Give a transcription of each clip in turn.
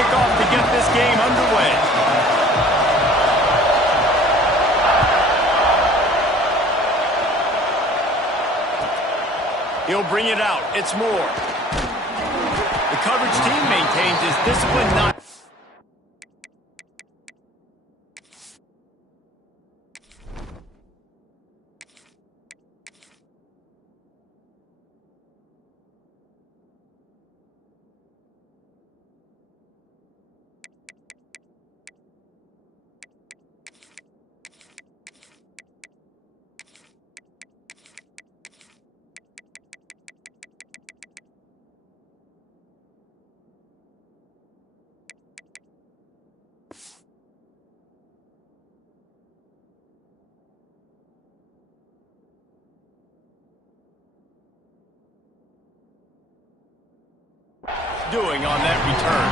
kickoff to get this game underway. He'll bring it out. It's Moore. The coverage team maintains his discipline. Not doing on that return.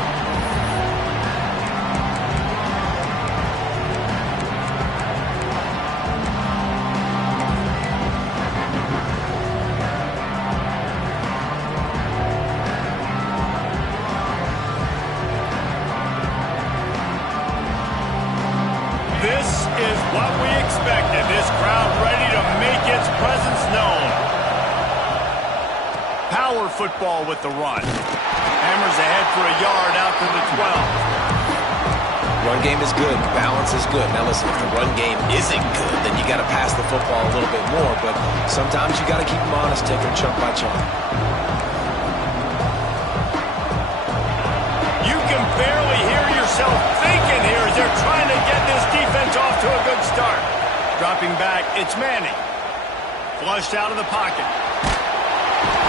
This is what we expected. This crowd ready to make its presence known. Power football with the run. Hammers ahead for a yard out to the 12. Run game is good. Balance is good. Now listen, if the run game isn't good, then you got to pass the football a little bit more. But sometimes you got to keep them honest, take them chunk by chunk. You can barely hear yourself thinking here as they're trying to get this defense off to a good start. Dropping back, it's Manning. Flushed out of the pocket.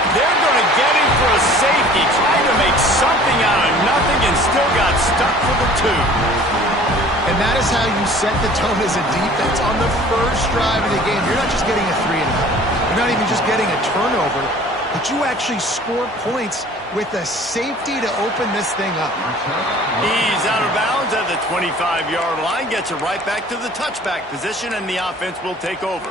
They're going to get him for a safety, trying to make something out of nothing and still got stuck for the 2. And that is how you set the tone as a defense. On the first drive of the game, you're not just getting a 3-and-out. You're not even just getting a turnover, but you actually score points with a safety to open this thing up. He's out of bounds at the 25-yard line, gets it right back to the touchback position, and the offense will take over.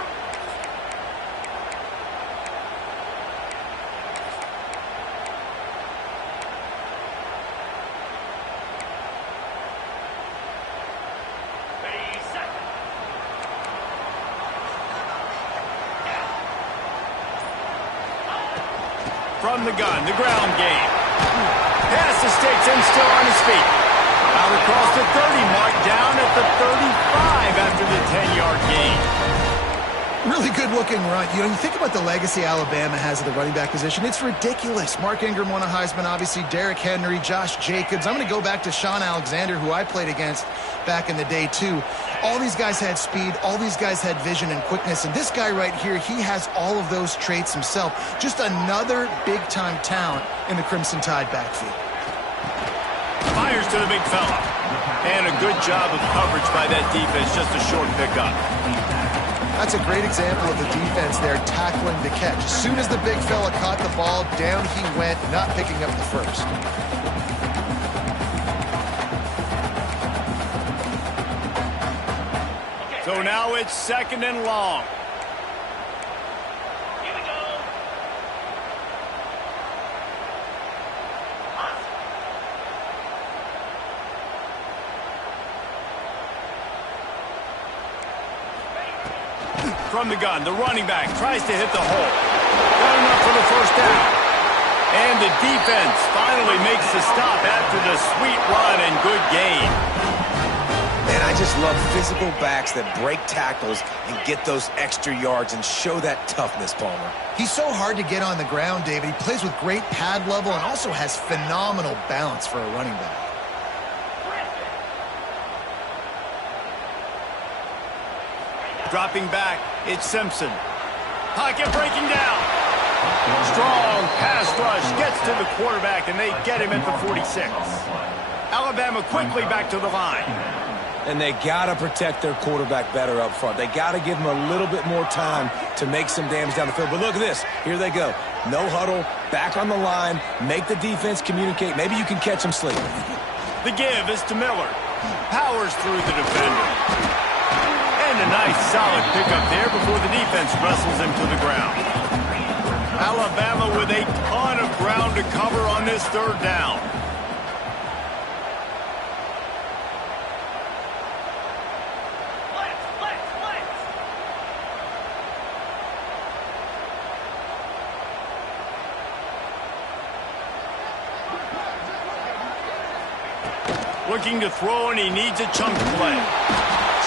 From the gun, the ground game. Pass escapes him, still on his feet. Out across the 30, marked down at the 35 after the 10-yard gain. Really good-looking run. You know, you think about the legacy Alabama has at the running back position. It's ridiculous. Mark Ingram won a Heisman, obviously. Derrick Henry, Josh Jacobs. I'm going to go back to Sean Alexander, who I played against back in the day, too. All these guys had speed. All these guys had vision and quickness. And this guy right here, he has all of those traits himself. Just another big-time talent in the Crimson Tide backfield. Fires to the big fella. And a good job of coverage by that defense. Just a short pickup. That's a great example of the defense there tackling the catch. As soon as the big fella caught the ball, down he went, not picking up the first. So now it's 2nd and long. Here we go. From the gun, the running back tries to hit the hole. Got enough for the first down. And the defense finally makes the stop after the sweet run and good gain. Man, I just love physical backs that break tackles and get those extra yards and show that toughness, Palmer. He's so hard to get on the ground, David. He plays with great pad level and also has phenomenal balance for a running back. Dropping back, it's Simpson. Pocket breaking down. Strong pass rush gets to the quarterback, and they get him at the 46. Alabama quickly back to the line. And they got to protect their quarterback better up front. They got to give him a little bit more time to make some damage down the field. But look at this. Here they go. No huddle, back on the line, make the defense communicate. Maybe you can catch them sleeping. The give is to Miller. Powers through the defender. And a nice solid pickup there before the defense wrestles him to the ground. Alabama with a ton of ground to cover on this 3rd down. Looking to throw, and he needs a chunk play.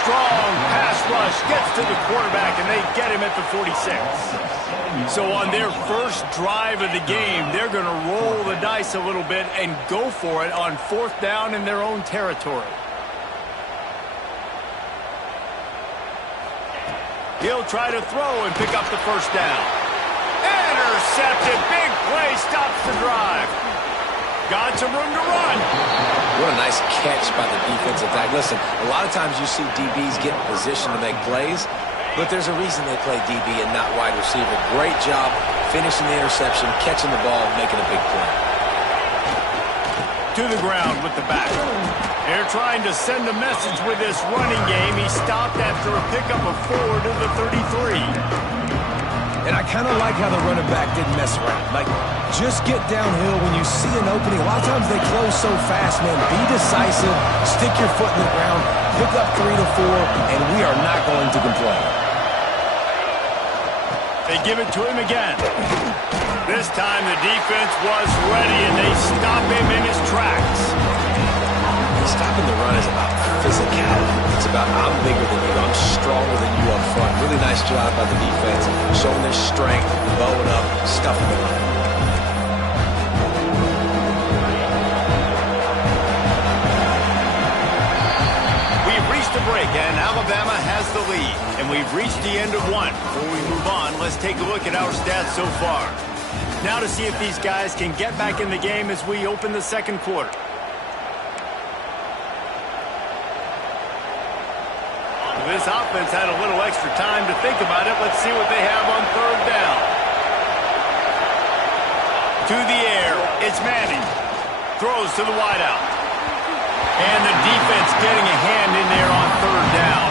Strong pass rush gets to the quarterback, and they get him at the 46. So on their first drive of the game, they're going to roll the dice a little bit and go for it on 4th down in their own territory. He'll try to throw and pick up the first down. Intercepted. Big play stops the drive. Got some room to run. What a nice catch by the defensive back. Listen, a lot of times you see DBs get in position to make plays, but there's a reason they play DB and not wide receiver. Great job finishing the interception, catching the ball, making a big play. To the ground with the back. They're trying to send a message with this running game. He stopped after a pickup of 4 to the 33. And I kind of like how the running back didn't mess around. Like, just get downhill when you see an opening. A lot of times they close so fast, man. Be decisive, stick your foot in the ground, pick up 3 to 4, and we are not going to complain. They give it to him again. This time the defense was ready, and they stop him in his tracks. Stopping the run is about physicality. It's about I'm bigger than you, I'm stronger than you up front. Really nice job by the defense, showing their strength, bowing up, stuffing the run. We've reached a break, and Alabama has the lead. And we've reached the end of one. Before we move on, let's take a look at our stats so far. Now to see if these guys can get back in the game as we open the second quarter. This offense had a little extra time to think about it. Let's see what they have on 3rd down. To the air, it's Manning. Throws to the wideout. And the defense getting a hand in there on 3rd down.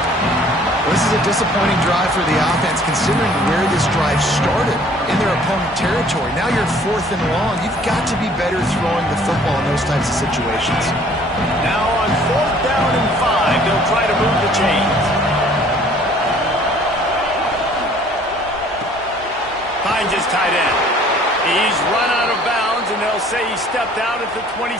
This is a disappointing drive for the offense, considering where this drive started, in their opponent territory. Now you're 4th and long. You've got to be better throwing the football in those types of situations. Now on 4th down and 5, they'll try to move the chains. Finds his tight end. He's run out of bounds, and they'll say he stepped out at the 27.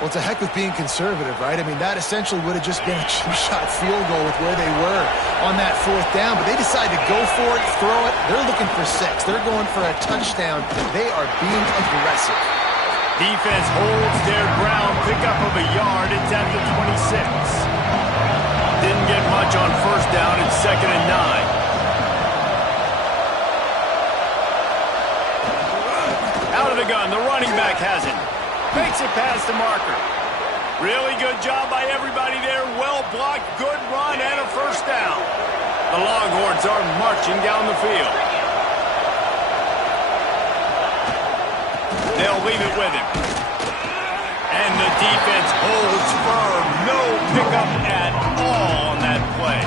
Well, it's a heck with being conservative, right? I mean, that essentially would have just been a two-shot field goal with where they were on that 4th down, but they decided to go for it, throw it. They're looking for 6. They're going for a touchdown. They are being aggressive. Defense holds their ground, pickup of a yard. It's at the 26. Didn't get much on 1st down. It's 2nd and 9. Out of the gun, the running back has it. Makes it past the marker. Really good job by everybody there. Well blocked, good run, and a 1st down. The Longhorns are marching down the field. They'll leave it with him. And the defense holds firm. No pickup at all on that play.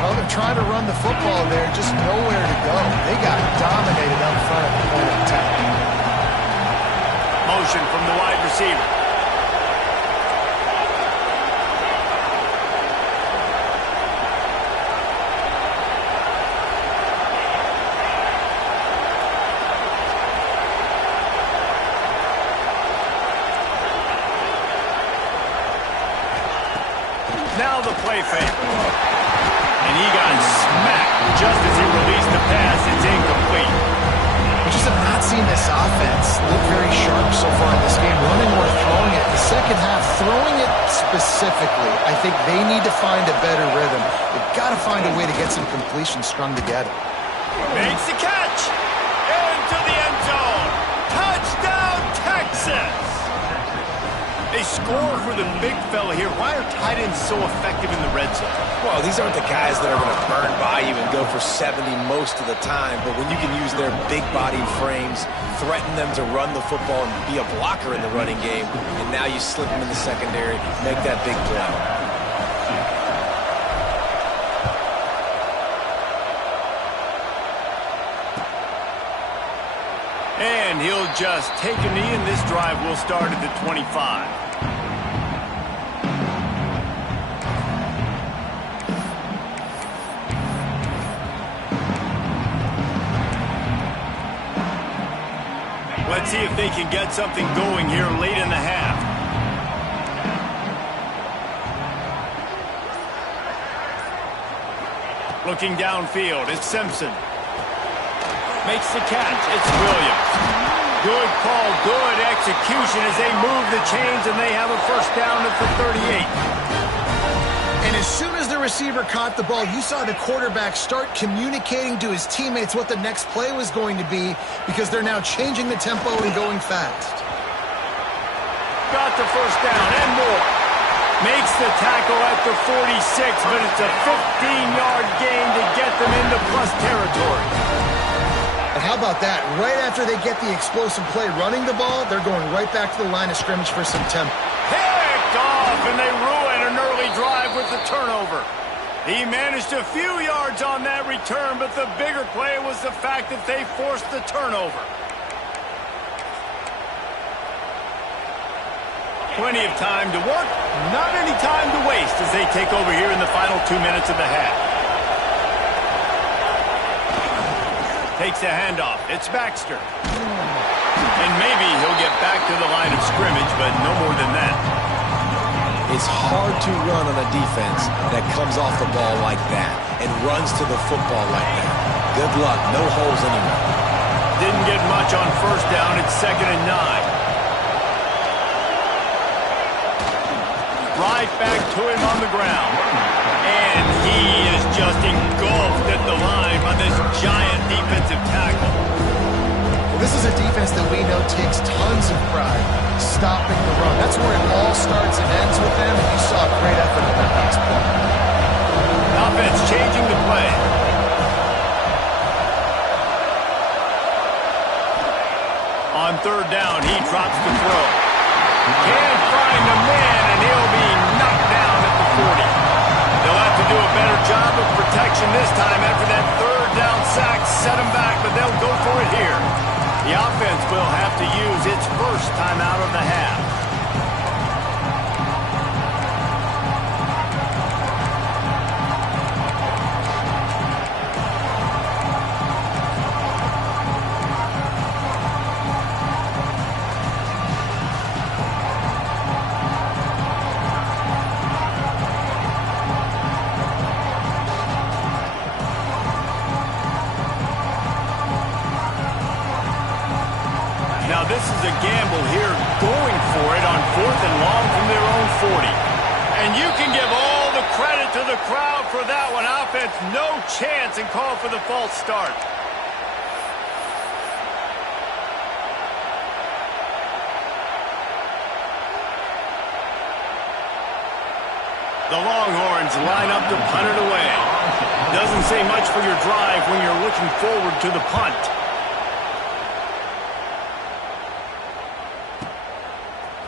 Well, they're trying to run the football there, just nowhere to go. They got dominated up front at the point of attack. Motion from the wide receiver. Now the play fake. And he got smacked just as he released the pass. It's incomplete. We just have not seen this offense look very sharp so far in this game, running or throwing it. The second half, throwing it specifically, I think they need to find a better rhythm. They've got to find a way to get some completions strung together. Makes the catch. Into the end zone. Touchdown, Texas. They score for the big fella here. Why are tight ends so effective in the red zone? Well, these aren't the guys that are going to burn by you and go for 70 most of the time, but when you can use their big body frames, threaten them to run the football and be a blocker in the running game, and now you slip them in the secondary, make that big play. And he'll just take a knee, and this drive will start at the 25. Let's see if they can get something going here late in the half. Looking downfield, it's Simpson. Makes the catch, it's Williams. Good call, good execution as they move the chains and they have a first down at the 38. And as soon as the receiver caught the ball, you saw the quarterback start communicating to his teammates what the next play was going to be because they're now changing the tempo and going fast. Got the first down and more. Makes the tackle at the 46, but it's a 15-yard gain to get them into plus territory. And how about that? Right after they get the explosive play running the ball, they're going right back to the line of scrimmage for some tempo. Picked off, and they ruin an early drive with the turnover. He managed a few yards on that return, but the bigger play was the fact that they forced the turnover. Plenty of time to work, not any time to waste as they take over here in the final 2 minutes of the half. Takes a handoff. It's Baxter. And maybe he'll get back to the line of scrimmage, but no more than that. It's hard to run on a defense that comes off the ball like that and runs to the football like that. Good luck. No holes anywhere. Didn't get much on first down. It's 2nd and 9. Right back to him on the ground. And he is just engulfed at the line by this giant defensive tackle. Well, this is a defense that we know takes tons of pride stopping the run. That's where it all starts and ends with them, and you saw a great effort on that last play. Offense changing the play. On 3rd down, he drops the throw. Can't find a man, and he'll be knocked down at the 40. They'll have to do a better job of protection this time after that 3rd down sack set him back, but they'll go for it here. The offense will have to use its first timeout of the half. This is a gamble here, going for it on 4th and long from their own 40. And you can give all the credit to the crowd for that one. Offense, no chance, and call for the false start. The Longhorns line up to punt it away. Doesn't say much for your drive when you're looking forward to the punt.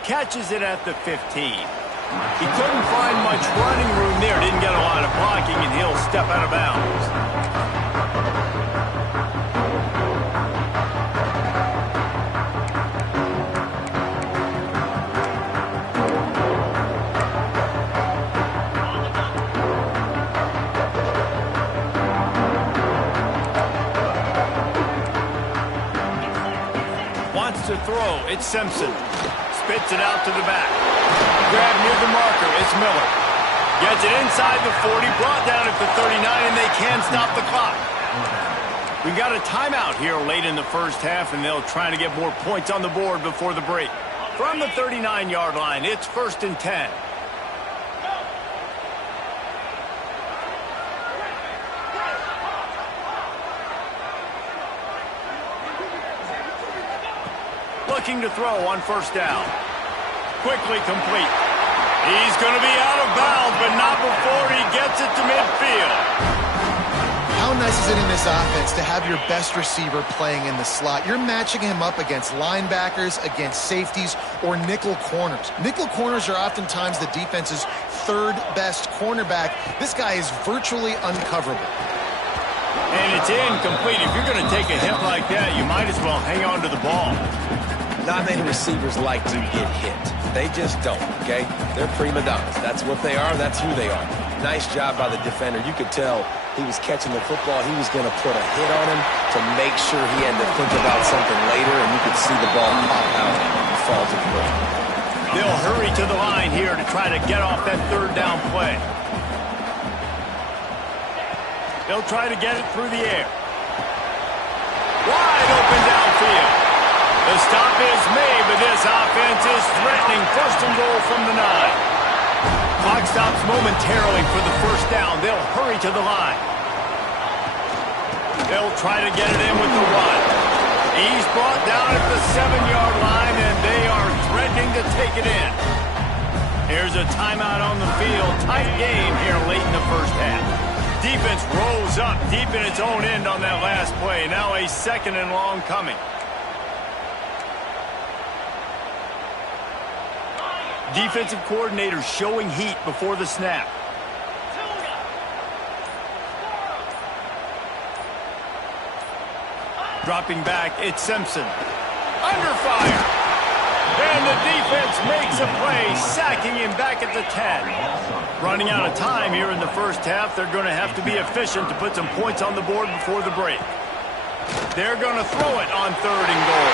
Catches it at the 15. He couldn't find much running room there. Didn't get a lot of blocking, and he'll step out of bounds. Wants to throw. It's Simpson. Spits it out to the back. Grab near the marker. It's Miller. Gets it inside the 40. Brought down at the 39, and they can stop the clock. We've got a timeout here late in the first half, and they'll try to get more points on the board before the break. From the 39-yard line, it's 1st and 10. Looking to throw on 1st down. Quickly complete. He's going to be out of bounds, but not before he gets it to midfield. How nice is it in this offense to have your best receiver playing in the slot? You're matching him up against linebackers, against safeties, or nickel corners. Nickel corners are oftentimes the defense's 3rd best cornerback. This guy is virtually uncoverable. And it's incomplete. If you're going to take a hit like that, you might as well hang on to the ball. Not many receivers like to get hit. They just don't, okay? They're prima donnas. That's what they are. That's who they are. Nice job by the defender. You could tell he was catching the football. He was going to put a hit on him to make sure he had to think about something later, and you could see the ball pop out and fall to the ground. They'll hurry to the line here to try to get off that 3rd down play. They'll try to get it through the air. Wide open downfield. The stop is made, but this offense is threatening. First and goal from the 9. Clock stops momentarily for the first down. They'll hurry to the line. They'll try to get it in with the run. He's brought down at the 7-yard line, and they are threatening to take it in. Here's a timeout on the field. Tight game here late in the first half. Defense rolls up deep in its own end on that last play. Now a 2nd and long coming. Defensive coordinator showing heat before the snap. Dropping back, it's Simpson. Under fire. And the defense makes a play, sacking him back at the 10. Running out of time here in the first half. They're going to have to be efficient to put some points on the board before the break. They're going to throw it on 3rd and goal.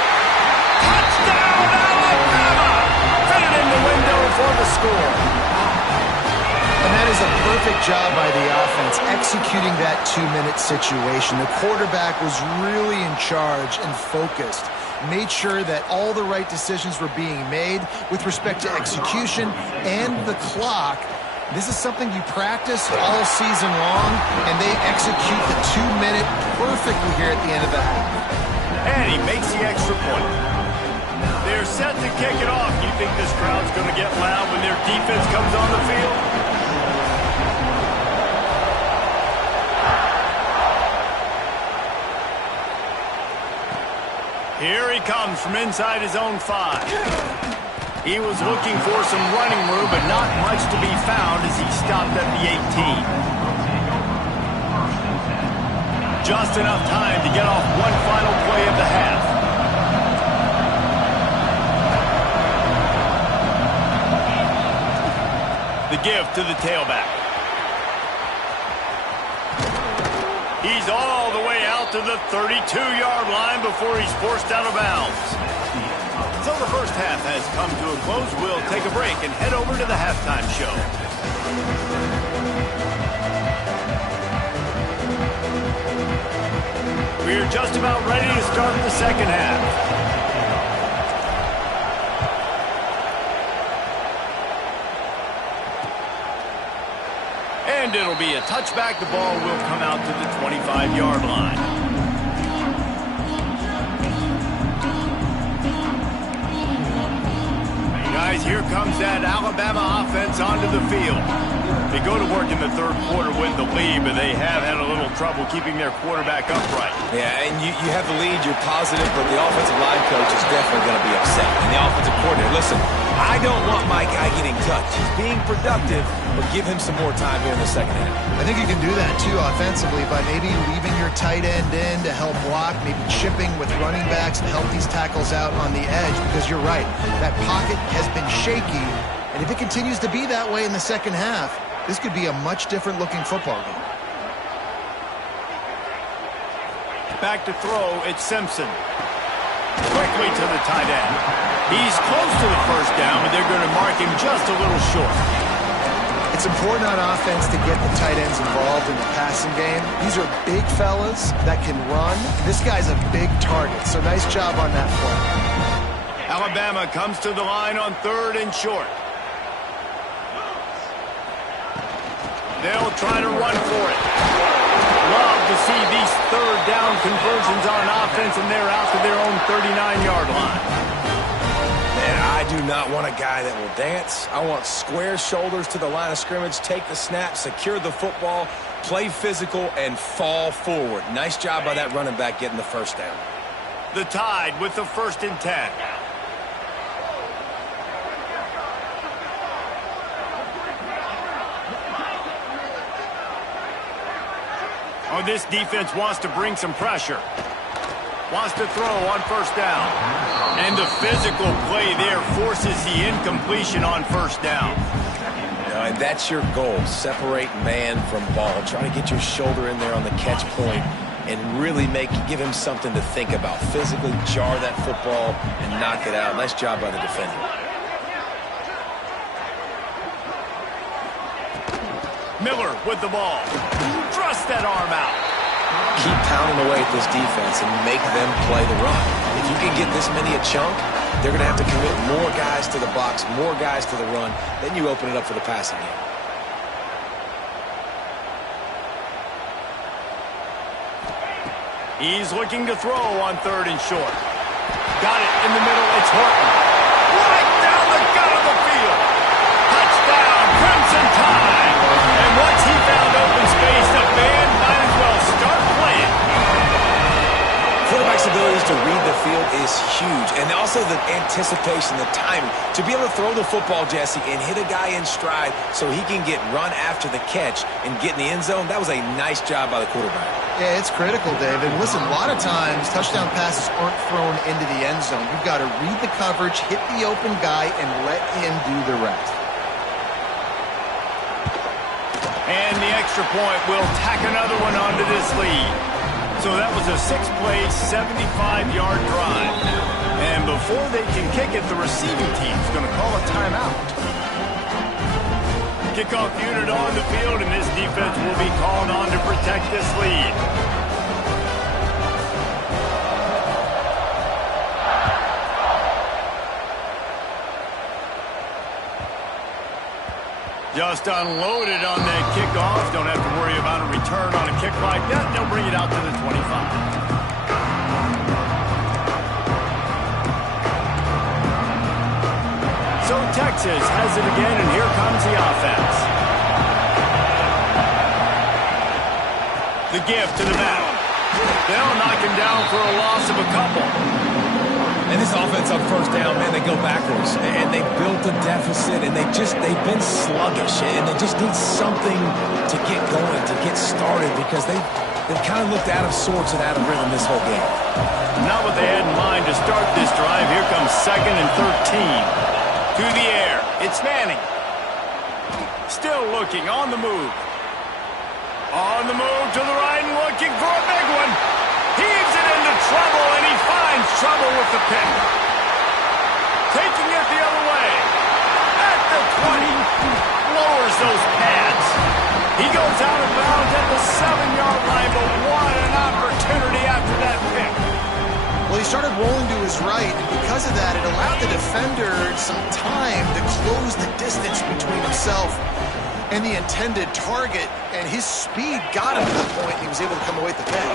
Touchdown, Alabama! Fitted in the window for the score. And that is a perfect job by the offense, executing that 2-minute situation. The quarterback was really in charge and focused. Made sure that all the right decisions were being made with respect to execution and the clock. This is something you practice all season long, and they execute the 2-minute perfectly here at the end of the half. And he makes the extra point. They're set to kick it off. You think this crowd's going to get loud when their defense comes on the field? Here he comes from inside his own 5. He was looking for some running room, but not much to be found as he stopped at the 18. Just enough time to get off one final play of the half. The give to the tailback. He's all the way out to the 32-yard line before he's forced out of bounds. So the first half has come to a close. We'll take a break and head over to the halftime show. We're just about ready to start the second half. And it'll be a touchback. The ball will come out to the 25-yard line. Guys, here comes that Alabama offense onto the field. They go to work in the 3rd quarter with the lead, but they have had a little trouble keeping their quarterback upright. Yeah, and you have the lead, you're positive, but the offensive line coach is definitely going to be upset. And the offensive coordinator, listen, I don't want my guy getting touched. He's being productive, but give him some more time here in the second half. I think you can do that, too, offensively, by maybe leaving your tight end in to help block, maybe chipping with running backs to help these tackles out on the edge, because you're right, that pocket has been shaky, and if it continues to be that way in the second half, this could be a much different looking football game. Back to throw, it's Simpson. Quickly to the tight end. He's close to the first down, but they're going to mark him just a little short. It's important on offense to get the tight ends involved in the passing game. These are big fellas that can run. This guy's a big target, so nice job on that play. Alabama comes to the line on 3rd and short. They'll try to run for it. Love to see these 3rd down conversions on offense, and they're out to their own 39-yard line. Man, I do not want a guy that will dance. I want square shoulders to the line of scrimmage, take the snap, secure the football, play physical, and fall forward. Nice job by that running back getting the first down. The Tide with the 1st and 10. Oh, this defense wants to bring some pressure. Wants to throw on 1st down. And the physical play there forces the incompletion on 1st down. And that's your goal. Separate man from ball. Try to get your shoulder in there on the catch point and really give him something to think about. Physically jar that football and knock it out. Nice job by the defender. Miller with the ball. Thrust that arm out. Keep pounding away at this defense and make them play the run. If you can get this many a chunk, they're going to have to commit more guys to the box, more guys to the run. Then you open it up for the passing game. He's looking to throw on 3rd and short. Got it in the middle. It's Horton. Right down the gut of the field. Touchdown, Crimson Tide. And once he found open space, the band might as well start playing. Quarterback's abilities to read the field is huge. And also the anticipation, the timing. To be able to throw the football, Jesse, and hit a guy in stride so he can get run after the catch and get in the end zone, that was a nice job by the quarterback. Yeah, it's critical, David. Listen, a lot of times touchdown passes aren't thrown into the end zone. You've got to read the coverage, hit the open guy, and let him do the rest. And the extra point will tack another one onto this lead. So that was a 6-play, 75-yard drive. And before they can kick it, the receiving team's going to call a timeout. Kickoff unit on the field, and this defense will be called on to protect this lead. Just unloaded on that kickoff. Don't have to worry about a return on a kick like that. They'll bring it out to the 25. So Texas has it again, and here comes the offense. The give to the middle. They'll knock him down for a loss of a couple. And this offense on 1st down, man, they go backwards. And they built a deficit, and they've been sluggish. And they just need something to get going, to get started, because they've kind of looked out of sorts and out of rhythm this whole game. Not what they had in mind to start this drive. Here comes 2nd and 13. To the air. It's Manning. Still looking, on the move. On the move to the right and looking for a big one. Heaves it into trouble, and he finds trouble with the pick. Taking it the other way. At the 20. Lowers those pads. He goes out of bounds at the 7-yard line, but what an opportunity after that pick. Well, he started rolling to his right, and because of that, it allowed the defender some time to close the distance between himself and the intended target, and his speed got him to the point, and he was able to come away with the pick.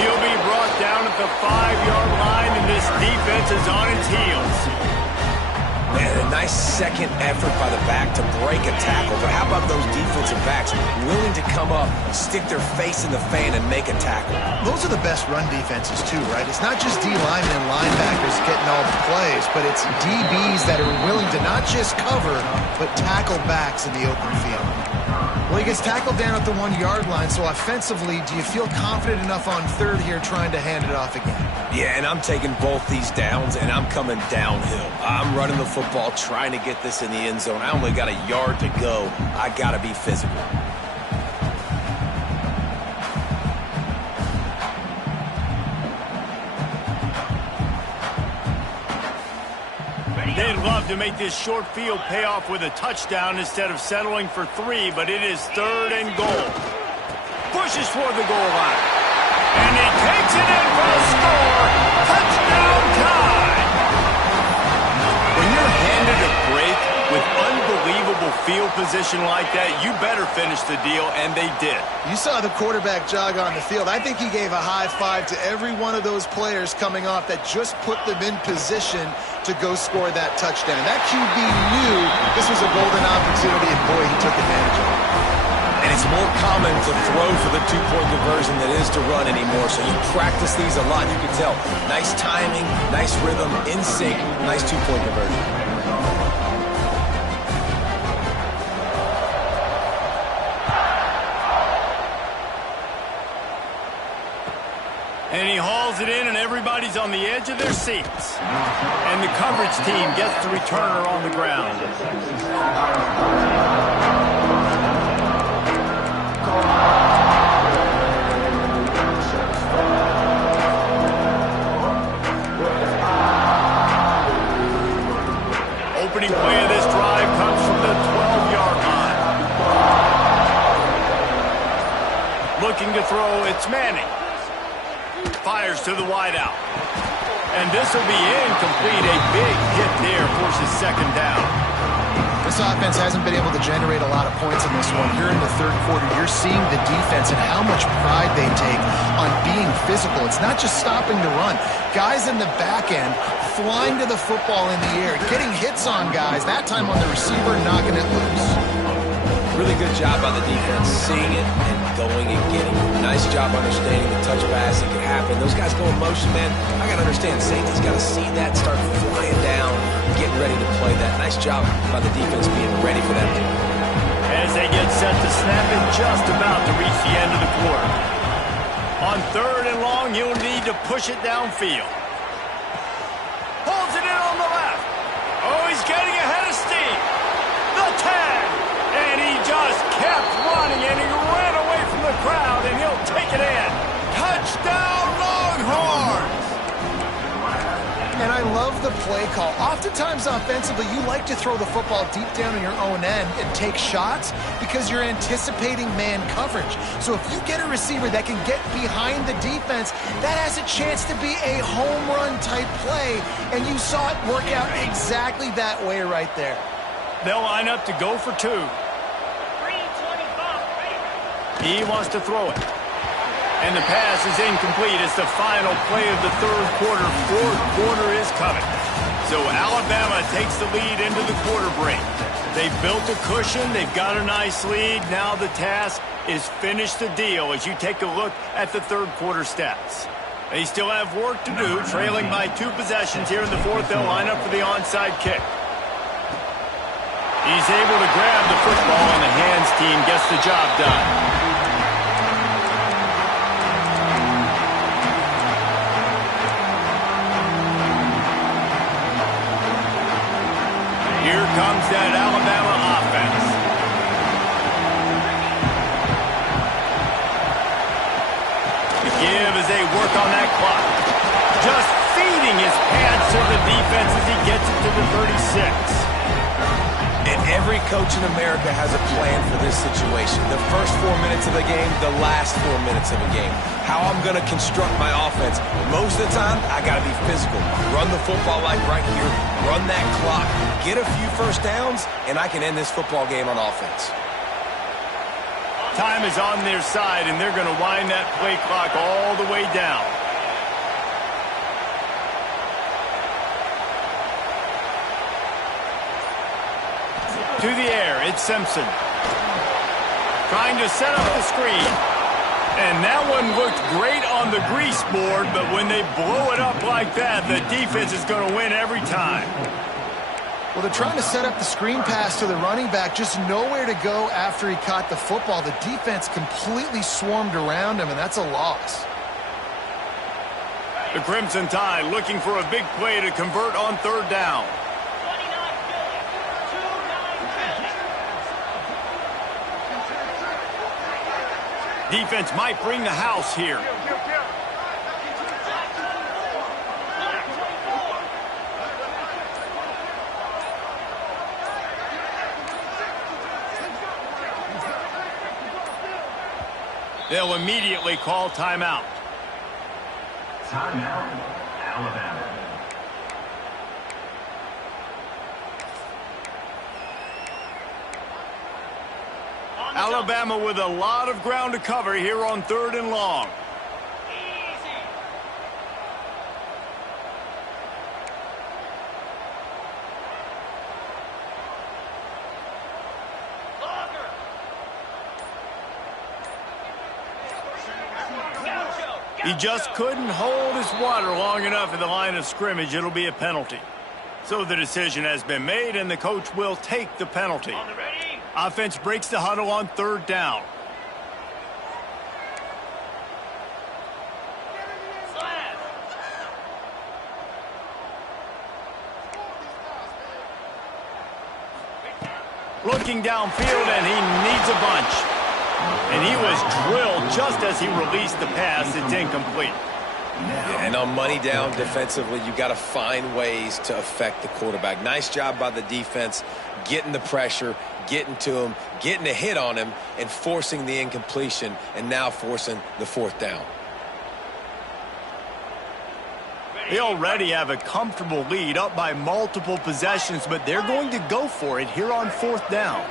He'll be brought down at the 5-yard line, and this defense is on its heels. Man, a nice second effort by the back to break a tackle. But how about those defensive backs willing to come up, stick their face in the fan, and make a tackle? Those are the best run defenses, too, right? It's not just D linemen and linebackers getting all the plays, but it's DBs that are willing to not just cover, but tackle backs in the open field. Well, he gets tackled down at the 1-yard line, so offensively, do you feel confident enough on 3rd here trying to hand it off again? Yeah, and I'm taking both these downs, and I'm coming downhill. I'm running the football, trying to get this in the end zone. I only got a yard to go. I got to be physical. They'd love to make this short field pay off with a touchdown instead of settling for 3, but it is 3rd and goal. Pushes for the goal line. And he takes it in for a score. Touchdown time. When you're handed a break with unbelievable field position like that, you better finish the deal, and they did. You saw the quarterback jog on the field. I think he gave a high five to every one of those players coming off that just put them in position to go score that touchdown. That QB knew this was a golden opportunity, and boy, he took advantage of it. And it's more common to throw for the 2-point conversion than it is to run anymore. So you practice these a lot. You can tell. Nice timing, nice rhythm, in sync, nice 2-point conversion. And he hauls it in, and everybody's on the edge of their seats. And the coverage team gets the returner on the ground. Opening play of this drive comes from the 12-yard line. It's Manning. Fires to the wideout. And this will be incomplete. A big hit there, forces second down. This offense hasn't been able to generate a lot of points in this one. Here in the third quarter, you're seeing the defense and how much pride they take on being physical. It's not just stopping the run. Guys in the back end flying to the football in the air, getting hits on guys, that time on the receiver, knocking it loose. Really good job by the defense, seeing it and going and getting it. Nice job understanding the touch pass that can happen. Those guys go in motion, man. I got to understand, safety's got to see that, start flying down, getting ready to play that. Nice job by the defense being ready for that. As they get set to snap it, just about to reach the end of the quarter. On third and long, you'll need to push it downfield. Pulls it in on the left. Oh, he's getting ahead of steam. The tag. And he just kept running, and he ran away from the crowd, and he'll take it in. Touchdown, Longhorns! And I love the play call. Oftentimes offensively, you like to throw the football deep down in your own end and take shots because you're anticipating man coverage. So if you get a receiver that can get behind the defense, that has a chance to be a home run type play, and you saw it work out exactly that way right there. They'll line up to go for two. He wants to throw it. And the pass is incomplete. It's the final play of the third quarter. Fourth quarter is coming. So Alabama takes the lead into the quarter break. They've built a cushion. They've got a nice lead. Now the task is finish the deal as you take a look at the third quarter stats. They still have work to do, trailing by 2 possessions here in the fourth. They'll line up for the onside kick. He's able to grab the football, and the hands team gets the job done. Here comes that Alabama offense. The give as they work on that clock. Just feeding his pants to the defense as he gets it to the 36. And every coach in America has a plan for this situation. The first 4 minutes of the game, the last 4 minutes of a game. How I'm going to construct my offense. Most of the time, I got to be physical. Run the football like right here. Run that clock. Get a few first downs, and I can end this football game on offense. Time is on their side, and they're going to wind that play clock all the way down. To the air, it's Simpson. Trying to set up the screen. And that one looked great on the grease board, but when they blow it up like that, the defense is going to win every time. Well, they're trying to set up the screen pass to the running back, just nowhere to go after he caught the football. The defense completely swarmed around him, and that's a loss. The Crimson Tide looking for a big play to convert on third down. Defense might bring the house here. They'll immediately call timeout. Timeout, Alabama. Alabama with a lot of ground to cover here on third and long. He just couldn't hold his water long enough at the line of scrimmage. It'll be a penalty. So the decision has been made, and the coach will take the penalty. Offense breaks the huddle on third down. Looking downfield, and he needs a bunch. And he was drilled just as he released the pass. It's incomplete. Yeah, and on money down defensively, you got to find ways to affect the quarterback. Nice job by the defense, getting the pressure, getting to him, getting a hit on him, and forcing the incompletion, and now forcing the fourth down. They already have a comfortable lead, up by multiple possessions, but they're going to go for it here on fourth down.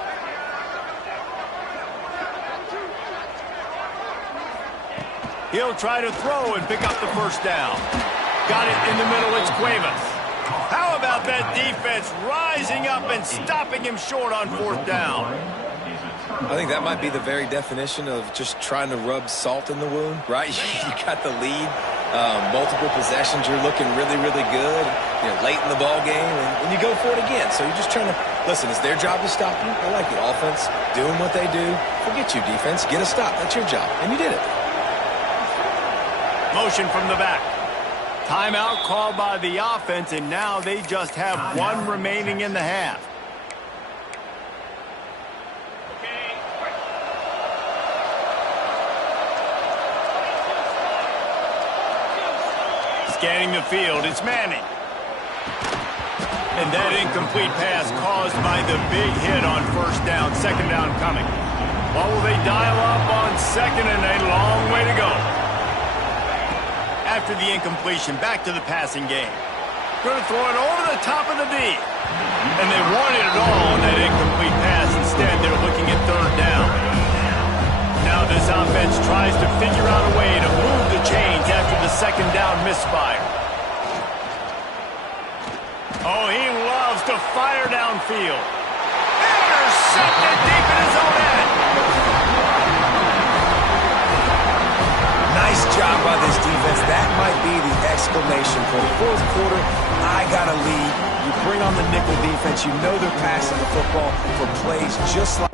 He'll try to throw and pick up the first down. Got it in the middle, it's Cuevas. How about that defense rising up and stopping him short on fourth down? I think that might be the very definition of just trying to rub salt in the wound, right? You got the lead, multiple possessions, you're looking really, really good, late in the ball game, and you go for it again. So you're just trying to, listen, it's their job to stop you. I like the offense doing what they do. Forget you, defense. Get a stop. That's your job. And you did it. Motion from the back. Timeout called by the offense, and now they just have one remaining in the half. Scanning the field, it's Manning. And that incomplete pass caused by the big hit on first down, second down coming. Well, will they dial up on second, and a long way to go. After the incompletion, back to the passing game. Going to throw it over the top of the D. And they wanted it all on that incomplete pass. Instead, they're looking at third down. Now this offense tries to figure out a way to move the chains after the second down misfire. Oh, he loves to fire downfield. Intercepted deep in his own end. Nice job by this defense. That might be the exclamation point. Fourth quarter, I got a lead. You bring on the nickel defense. You know they're passing the football for plays just like...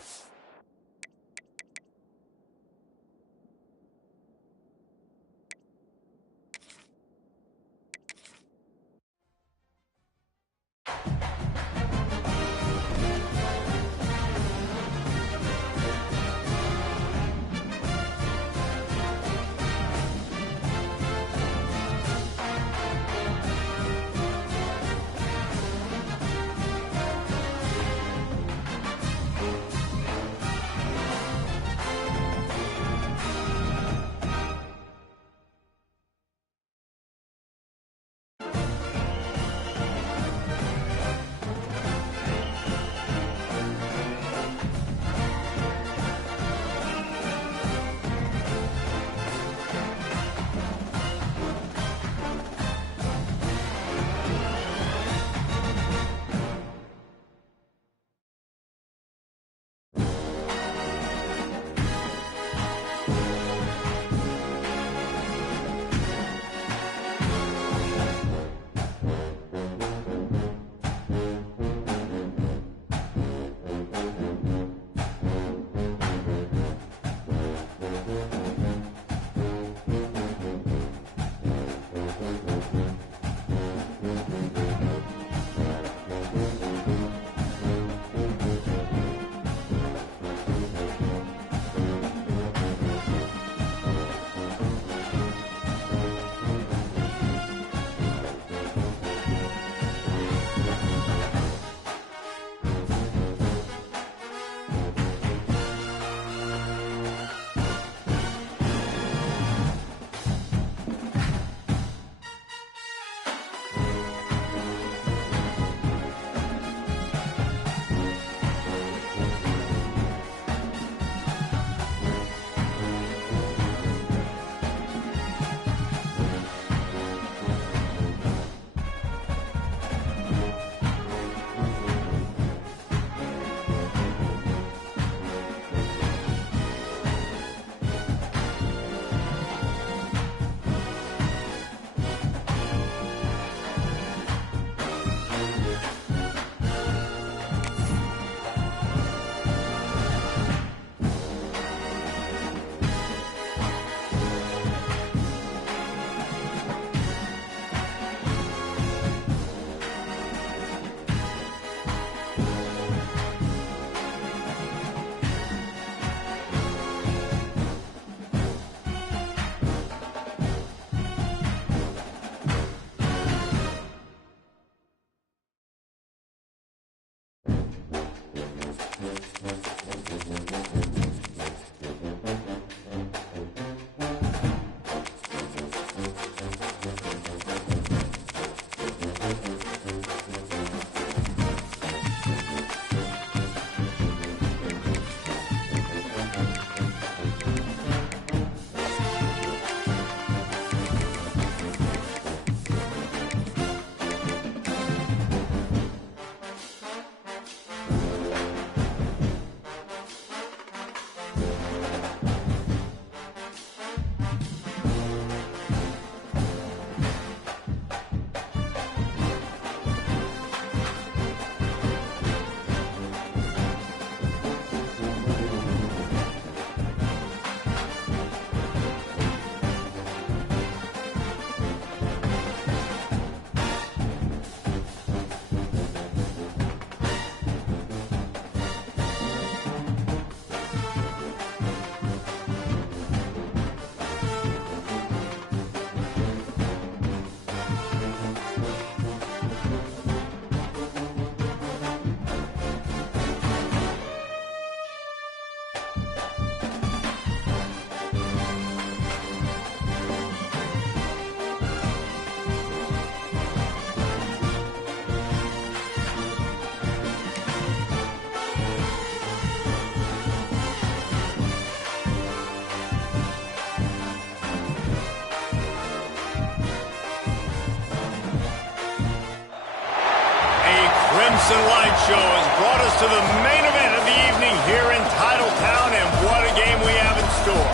Crimson Light Show has brought us to the main event of the evening here in Titletown, and what a game we have in store.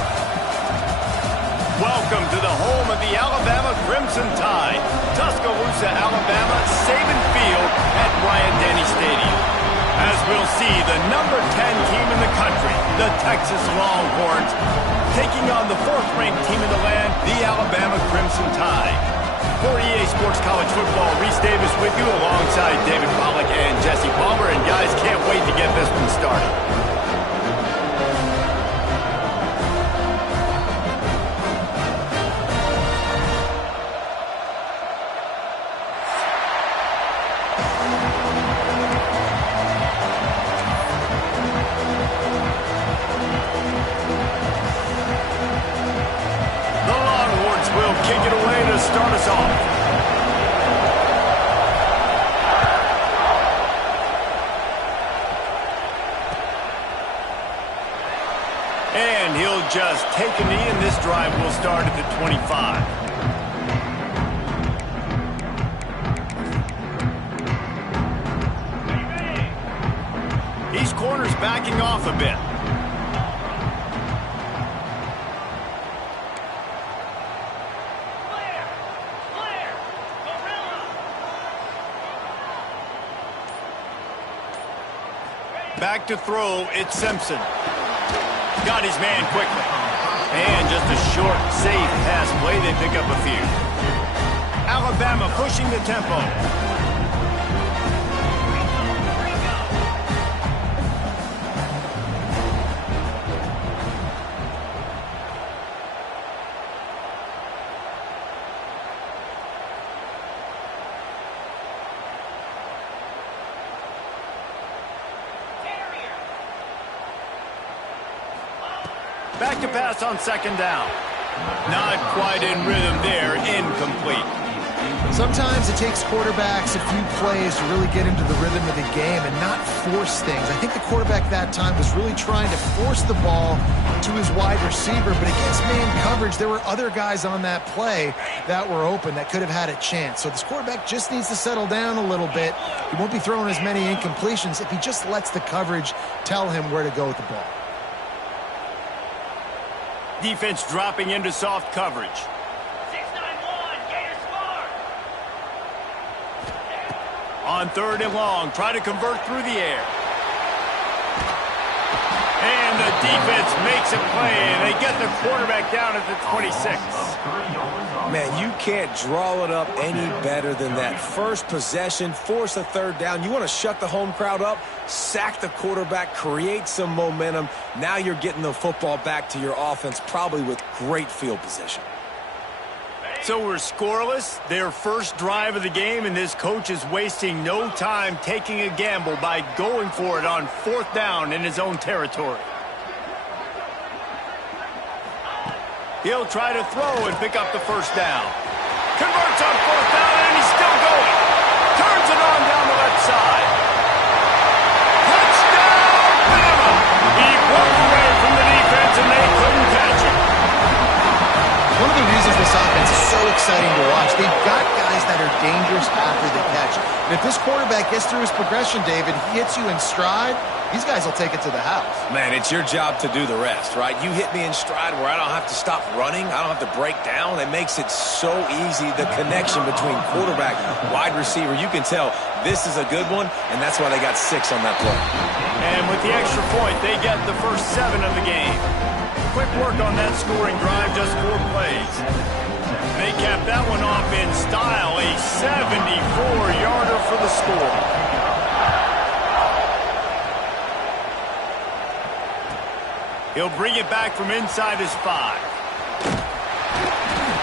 Welcome to the home of the Alabama Crimson Tide, Tuscaloosa, Alabama, Saban Field at Bryant-Denny Stadium. As we'll see, the number 10 team in the country, the Texas Longhorns, taking on the 4th-ranked team in the land, the Alabama Crimson Tide. For EA Sports College Football, Reese Davis with you alongside David Pollack and Jesse Palmer. And guys, can't wait to get this one started. The Longhorns will kick it away to start us off. And he'll just take a knee, and this drive will start at the 25. These corners backing off a bit. Back to throw, it's Simpson. Got his man quickly. And just a short, safe pass play, they pick up a few. Alabama pushing the tempo. Back to pass on 2nd down. Not quite in rhythm there, incomplete. Sometimes it takes quarterbacks a few plays to really get into the rhythm of the game and not force things. I think the quarterback that time was really trying to force the ball to his wide receiver, but against man coverage, there were other guys on that play that were open that could have had a chance. So this quarterback just needs to settle down a little bit. He won't be throwing as many incompletions if he just lets the coverage tell him where to go with the ball. Defense dropping into soft coverage. 6-9-1, Gator smart. On 3rd and long, try to convert through the air. And the defense makes a play, and they get the quarterback down at the 26. Man, you can't draw it up any better than that. First possession, force a 3rd down. You want to shut the home crowd up, sack the quarterback, create some momentum. Now you're getting the football back to your offense, probably with great field position. So we're scoreless, their first drive of the game, and this coach is wasting no time taking a gamble by going for it on 4th down in his own territory. He'll try to throw and pick up the 1st down. Converts on 4th down, and he's still going. Turns it on down the left side. Touchdown, Bama! He broke away from the defense, and they couldn't catch him. One of the reasons this offense is so exciting to watch, they've got guys that are dangerous after the catch. And if this quarterback gets through his progression, David, he hits you in stride, these guys will take it to the house. Man, it's your job to do the rest, right? You hit me in stride where I don't have to stop running. I don't have to break down. It makes it so easy, the connection between quarterback, wide receiver. You can tell this is a good one, and that's why they got 6 on that play. And with the extra point, they get the first 7 of the game. Quick work on that scoring drive, just 4 plays. They capped that one off in style, a 74-yarder for the score. He'll bring it back from inside his 5.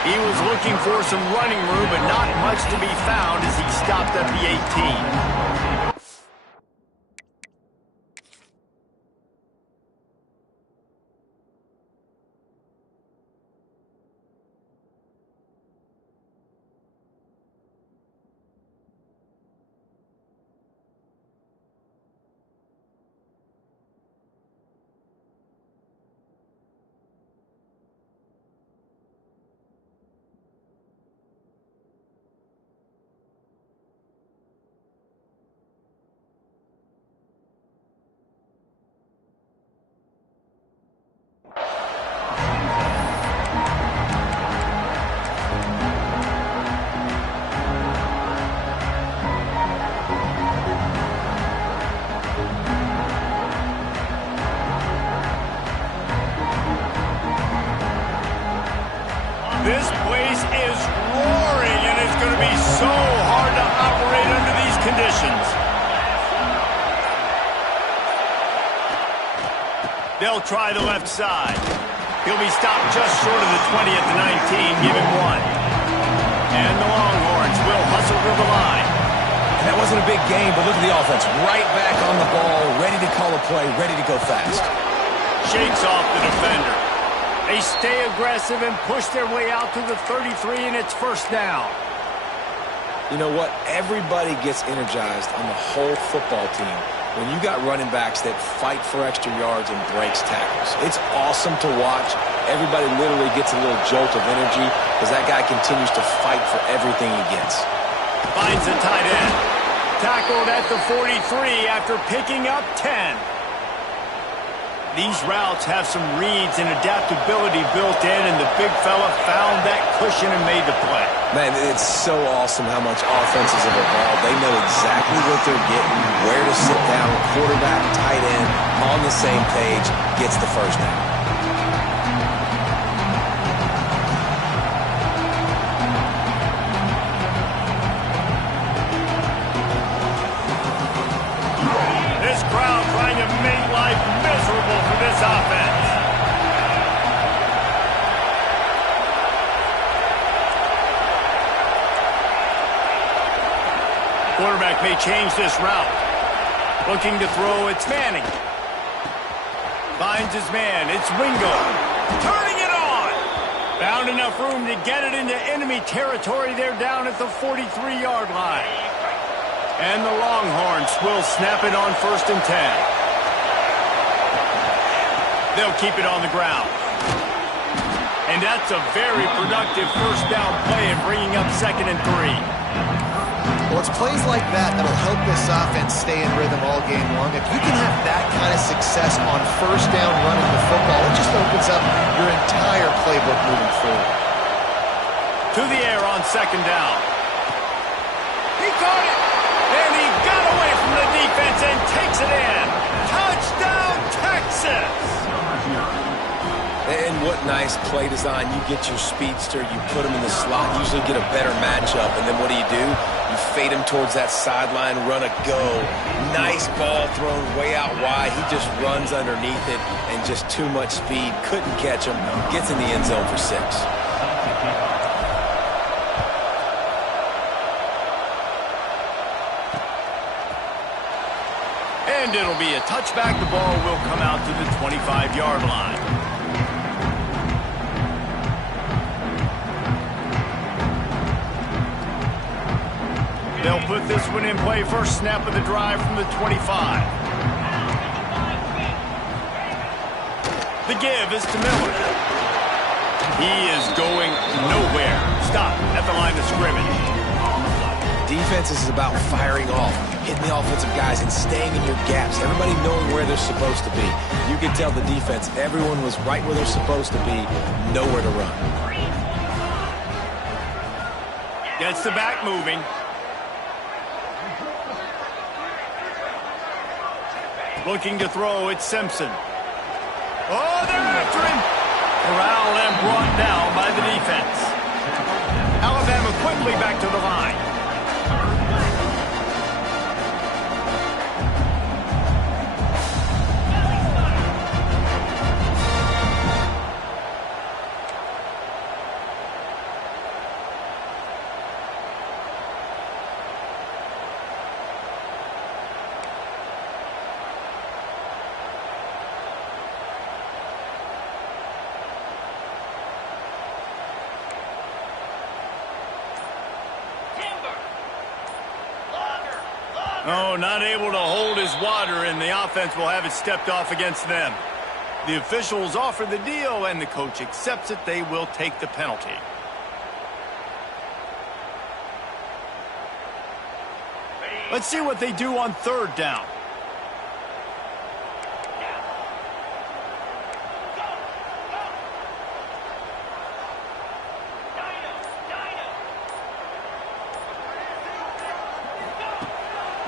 He was looking for some running room, but not much to be found as he stopped at the 18. They'll try the left side. He'll be stopped just short of the 20 at the 19, give him 1. And the Longhorns will hustle to the line. And that wasn't a big game, but look at the offense. Right back on the ball, ready to call a play, ready to go fast. Shakes off the defender. They stay aggressive and push their way out to the 33, and it's first down. You know what? Everybody gets energized on the whole football team when you got running backs that fight for extra yards and breaks tackles. It's awesome to watch. Everybody literally gets a little jolt of energy because that guy continues to fight for everything he gets. Finds the tight end. Tackled at the 43 after picking up 10. These routes have some reads and adaptability built in, and the big fella found that cushion and made the play. Man, it's so awesome how much offenses have evolved. They know exactly what they're getting, where to sit down, quarterback, tight end, on the same page, gets the first down. This crowd trying to make life miserable for this offense. Quarterback may change this route. Looking to throw, it's Manning. Finds his man, it's Wingo. Turning it on. Found enough room to get it into enemy territory. They're down at the 43-yard line. And the Longhorns will snap it on 1st and 10. They'll keep it on the ground. And that's a very productive first down play and bringing up 2nd and 3. Well, it's plays like that that'll help this offense stay in rhythm all game long. If you can have that kind of success on first down running the football, it just opens up your entire playbook moving forward. To the air on 2nd down. He caught it! And he got away from the defense and takes it in. Touchdown, Texas! And what nice play design. You get your speedster, you put him in the slot, usually get a better matchup, and then what do? You fade him towards that sideline, run a go. Nice ball thrown way out wide. He just runs underneath it and just too much speed. Couldn't catch him. Gets in the end zone for 6. And it'll be a touchback. The ball will come out to the 25-yard line. They'll put this one in play. First snap of the drive from the 25. The give is to Miller. He is going nowhere. Stop at the line of scrimmage. Defense is about firing off, hitting the offensive guys and staying in your gaps. Everybody knowing where they're supposed to be. You could tell the defense, everyone was right where they're supposed to be, nowhere to run. Gets the back moving. Looking to throw, it's Simpson. Oh, they're after him. Corralled and brought down by the defense. Alabama quickly back to the line. Oh, not able to hold his water, and the offense will have it stepped off against them. The officials offer the deal, and the coach accepts it. They will take the penalty. Let's see what they do on 3rd down.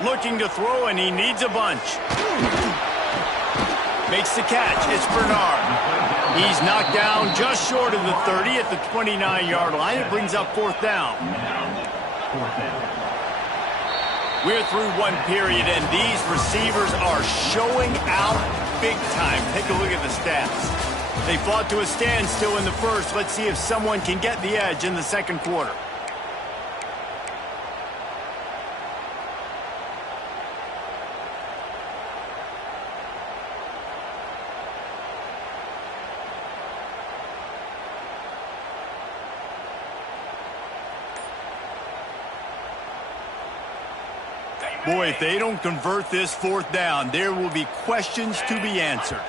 Looking to throw, and he needs a bunch. Makes the catch. It's Bernard. He's knocked down just short of the 30 at the 29-yard line. It brings up 4th down. We're through one period, and these receivers are showing out big time. Take a look at the stats. They fought to a standstill in the first. Let's see if someone can get the edge in the second quarter. Boy, if they don't convert this fourth down, there will be questions to be answered.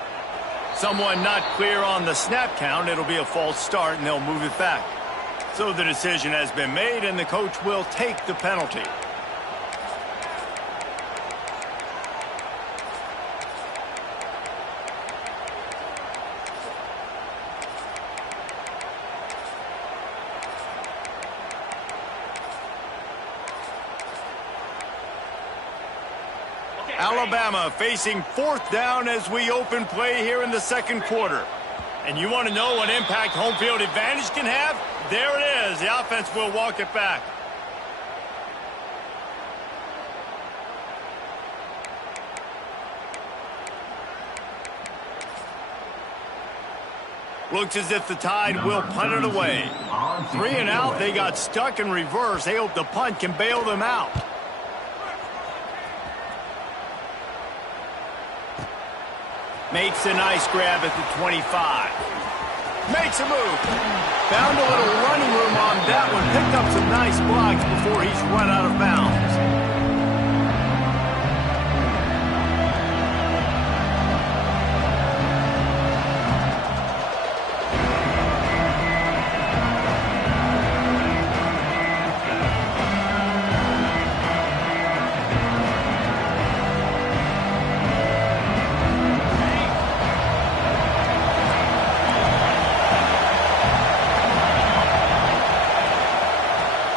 Someone not clear on the snap count, it'll be a false start, and they'll move it back. So the decision has been made, and the coach will take the penalty. Alabama facing fourth down as we open play here in the second quarter. And you want to know what impact home field advantage can have? There it is. The offense will walk it back. Looks as if the Tide will punt it away. 3 and out. They got stuck in reverse. They hope the punt can bail them out. Makes a nice grab at the 25. Makes a move. Found a little running room on that one. Picked up some nice blocks before he's run out of bounds.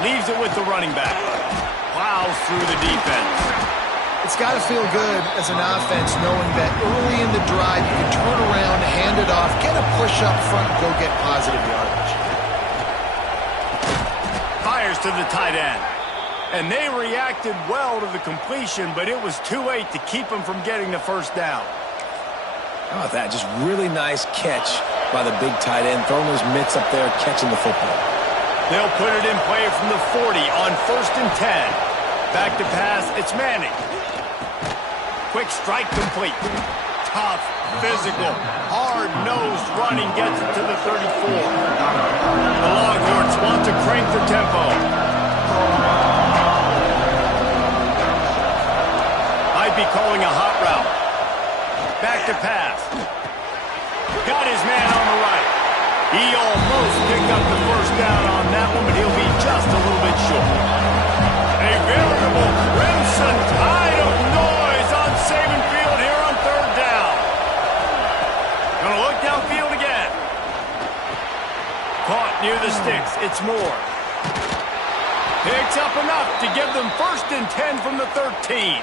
Leaves it with the running back. Plows through the defense. It's got to feel good as an offense knowing that early in the drive you can turn around, hand it off, get a push up front, and go get positive yardage. Fires to the tight end. And they reacted well to the completion, but it was too late to keep them from getting the first down. How about that? Just really nice catch by the big tight end, throwing those mitts up there, catching the football. They'll put it in play from the 40 on 1st and 10. Back to pass, it's Manning. Quick strike complete. Tough, physical, hard-nosed running gets it to the 34. The Longhorns want to crank the tempo. Might be calling a hot route. Back to pass. Got his man on the right. He almost picked up the first down on that one, but he'll be just a little bit short. A veritable crimson tide of noise on Saban Field here on 3rd down. Gonna look downfield again. Caught near the sticks. It's Moore. Picks up enough to give them 1st and 10 from the 13.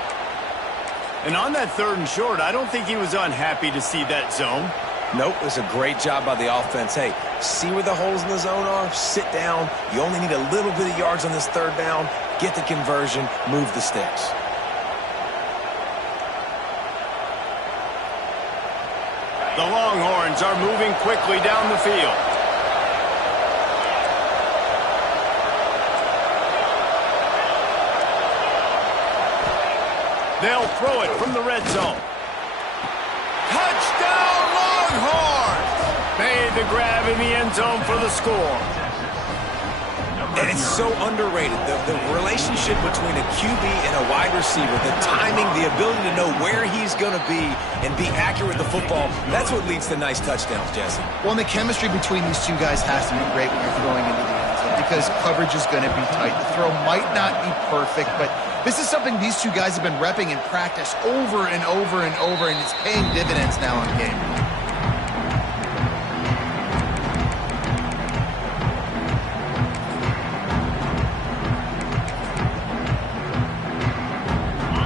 And on that 3rd and short, I don't think he was unhappy to see that zone. Nope, it was a great job by the offense. Hey, see where the holes in the zone are? Sit down. You only need a little bit of yards on this 3rd down. Get the conversion. Move the sticks. The Longhorns are moving quickly down the field. They'll throw it from the red zone. Touchdown, Longhorns! Made the grab in the end zone for the score. And it's so underrated. The relationship between a QB and a wide receiver, the timing, the ability to know where he's going to be and be accurate with the football, that's what leads to nice touchdowns, Jesse. Well, and the chemistry between these two guys has to be great when you're throwing into the end zone because coverage is going to be tight. The throw might not be perfect, but this is something these two guys have been repping in practice over and over and over, and it's paying dividends now in game.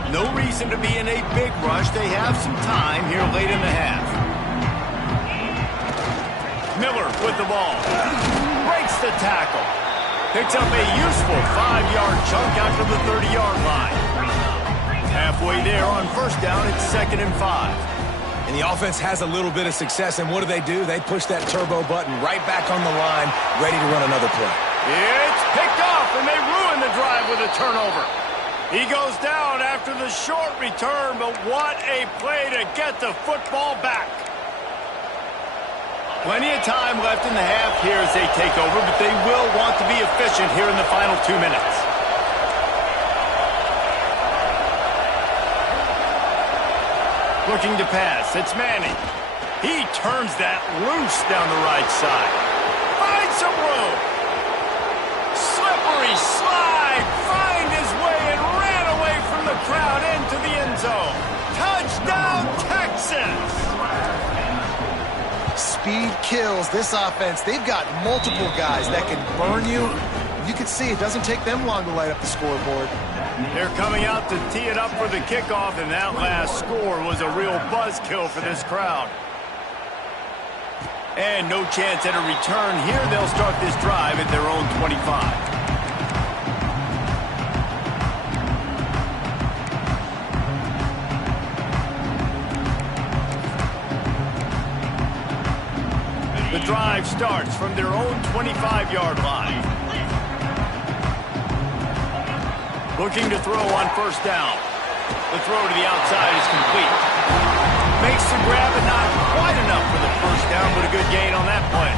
No reason to be in a big rush. They have some time here late in the half. Miller with the ball. Breaks the tackle. Picks up a useful 5-yard chunk after the 30-yard line. Halfway there on 1st down, it's 2nd and 5. And the offense has a little bit of success, and what do? They push that turbo button right back on the line, ready to run another play. It's picked off, and they ruin the drive with a turnover. He goes down after the short return, but what a play to get the football back. Plenty of time left in the half here as they take over, but they will want to be efficient here in the final 2 minutes. Looking to pass, it's Manning. He turns that loose down the right side. Finds some room. Slippery slide, find his way and ran away from the crowd into the end zone. Touchdown, Texas! Speed kills this offense. They've got multiple guys that can burn you. You can see it doesn't take them long to light up the scoreboard. They're coming out to tee it up for the kickoff, and that last score was a real buzzkill for this crowd. And no chance at a return here. They'll start this drive at their own 25. The drive starts from their own 25-yard line. Looking to throw on first down. The throw to the outside is complete. Makes the grab, but not quite enough for the first down, but a good gain on that play.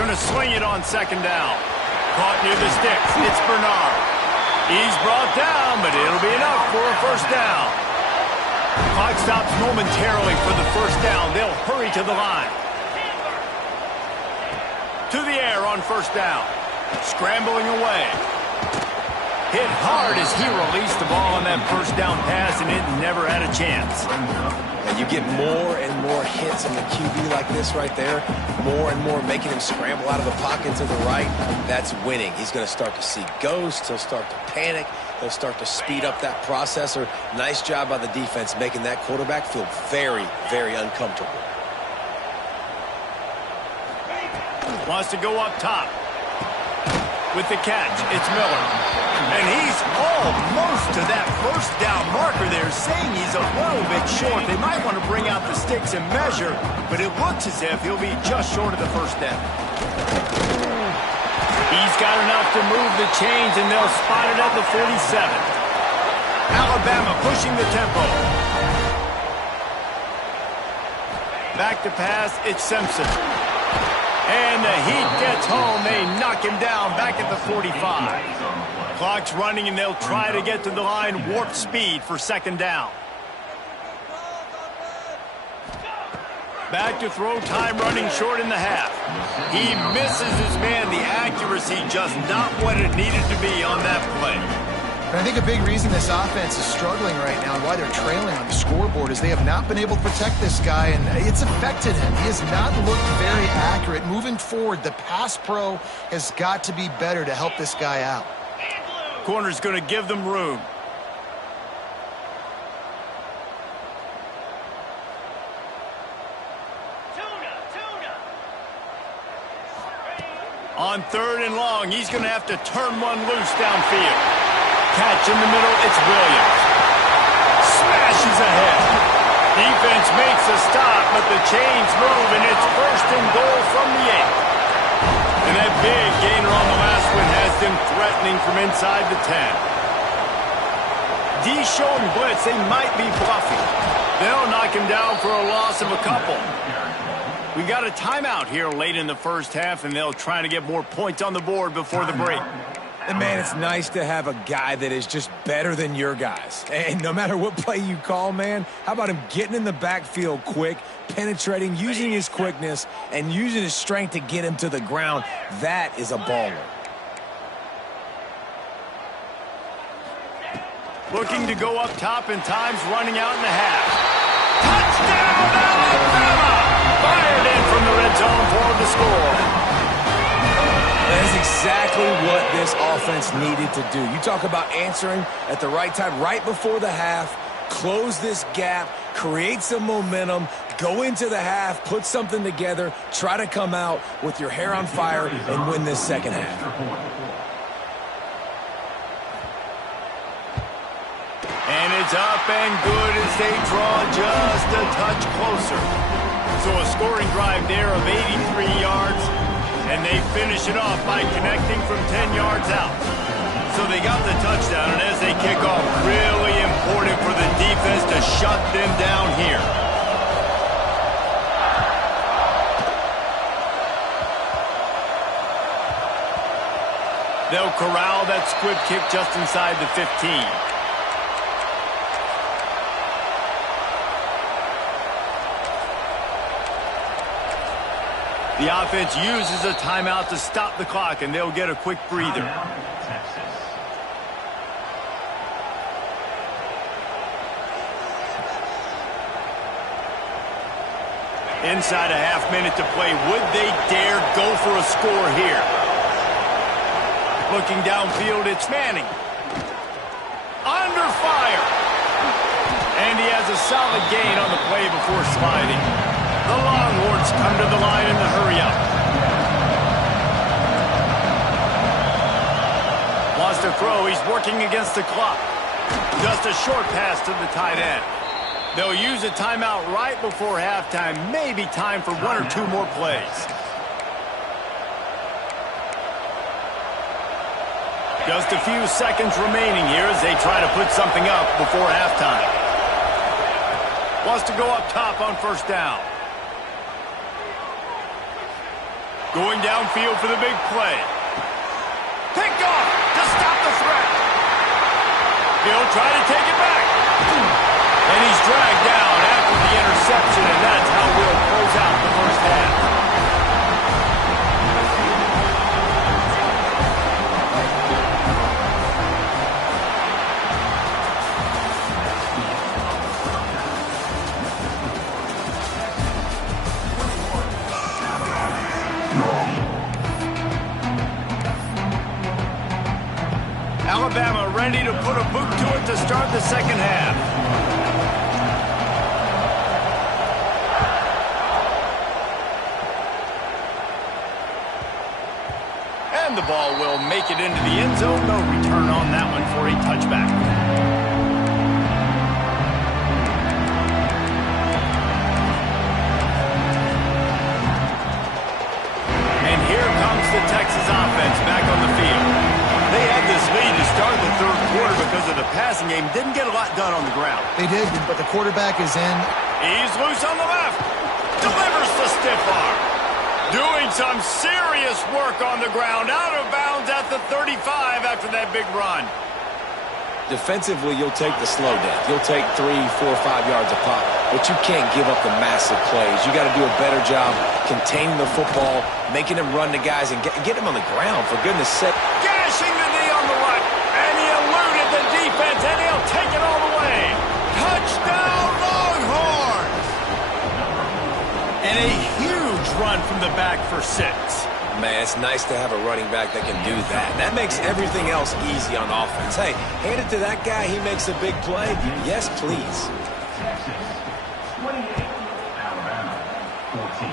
Gonna swing it on second down. Caught near the sticks. It's Bernard. He's brought down, but it'll be enough for a first down. Clock stops momentarily for the first down. They'll hurry to the line. To the air on first down. Scrambling away. Hit hard as he released the ball on that first down pass, and it never had a chance. And you get more and more hits on the QB like this right there. More and more making him scramble out of the pocket to the right. That's winning. He's going to start to see ghosts. He'll start to panic. He'll start to speed up that processor. Nice job by the defense making that quarterback feel very, very uncomfortable. Wants to go up top. With the catch, it's Miller. And he's almost to that first down marker there, saying he's a little bit short. They might want to bring out the sticks and measure, but it looks as if he'll be just short of the first down. He's got enough to move the chains, and they'll spot it at the 47. Alabama pushing the tempo. Back to pass, it's Simpson. And the heat gets home. They knock him down back at the 45. Clock's running, and they'll try to get to the line warp speed for second down. Back to throw, time running short in the half. He misses his man. The accuracy just not what it needed to be on that play. And I think a big reason this offense is struggling right now and why they're trailing on the scoreboard is they have not been able to protect this guy, and it's affected him. He has not looked very accurate. Moving forward, the pass pro has got to be better to help this guy out. Corner's going to give them room. On third and long, he's going to have to turn one loose downfield. Catch in the middle, it's Williams. Smashes ahead. Defense makes a stop, but the chains move, and it's first and goal from the 8. And that big gainer on the last one has them threatening from inside the 10. D showing blitz, they might be bluffing. They'll knock him down for a loss of a couple. We got a timeout here late in the first half, and they'll try to get more points on the board before the break. And, man, it's nice to have a guy that is just better than your guys. And no matter what play you call, man, how about him getting in the backfield quick, penetrating, using his quickness, and using his strength to get him to the ground? That is a baller. Looking to go up top, and time's running out in the half. Touchdown, Alabama! Fired in from the red zone for the score. That is exactly what this offense needed to do. You talk about answering at the right time, right before the half, close this gap, create some momentum, go into the half, put something together, try to come out with your hair on fire and win this second half. And it's up and good as they draw just a touch closer. So a scoring drive there of 83 yards, and they finish it off by connecting from 10 yards out. So they got the touchdown, and as they kick off, really important for the defense to shut them down here. They'll corral that squib kick just inside the 15. The offense uses a timeout to stop the clock, and they'll get a quick breather. Inside a half minute to play. Would they dare go for a score here? Looking downfield, it's Manning. Under fire. And he has a solid gain on the play before sliding. The Longhorns come to the line in the hurry-up. Wants to throw. He's working against the clock. Just a short pass to the tight end. They'll use a timeout right before halftime. Maybe time for one or two more plays. Just a few seconds remaining here as they try to put something up before halftime. Wants to go up top on first down. Going downfield for the big play. Picked off to stop the threat. He'll try to take it back. And he's dragged down after the interception, and that's how we'll close out the first half. Alabama ready to put a boot to it to start the second half. And the ball will make it into the end zone. No return on that one for a touchback. And here comes the Texas offense back on the field. They had this lead to start the third quarter because of the passing game. Didn't get a lot done on the ground. They did, but the quarterback is in. He's loose on the left. Delivers the stiff arm. Doing some serious work on the ground. Out of bounds at the 35 after that big run. Defensively, you'll take the slow death. You'll take 3, 4, 5 yards a pop. But you can't give up the massive plays. You got to do a better job containing the football, making them run to guys, and get them on the ground, for goodness sake. Gashing the knee on the right. And he eluded the defense, and he'll take it all the way. Touchdown, Longhorns! And a huge run from the back for 6. Man, it's nice to have a running back that can do that. That makes everything else easy on offense. Hey, hand it to that guy. He makes a big play. Yes, please. Texas, 28, Alabama, 14.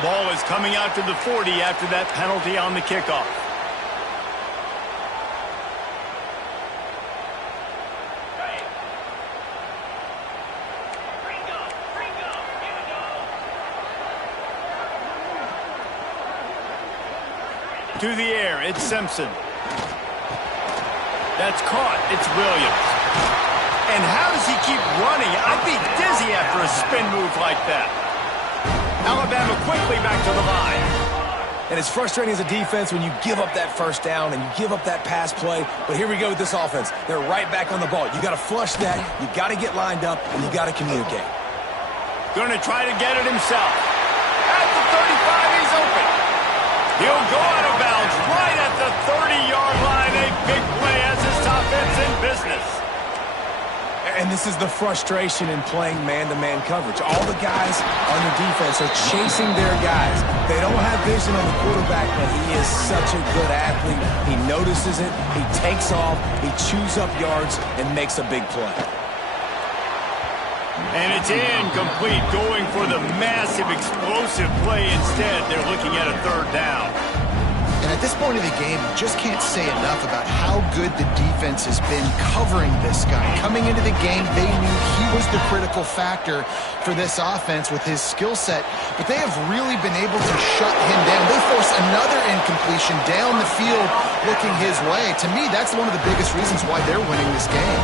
Ball is coming out to the 40 after that penalty on the kickoff. To the air, it's Simpson. That's caught, it's Williams. And how does he keep running? I'd be dizzy after a spin move like that. Alabama quickly back to the line. And it's frustrating as a defense when you give up that first down and you give up that pass play. But here we go with this offense. They're right back on the ball. You got to flush that, you got to get lined up, and you got to communicate. Going to try to get it himself. At the 35, he's open. He'll go out of bounds right at the 30-yard line. A big play as his offense in business. And this is the frustration in playing man-to-man coverage. All the guys on your defense are chasing their guys. They don't have vision on the quarterback, but he is such a good athlete. He notices it, he takes off, he chews up yards, and makes a big play. And it's incomplete, going for the massive explosive play instead. They're looking at a third down. And I think this point of the game, you just can't say enough about how good the defense has been covering this guy. Coming into the game, they knew he was the critical factor for this offense with his skill set, but they have really been able to shut him down. They force another incompletion down the field looking his way. To me, that's one of the biggest reasons why they're winning this game.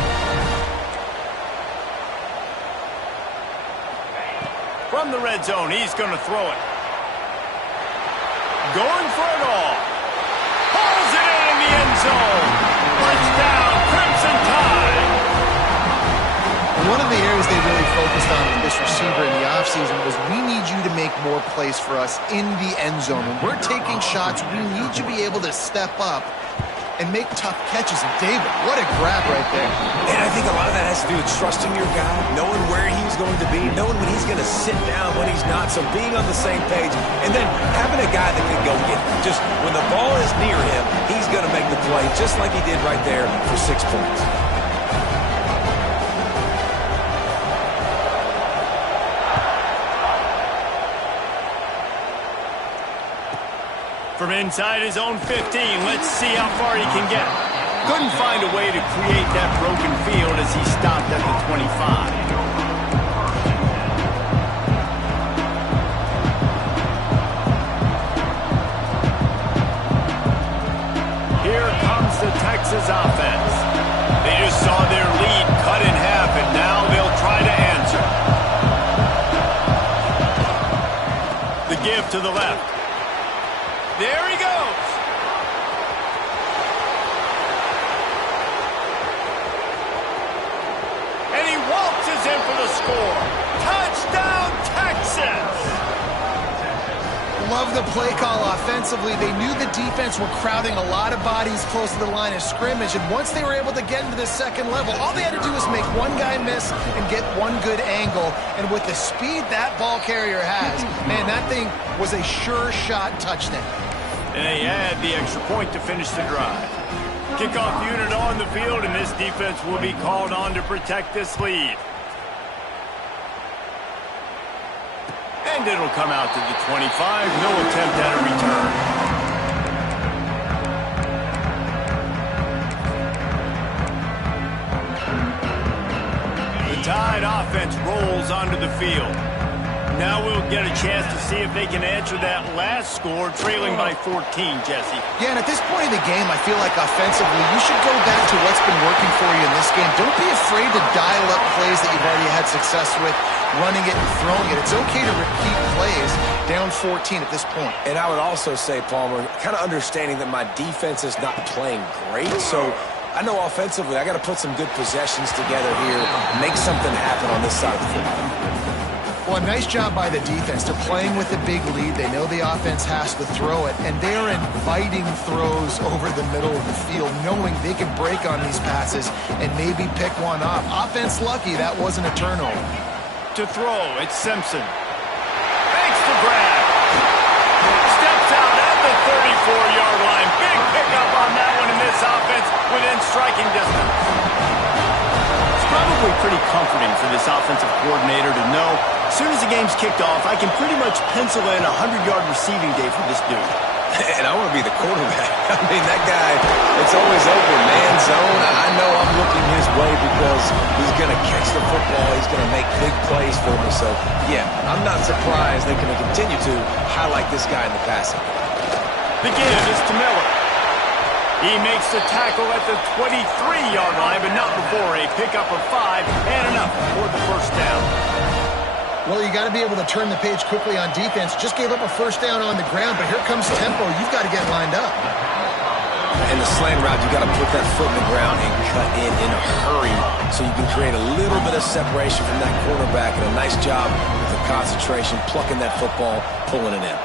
From the red zone, he's going to throw it. Going for it all. Pulls it in the end zone. Touchdown, Crimson Tide. One of the areas they really focused on with this receiver in the offseason was, we need you to make more plays for us in the end zone. When we're taking shots, we need you to be able to step up and make tough catches. And David, what a grab right there. And I think a lot of that has to do with trusting your guy, knowing where he's going to be, knowing when he's going to sit down, when he's not, so being on the same page, and then having a guy that can go get it. Just when the ball is near him, he's going to make the play, just like he did right there for 6 points. From inside his own 15, let's see how far he can get. Couldn't find a way to create that broken field as he stopped at the 25. Here comes the Texas offense. They just saw their lead cut in half, and now they'll try to answer. The give to the left. There he goes. And he waltzes in for the score. Touchdown, Texas! Love the play call offensively. They knew the defense were crowding a lot of bodies close to the line of scrimmage, and once they were able to get into the second level, all they had to do was make one guy miss and get one good angle. And with the speed that ball carrier has, man, that thing was a sure shot touchdown. And they had the extra point to finish the drive. Kickoff unit on the field, and this defense will be called on to protect this lead. And it'll come out to the 25. No attempt at a return. The Tide offense rolls onto the field. Now we'll get a chance to see if they can answer that last score, trailing by 14, Jesse. Yeah, and at this point in the game, I feel like offensively, you should go back to what's been working for you in this game. Don't be afraid to dial up plays that you've already had success with, running it and throwing it. It's okay to repeat plays down 14 at this point. And I would also say, Palmer, kind of understanding that my defense is not playing great, so I know offensively I got to put some good possessions together here, make something happen on this side of the football. Well, a nice job by the defense. They're playing with a big lead. They know the offense has to throw it, and they are inviting throws over the middle of the field, knowing they can break on these passes and maybe pick one off. Offense lucky that wasn't a turnover. To throw, it's Simpson. Makes the grab. Steps out at the 34-yard line. Big pickup on that one in this offense within striking distance. It's probably pretty comforting for this offensive coordinator to know as soon as the game's kicked off, I can pretty much pencil in a 100-yard receiving day for this dude. And I want to be the quarterback. I mean, that guy, it's always open, man zone. I know I'm looking his way because he's going to catch the football. He's going to make big plays for me. So, yeah, I'm not surprised they're going to continue to highlight this guy in the passing. The give is to Miller. He makes the tackle at the 23-yard line, but not before a pickup of 5 and enough for the first down. Well, you got to be able to turn the page quickly on defense. Just gave up a first down on the ground, but here comes tempo. You've got to get lined up. And the slant route, you got to put that foot in the ground and cut in a hurry so you can create a little bit of separation from that quarterback. And a nice job with the concentration, plucking that football, pulling it in.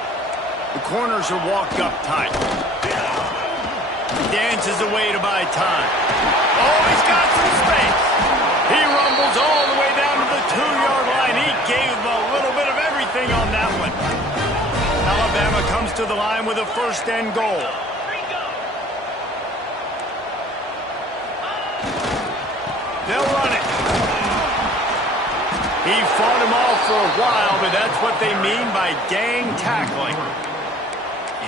The corners are walked up tight. Dances away to buy time. Oh, he's got some space. He rumbles all the way down to the 2-yard line. He gave a little bit of everything on that one. Alabama comes to the line with a first and goal. They'll run it. He fought him off for a while, but that's what they mean by gang tackling.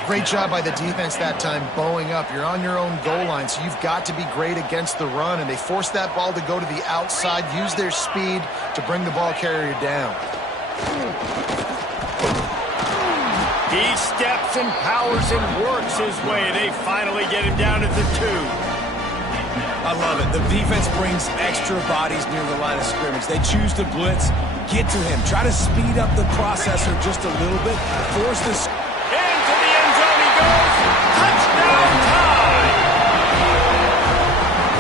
Great job by the defense that time, bowing up. You're on your own goal line, so you've got to be great against the run, and they forced that ball to go to the outside, use their speed to bring the ball carrier down. He steps and powers and works his way. They finally get him down at the 2. I love it. The defense brings extra bodies near the line of scrimmage. They choose to blitz, get to him, try to speed up the processor just a little bit, force this. Into the end zone he goes. Touchdown tie.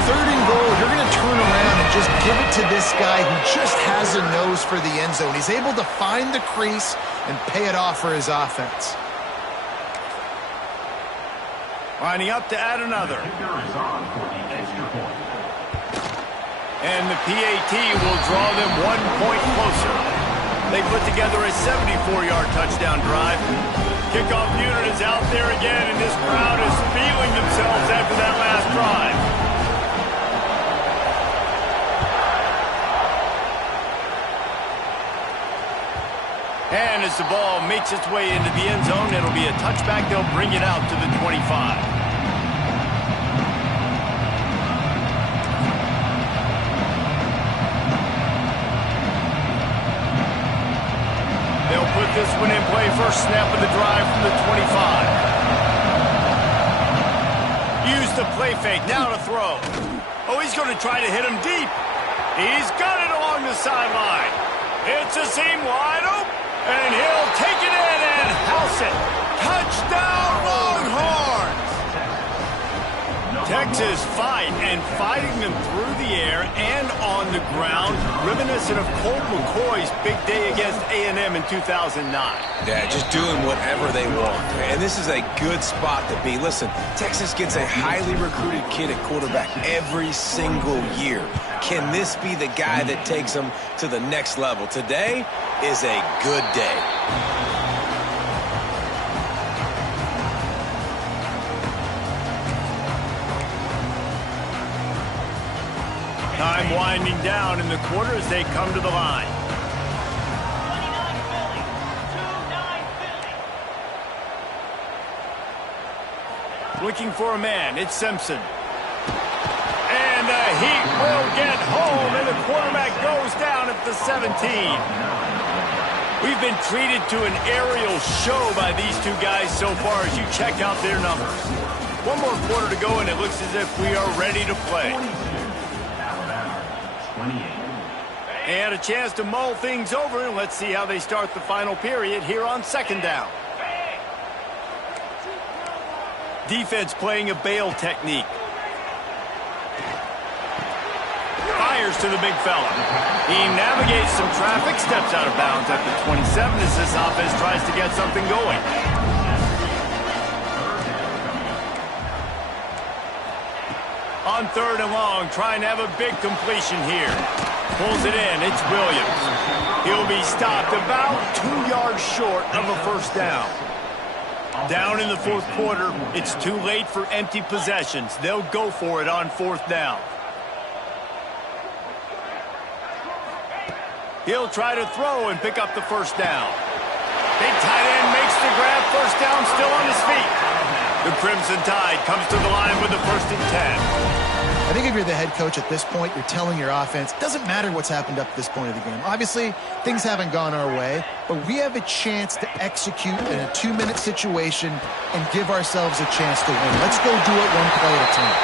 3rd and goal, you're going to turn around and just give it to this guy who just has a nose for the end zone. He's able to find the crease and pay it off for his offense. Lining up to add another. Kicker is on for the extra point. And the PAT will draw them 1 point closer. They put together a 74-yard touchdown drive. Kickoff unit is out there again, and this crowd is feeling themselves after that last drive. And as the ball makes its way into the end zone, it'll be a touchback. They'll bring it out to the 25. They'll put this one in play. First snap of the drive from the 25. Use the play fake. Now to throw. Oh, he's going to try to hit him deep. He's got it along the sideline. It's a seam wide open. And he'll take it in and house it. Touchdown, Longhorns! Texas fighting them through the air and on the ground, reminiscent of Colt McCoy's big day against A&M in 2009. Yeah, just doing whatever they want. And this is a good spot to be. Listen, Texas gets a highly recruited kid at quarterback every single year. Can this be the guy that takes them to the next level? Today is a good day. Time winding down in the quarter as they come to the line. 29 Philly. 2-9 Philly. Looking for a man. It's Simpson. And the Heat will get home, and the quarterback goes down at the 17. We've been treated to an aerial show by these two guys so far as you check out their numbers. 1 more quarter to go, and it looks as if we are ready to play. 28. And a chance to mull things over, and let's see how they start the final period here on 2nd down. Defense playing a bail technique. Fires to the big fella. He navigates some traffic, steps out of bounds at the 27 as this offense tries to get something going. On 3rd and long, trying to have a big completion here. Pulls it in. It's Williams. He'll be stopped about 2 yards short of a 1st down. Down in the 4th quarter, it's too late for empty possessions. They'll go for it on 4th down. He'll try to throw and pick up the 1st down. Big tight end makes the grab. 1st down, still on his feet. The Crimson Tide comes to the line with the 1st and 10. I think if you're the head coach at this point, you're telling your offense, doesn't matter what's happened up to this point of the game. Obviously, things haven't gone our way, but we have a chance to execute in a 2-minute situation and give ourselves a chance to win. Let's go do it 1 play at a time.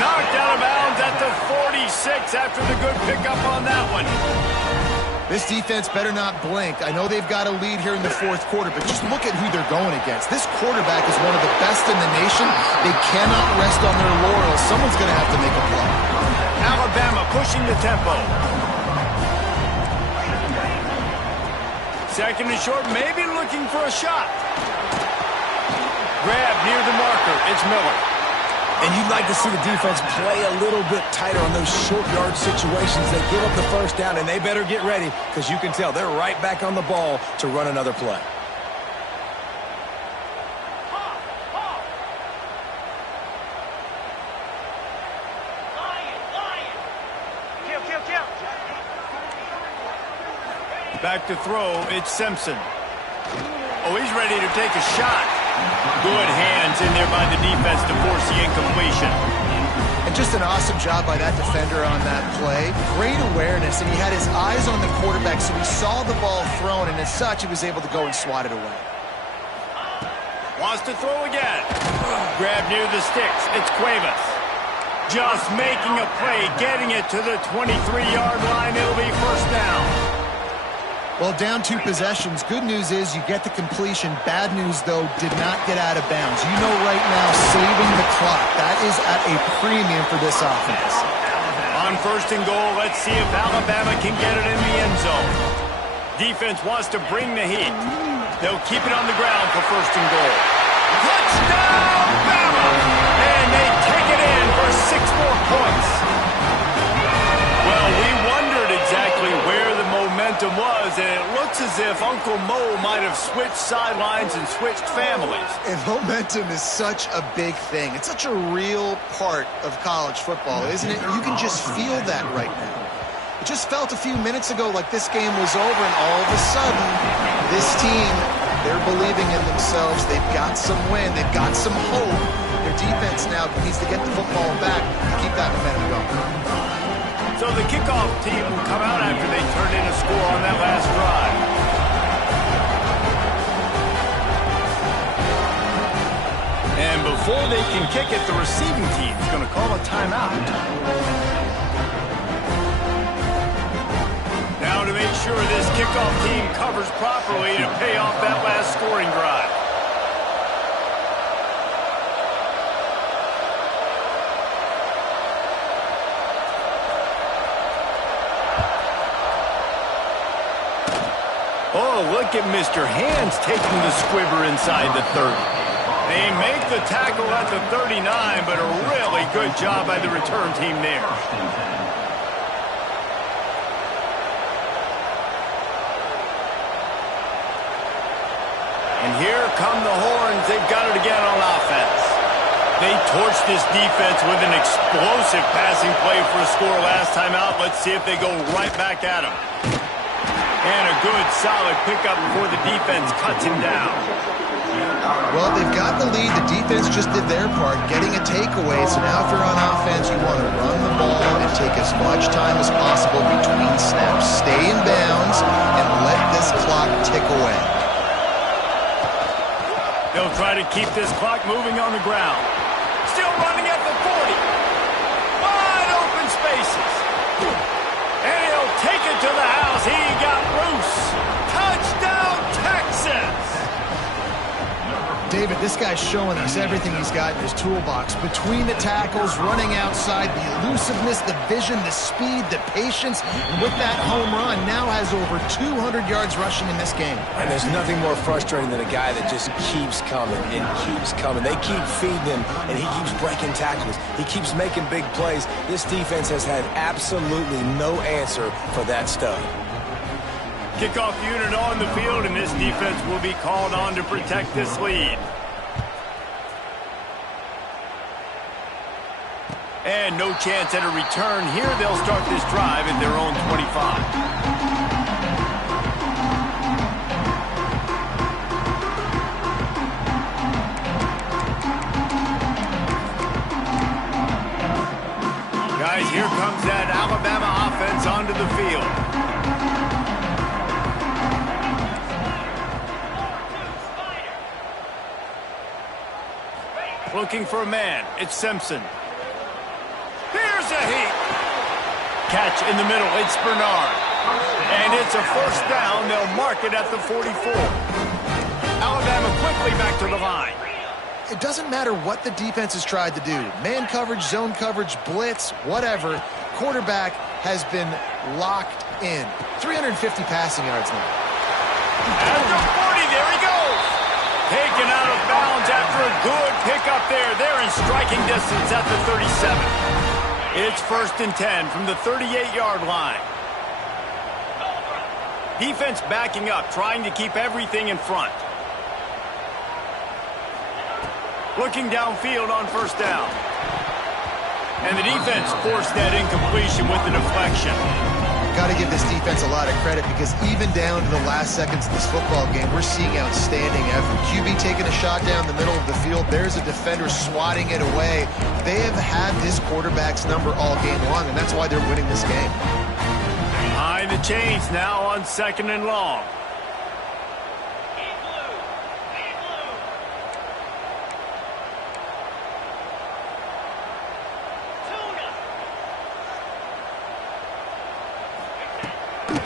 Knocked out of bounds at the 46 after the good pickup on that one. This defense better not blink. I know they've got a lead here in the 4th quarter, but just look at who they're going against. This quarterback is one of the best in the nation. They cannot rest on their laurels. Someone's going to have to make a play. Alabama pushing the tempo. 2nd and short, maybe looking for a shot. Grab near the marker. It's Miller. And you'd like to see the defense play a little bit tighter on those short yard situations. They give up the 1st down, and they better get ready because you can tell they're right back on the ball to run another play. Back to throw, it's Simpson. Oh, he's ready to take a shot. Good hands in there by the defense to force the incompletion. And just an awesome job by that defender on that play. Great awareness, and he had his eyes on the quarterback, so he saw the ball thrown, and as such, he was able to go and swat it away. Wants to throw again. Grab near the sticks. It's Cuevas. Just making a play, getting it to the 23-yard line. It'll be first down. Well, down 2 possessions. Good news is you get the completion. Bad news, though, did not get out of bounds. You know right now, saving the clock. That is at a premium for this offense. On first and goal, let's see if Alabama can get it in the end zone. Defense wants to bring the heat. They'll keep it on the ground for first and goal. Touchdown, Bama! And they take it in for 6 more points. Well, we wondered exactly where the momentum was, and it looks as if Uncle Mo might have switched sidelines and switched families. And momentum is such a big thing. It's such a real part of college football, isn't it? You can just feel that right now. It just felt a few minutes ago like this game was over, and all of a sudden, this team, they're believing in themselves. They've got some wind. They've got some hope. Their defense now needs to get the football back to keep that momentum going. So the kickoff team will come out after they turn in a score on that last drive. And before they can kick it, the receiving team's going to call a timeout. Now to make sure this kickoff team covers properly to pay off that last scoring drive. Oh, look at Mr. Hands taking the squibber inside the 30. They make the tackle at the 39, but a really good job by the return team there. And here come the horns. They've got it again on offense. They torched this defense with an explosive passing play for a score last time out. Let's see if they go right back at him. And a good, solid pickup before the defense cuts him down. Well, they've got the lead. The defense just did their part, getting a takeaway. So now if you're on offense, you want to run the ball and take as much time as possible between snaps. Stay in bounds and let this clock tick away. They'll try to keep this clock moving on the ground. Still running at the 40. Wide open spaces. And he'll take it to the house. He got loose. Touchdown, Texas! David, this guy's showing us everything he's got in his toolbox. Between the tackles, running outside, the elusiveness, the vision, the speed, the patience. And with that home run, now has over 200 yards rushing in this game. And there's nothing more frustrating than a guy that just keeps coming and keeps coming. They keep feeding him, and he keeps breaking tackles. He keeps making big plays. This defense has had absolutely no answer for that stud. Kickoff unit on the field, and this defense will be called on to protect this lead. And no chance at a return here. They'll start this drive at their own 25. Guys, here comes that Alabama offense onto the field. Looking for a man. It's Simpson. Here's a heat. Catch in the middle. It's Bernard. And it's a first down. They'll mark it at the 44. Alabama quickly back to the line. It doesn't matter what the defense has tried to do. Man coverage, zone coverage, blitz, whatever. Quarterback has been locked in. 350 passing yards now. At the 40, there he goes. Taken out of bounds after a good pickup there. They're in striking distance at the 37. It's first and 10 from the 38-yard line. Defense backing up, trying to keep everything in front. Looking downfield on first down. And the defense forced that incompletion with the deflection. got to give this defense a lot of credit because even down to the last seconds of this football game, we're seeing outstanding effort. QB taking a shot down the middle of the field. There's a defender swatting it away. They have had this quarterback's number all game long, and that's why they're winning this game. Behind the chains now on 2nd and long.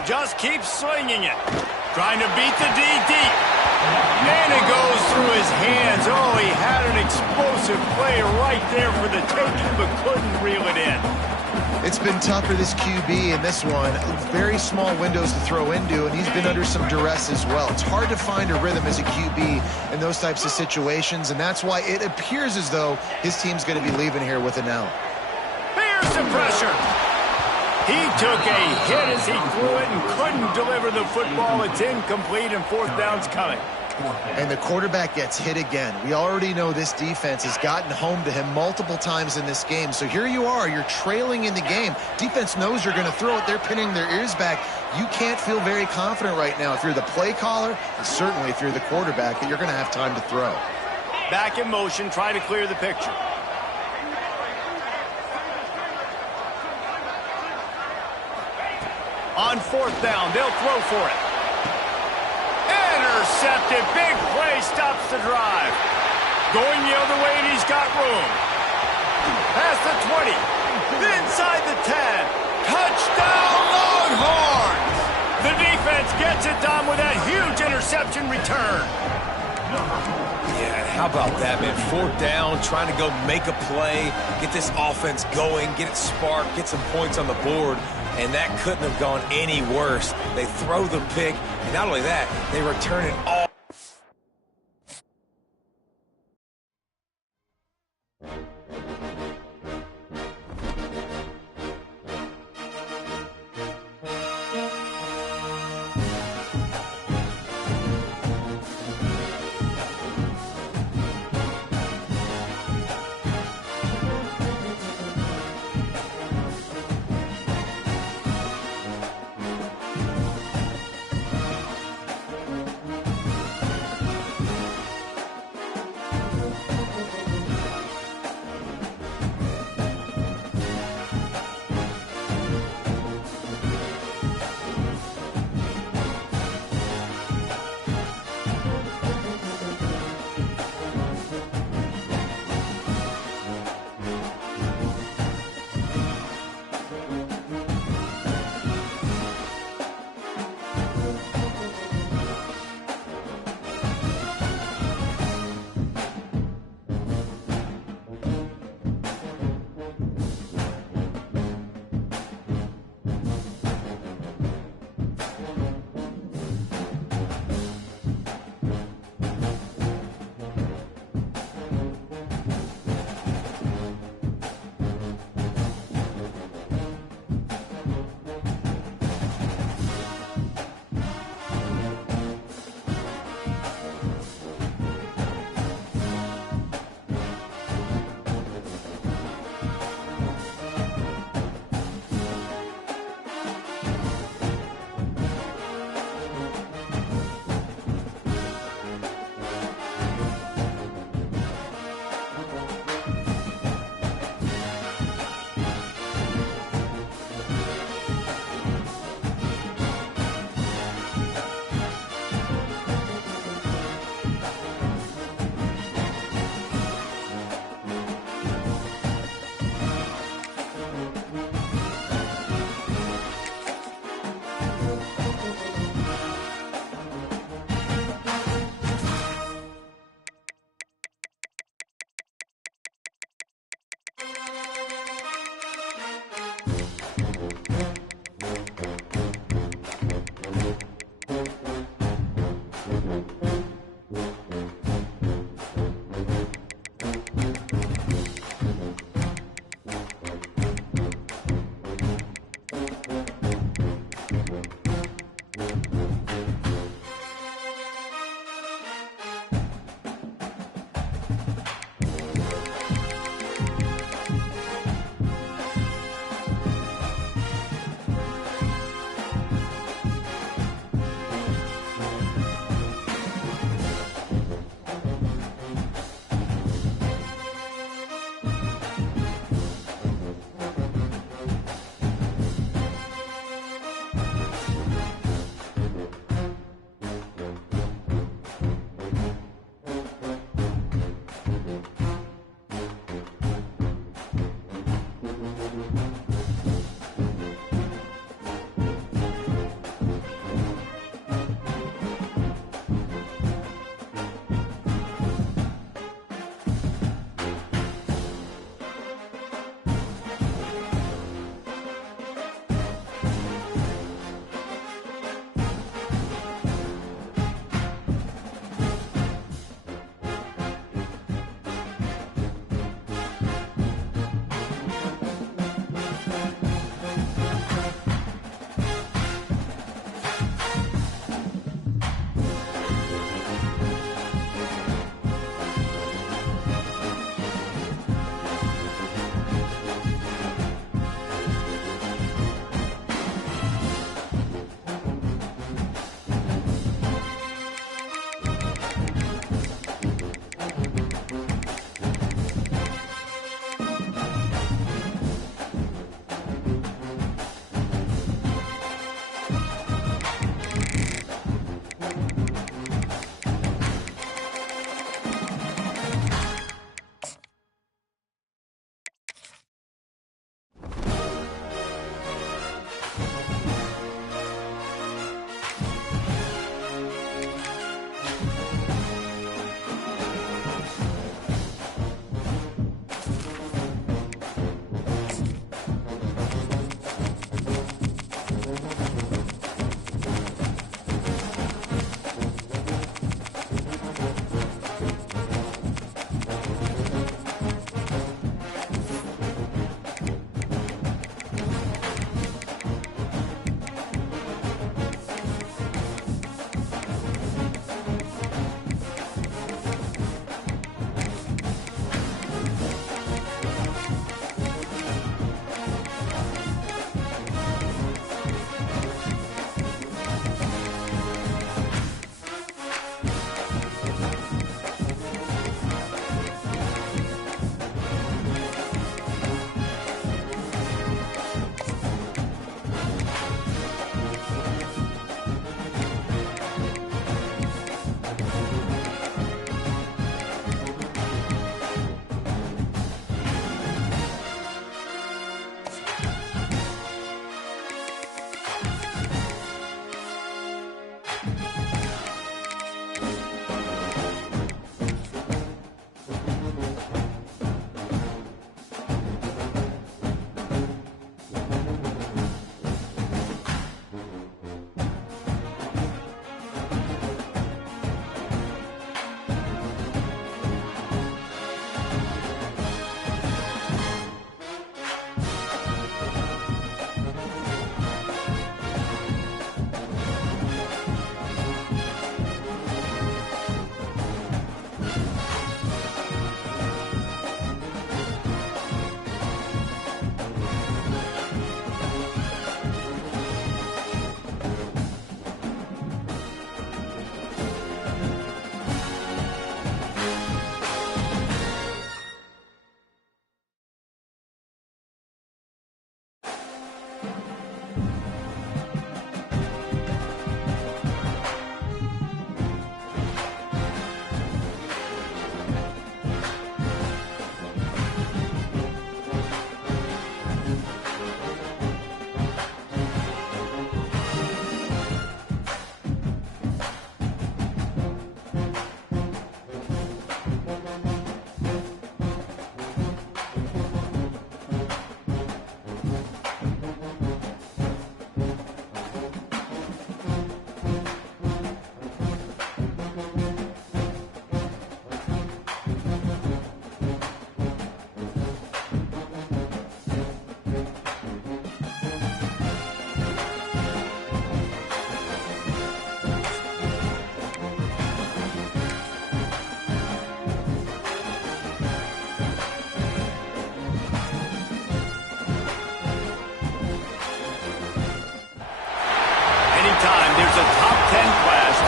Just keeps swinging it. Trying to beat the D deep. And it goes through his hands. Oh, he had an explosive play right there for the taking, but couldn't reel it in. It's been tough for this QB in this one. Very small windows to throw into, and he's been under some duress as well. It's hard to find a rhythm as a QB in those types of situations, and that's why it appears as though his team's going to be leaving here with an L. Here's the pressure. He took a hit as he threw it and couldn't deliver the football. It's incomplete and 4th down's coming. And the quarterback gets hit again. We already know this defense has gotten home to him multiple times in this game. So here you are, you're trailing in the game. Defense knows you're going to throw it. They're pinning their ears back. You can't feel very confident right now if you're the play caller, and certainly if you're the quarterback, that you're going to have time to throw. Back in motion, try to clear the picture. On 4th down, they'll throw for it. Intercepted. Big play stops the drive. Going the other way, and he's got room. Past the 20. Inside the 10. Touchdown, Longhorns! The defense gets it done with that huge interception return. Yeah, how about that, man? 4th down, trying to go make a play, get this offense going, get it sparked, get some points on the board. And that couldn't have gone any worse. They throw the pick, and not only that, they return it all.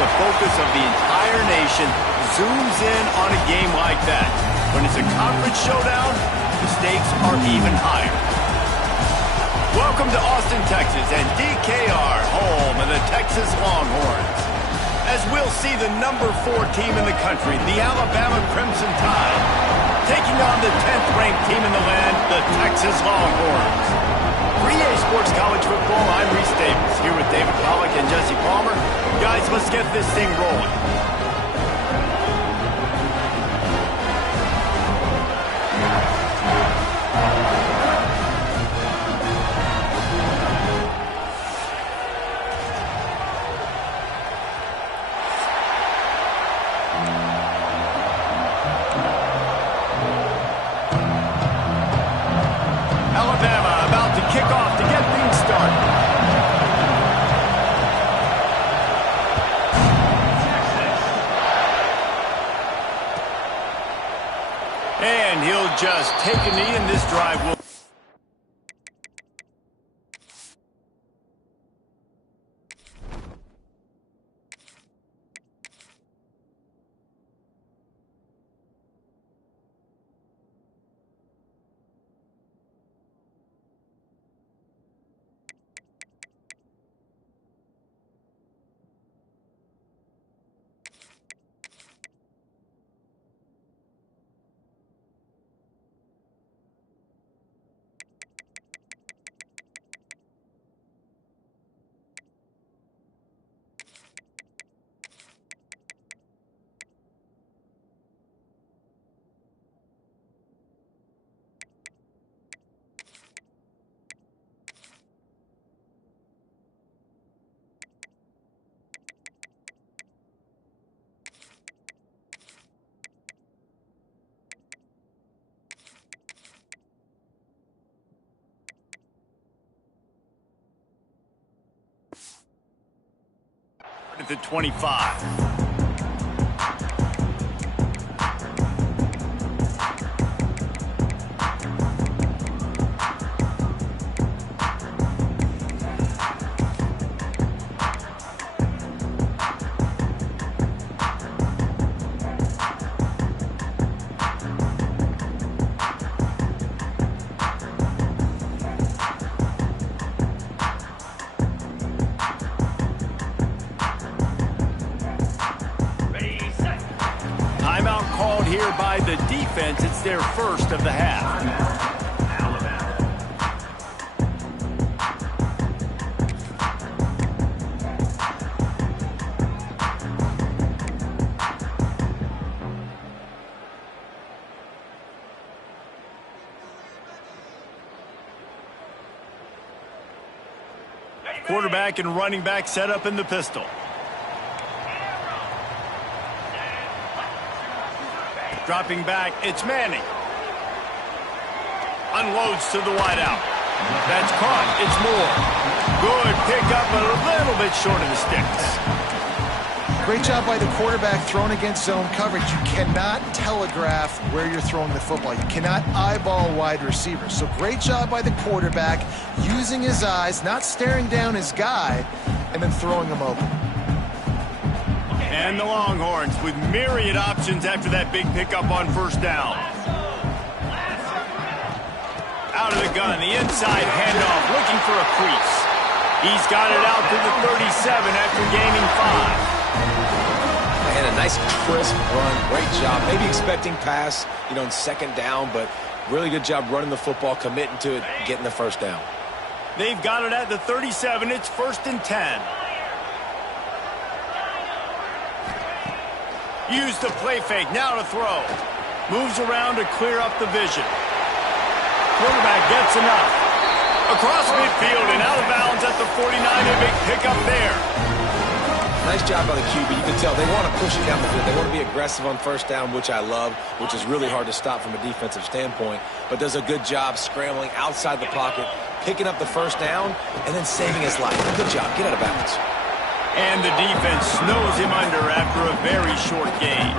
the focus of the entire nation zooms in on a game like that. When it's a conference showdown, the stakes are even higher. Welcome to Austin, Texas, and DKR, home of the Texas Longhorns. As we'll see the number 4 team in the country, the Alabama Crimson Tide, taking on the 10th-ranked team in the land, the Texas Longhorns. For EA Sports College Football, I'm Reese Davis, here with David Pollack and Jesse Palmer. Guys, let's get this thing rolling. Alabama about to kick off to get things started. And he'll just take a knee, and this drive will... at the 25. Timeout called here by the defense. It's their first of the half. Quarterback and running back set up in the pistol. Dropping back, it's Manning. Unloads to the wideout. That's caught. It's Moore. Good pickup, but a little bit short of the sticks. Great job by the quarterback thrown against zone coverage. You cannot telegraph where you're throwing the football. You cannot eyeball wide receivers. So great job by the quarterback using his eyes, not staring down his guy, and then throwing him open. And the Longhorns with myriad options after that big pickup on first down. Out of the gun, the inside handoff, looking for a crease. He's got it out to the 37 after gaining 5. And a nice crisp run, great job. Maybe expecting pass, in second down, but really good job running the football, committing to it, getting the first down. They've got it at the 37. It's 1st and 10. Use the play fake, now to throw. Moves around to clear up the vision. Quarterback gets enough. Across midfield and out of bounds at the 49. A big pickup there. Nice job by the QB. You can tell they want to push it down the field. They want to be aggressive on first down, which I love, which is really hard to stop from a defensive standpoint, but does a good job scrambling outside the pocket, picking up the first down, and then saving his life. Good job. Get out of bounds. And the defense snows him under after a very short gain.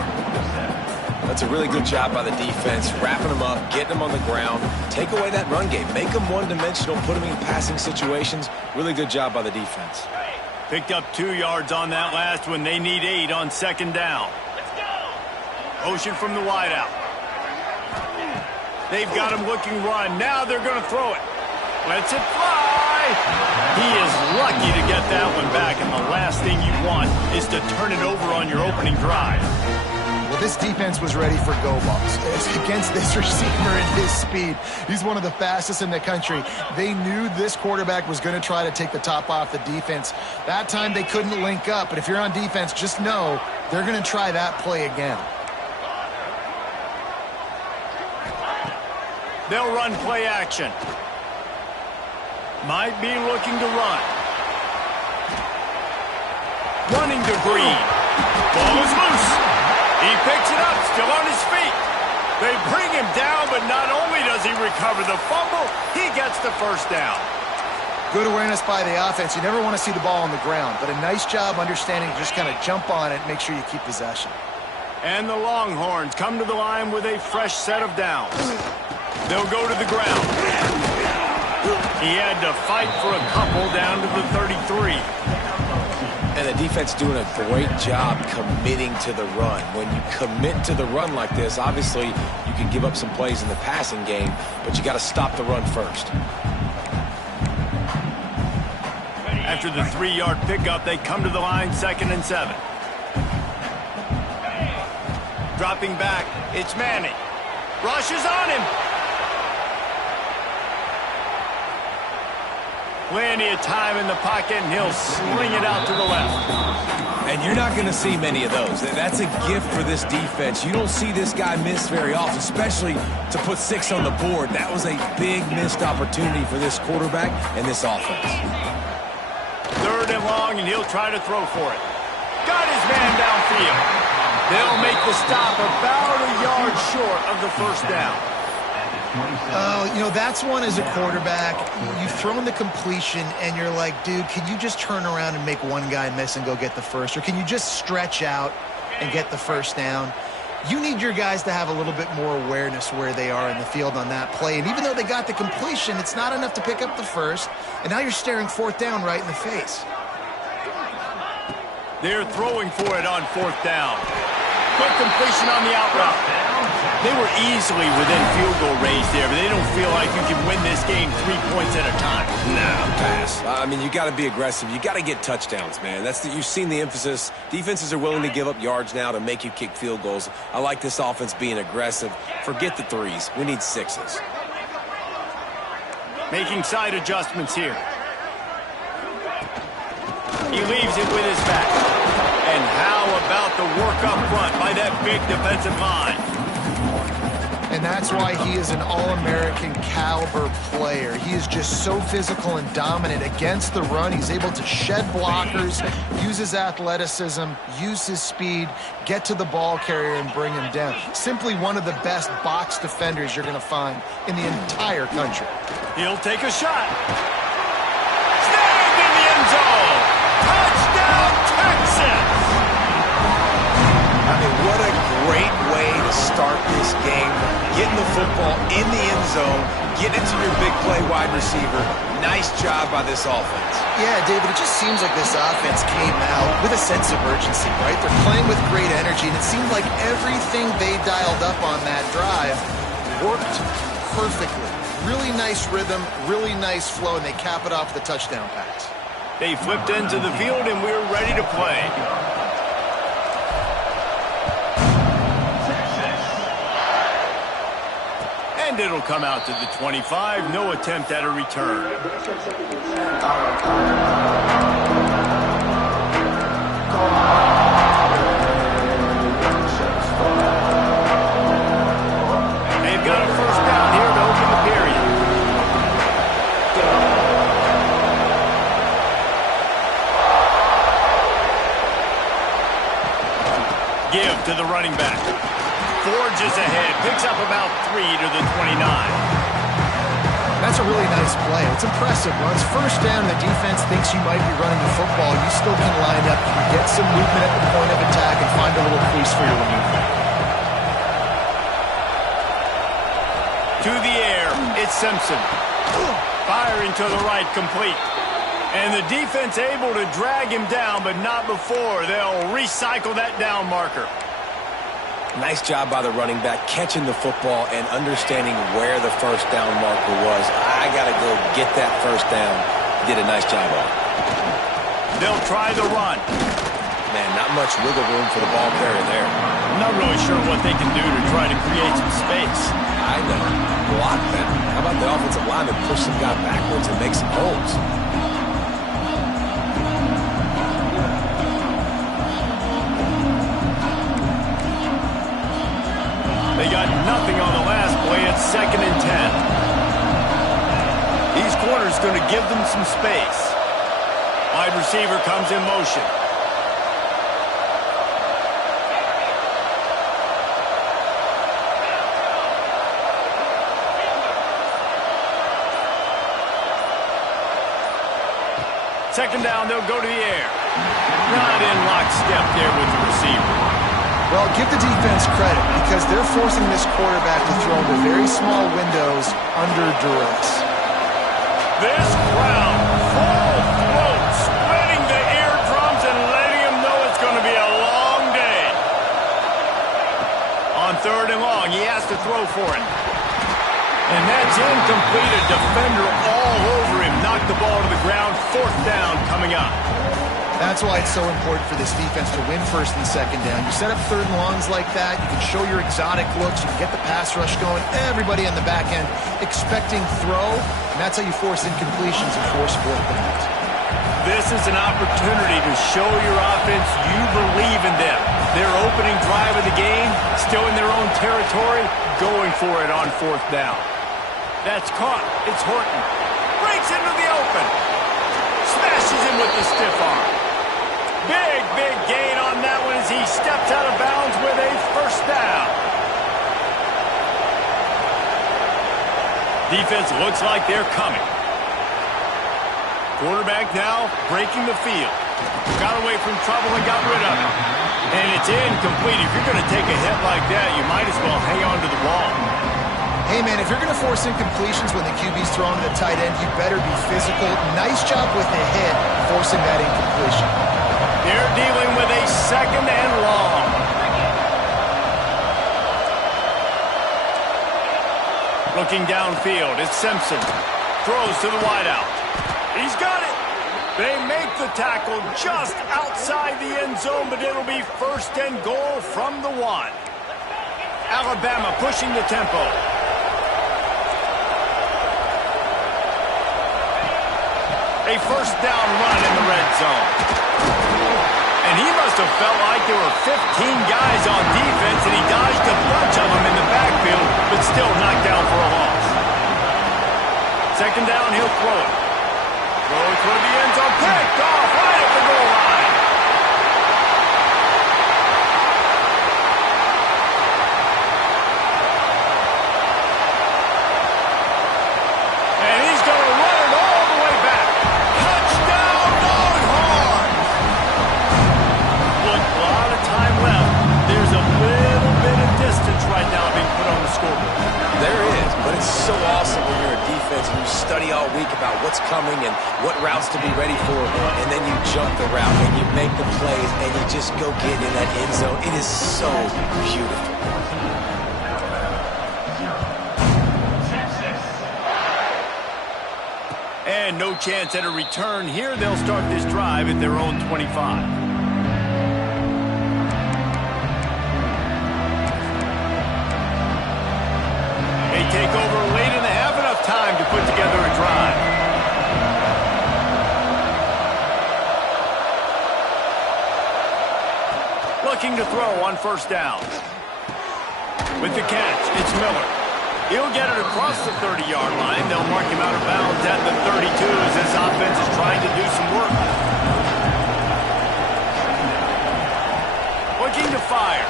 That's a really good job by the defense, wrapping him up, getting him on the ground, take away that run game, make him one-dimensional, put him in passing situations. Really good job by the defense. Picked up 2 yards on that last one. They need 8 on second down. Let's go. Motion from the wideout. They've got him looking run. Now they're going to throw it. Lets it fly. He is lucky to get that one back, and the last thing you want is to turn it over on your opening drive. Well, this defense was ready for go balls. It's against this receiver and his speed. He's one of the fastest in the country. They knew this quarterback was going to try to take the top off the defense. That time they couldn't link up, but if you're on defense, just know they're going to try that play again. They'll run play action. Might be looking to run. Running to Green. Ball is loose. He picks it up, still on his feet. They bring him down, but not only does he recover the fumble, he gets the first down. Good awareness by the offense. You never want to see the ball on the ground, but a nice job understanding to just kind of jump on it and make sure you keep possession. And the Longhorns come to the line with a fresh set of downs. They'll go to the ground. He had to fight for a couple down to the 33. And the defense doing a great job committing to the run. When you commit to the run like this, obviously you can give up some plays in the passing game, but you got to stop the run first. After the 3-yard pickup, they come to the line 2nd and 7. Dropping back, it's Manning. Rushes on him. Plenty of time in the pocket, and he'll sling it out to the left. And you're not going to see many of those. That's a gift for this defense. You don't see this guy miss very often, especially to put 6 on the board. That was a big missed opportunity for this quarterback and this offense. 3rd and long, and he'll try to throw for it. Got his man downfield. They'll make the stop about a yard short of the first down. Oh, you know, that's one as a quarterback. You've thrown the completion, and you're like, dude, can you just turn around and make one guy miss and go get the first? Or can you just stretch out and get the first down? You need your guys to have a little bit more awareness where they are in the field on that play. And even though they got the completion, it's not enough to pick up the first. And now you're staring 4th down right in the face. They're throwing for it on 4th down. Quick completion on the out route. They were easily within field goal range there, but they don't feel like you can win this game 3 points at a time. Nah, pass. I mean, you got to be aggressive. You got to get touchdowns, man. You've seen the emphasis. Defenses are willing to give up yards now to make you kick field goals. I like this offense being aggressive. Forget the 3s. We need 6s. Making side adjustments here. He leaves it with his back. And how about the work up front by that big defensive line? And that's why he is an All-American caliber player. He is just so physical and dominant against the run. He's able to shed blockers, use his athleticism, use his speed, get to the ball carrier and bring him down. Simply one of the best box defenders you're going to find in the entire country. He'll take a shot. Snagged in the end zone. Touchdown, Texas! I mean, what a great way to start this game. Getting the football in the end zone, getting it to your big play wide receiver. Nice job by this offense. Yeah, David, it just seems like this offense came out with a sense of urgency, right? They're playing with great energy, and it seemed like everything they dialed up on that drive worked perfectly. Really nice rhythm, really nice flow, and they cap it off with a touchdown pass. They flipped into the field, and we're ready to play. And it'll come out to the 25. No attempt at a return. They've got a first down here to open the period. Give to the running back. Forges ahead, picks up about 3 to the 29. That's a really nice play. It's impressive. Once first down, the defense thinks you might be running the football. You still can line up, you can get some movement at the point of attack and find a little crease for your running back. To the air, it's Simpson. Firing to the right, complete. And the defense able to drag him down, but not before. They'll recycle that down marker. Nice job by the running back, catching the football and understanding where the first down marker was. I got to go get that first down. He did a nice job on it. They'll try the run. Man, not much wiggle room for the ball carrier there. I'm not really sure what they can do to try to create some space. I know. Block that. How about the offensive lineman push some guy backwards and make some holes? They got nothing on the last play. It's 2nd and 10. These corners going to give them some space. Wide receiver comes in motion. Second down, they'll go to the air. Not in lockstep there with the receiver. Well, give the defense credit because they're forcing this quarterback to throw into very small windows under duress. This crowd, full throat, spreading the eardrums and letting them know it's going to be a long day. On 3rd and long, he has to throw for it. And that's incomplete. A defender all over him. Knocked the ball to the ground. 4th down coming up. That's why it's so important for this defense to win 1st and 2nd down. You set up 3rd and longs like that. You can show your exotic looks. You can get the pass rush going. Everybody on the back end expecting throw. And that's how you force incompletions and force 4th downs. This is an opportunity to show your offense you believe in them. Their opening drive of the game, still in their own territory, going for it on 4th down. That's caught. It's Horton. Breaks into the open. Smashes him with the stiff arm. Big gain on that one as he steps out of bounds with a 1st down. Defense looks like they're coming. Quarterback now breaking the field. Got away from trouble and got rid of it. And it's incomplete. If you're going to take a hit like that, you might as well hang on to the ball. Hey, man, if you're going to force incompletions when the QB's throwing to the tight end, you better be physical. Nice job with the hit, forcing that incompletion. They're dealing with a 2nd and long. Looking downfield, it's Simpson. Throws to the wideout. He's got it. They make the tackle just outside the end zone, but it'll be 1st and goal from the 1. Alabama pushing the tempo. A 1st down run in the red zone. And he must have felt like there were 15 guys on defense, and he dodged a bunch of them in the backfield, but still knocked down for a loss. 2nd down, he'll throw it. Throw toward the end zone, picked off right at the goal line. And he's going to run it all the way back. Touchdown, Longhorns! Look, a lot of time left. There's a little bit of distance right now being put on the scoreboard. There is, but it's so awesome when you're a defense and you study all week about what's coming and what routes to be ready for, and then you jump the route and you make the plays and you just go get in that end zone. It is so beautiful. And no chance at a return here. They'll start this drive at their own 25. They take over late in the half, enough time to put together a drive. Looking to throw on 1st down. With the catch, it's Miller. He'll get it across the 30-yard line. They'll mark him out of bounds at the 32 as this offense is trying to do some work. Looking to fire.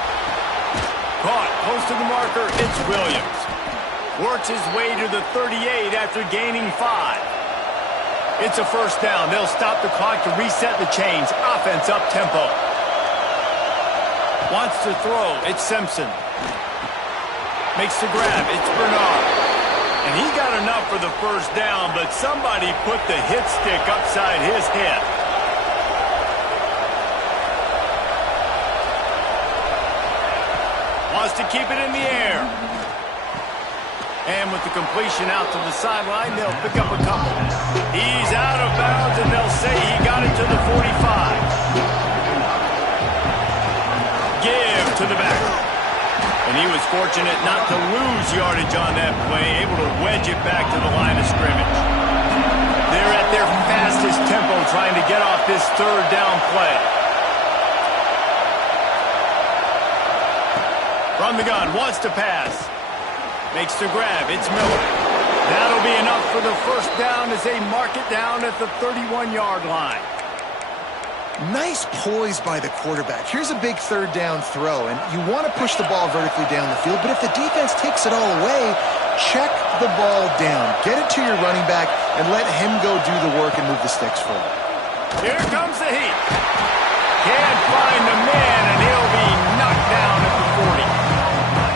Caught close to the marker. It's Williams. Works his way to the 38 after gaining 5. It's a 1st down. They'll stop the clock to reset the chains. Offense up tempo. Wants to throw. It's Simpson. Makes the grab. It's Bernard. And he got enough for the first down, but somebody put the hit stick upside his head. Wants to keep it in the air. And with the completion out to the sideline, they'll pick up a couple. He's out of bounds, and they'll say he got it to the 45. Give to the back. And he was fortunate not to lose yardage on that play, able to wedge it back to the line of scrimmage. They're at their fastest tempo trying to get off this third down play. From the gun, wants to pass. Makes the grab, it's Miller. That'll be enough for the first down as they mark it down at the 31-yard line. Nice poise by the quarterback. Here's a big third down throw, and you want to push the ball vertically down the field, but if the defense takes it all away, check the ball down. Get it to your running back and let him go do the work and move the sticks forward. Here comes the heat. Can't find the man, and he'll be knocked down at the 40.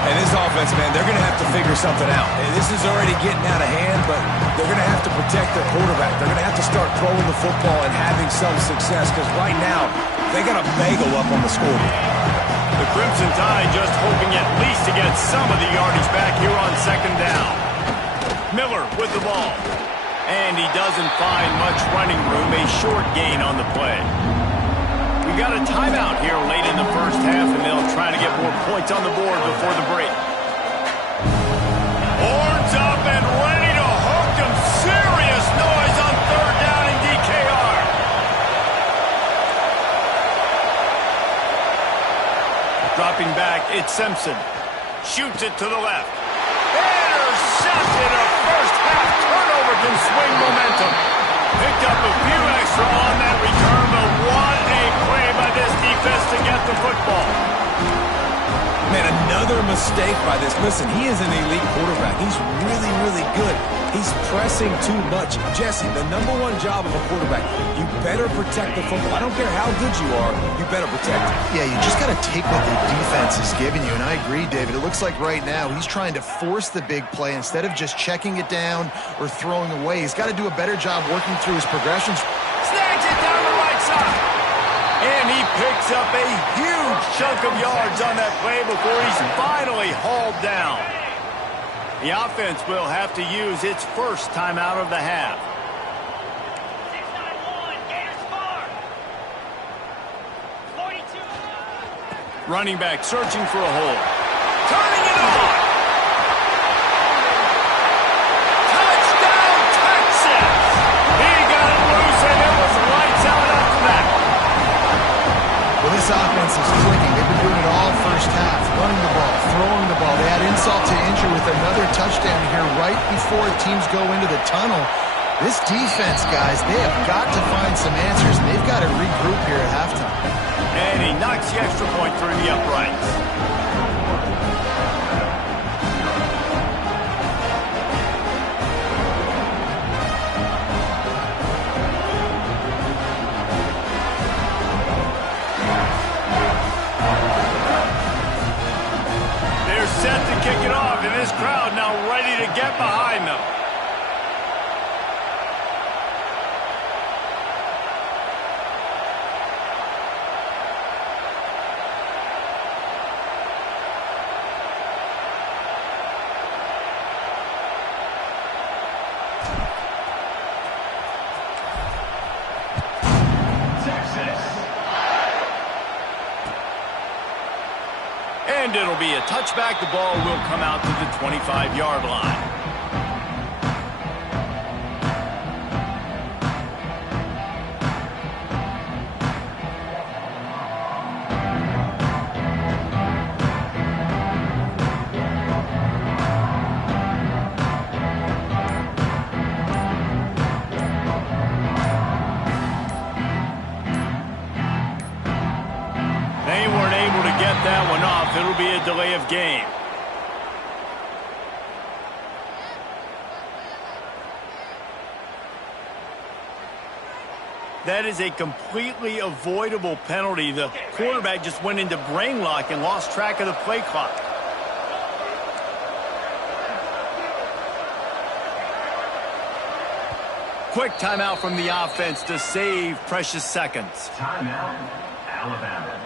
And this offense, man, they're going to have to figure something out. This is already getting out of hand, but they're going to have to protect their quarterback. They're going to have to start throwing the football and having some success, because right now, they got a bagel up on the scoreboard. The Crimson Tide just hoping at least to get some of the yardage back here on second down. Miller with the ball. And he doesn't find much running room, a short gain on the play. We got a timeout here late in the first half, and they'll try to get more points on the board before the break. Horns up and ready to hook them. Serious noise on third down in DKR. Dropping back, it's Simpson. Shoots it to the left. Intercepted. A first half turnover can swing momentum. Picked up a few extra on that return, but what a play by this defense to get the football. Man, another mistake by this. Listen, he is an elite quarterback. He's really, really good. He's pressing too much. Jesse, the #1 job of a quarterback, you better protect the football. I don't care how good you are, you better protect it. Yeah, you just got to take what the defense is giving you, and I agree, David. It looks like right now he's trying to force the big play instead of just checking it down or throwing away. He's got to do a better job working through his progressions. Snags it down the right side. And he picks up a huge chunk of yards on that play before he's finally hauled down. The offense will have to use its first timeout of the half. 691, Gators far. 42. Running back searching for a hole. Turning it on. Touchdown, Texas! He got it loose, and it was lights out after that. Well, this offense is clicking. They've been doing it all first half, running the ball, throwing the ball. They had insult to injury with another touchdown here right before teams go into the tunnel. This defense, guys, they have got to find some answers, and they've got to regroup here at halftime. And he knocks the extra point through the uprights. They're set to kick it off, and this crowd now ready to get behind them. And it'll be a touchback. The ball will come out to the 25-yard line. They weren't able to get that one off. It'll be a delay of game. That is a completely avoidable penalty. The quarterback just went into brain lock and lost track of the play clock. quick timeout from the offense to save precious seconds. Timeout, Alabama.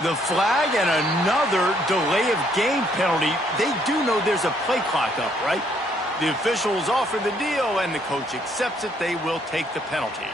The flag and another delay of game penalty. They do know there's a play clock up, right? The officials offer the deal, and the coach accepts it. They will take the penalty.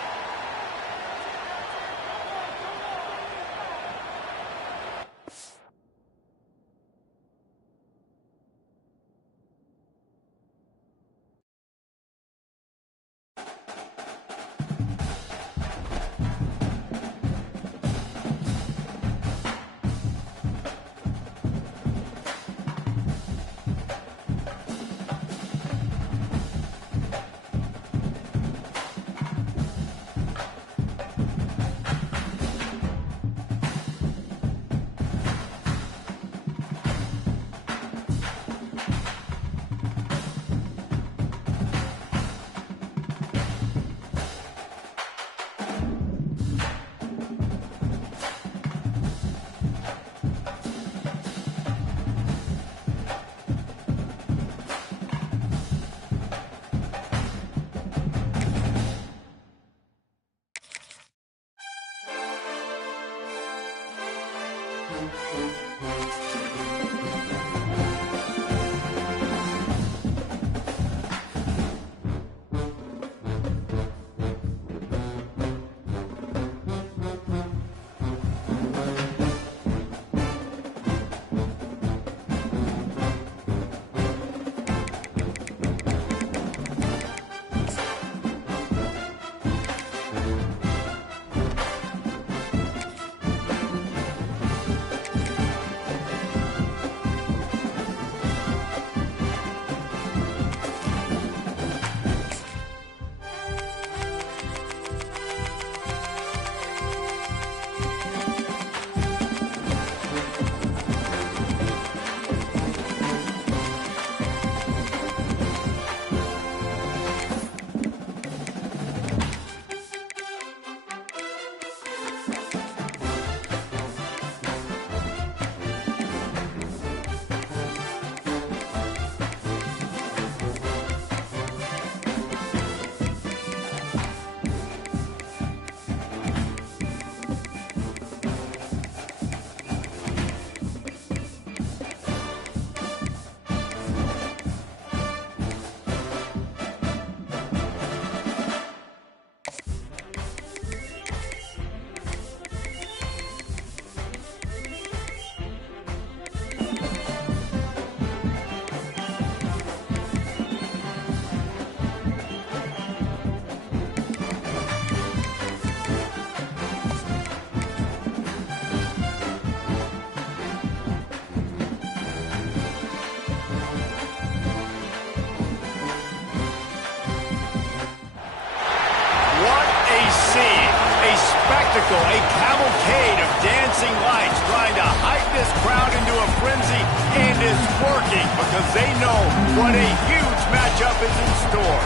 A cavalcade of dancing lights trying to hype this crowd into a frenzy, and it's working because they know what a huge matchup is in store.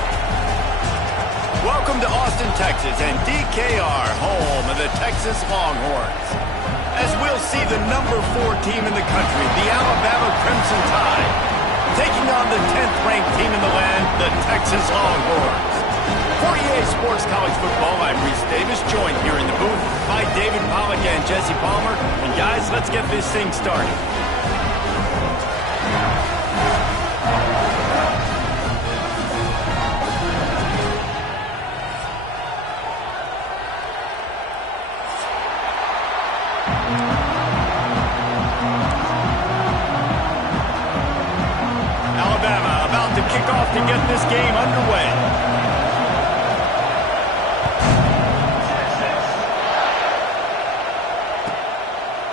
Welcome to Austin, Texas, and DKR, home of the Texas Longhorns. As we'll see the number 4 team in the country, the Alabama Crimson Tide, taking on the 10th ranked team in the land, the Texas Longhorns. For EA Sports College Football, I'm Reese Davis, joined here in the booth by David Pollack and Jesse Palmer. And guys, let's get this thing started. Alabama about to kick off to get this game underway.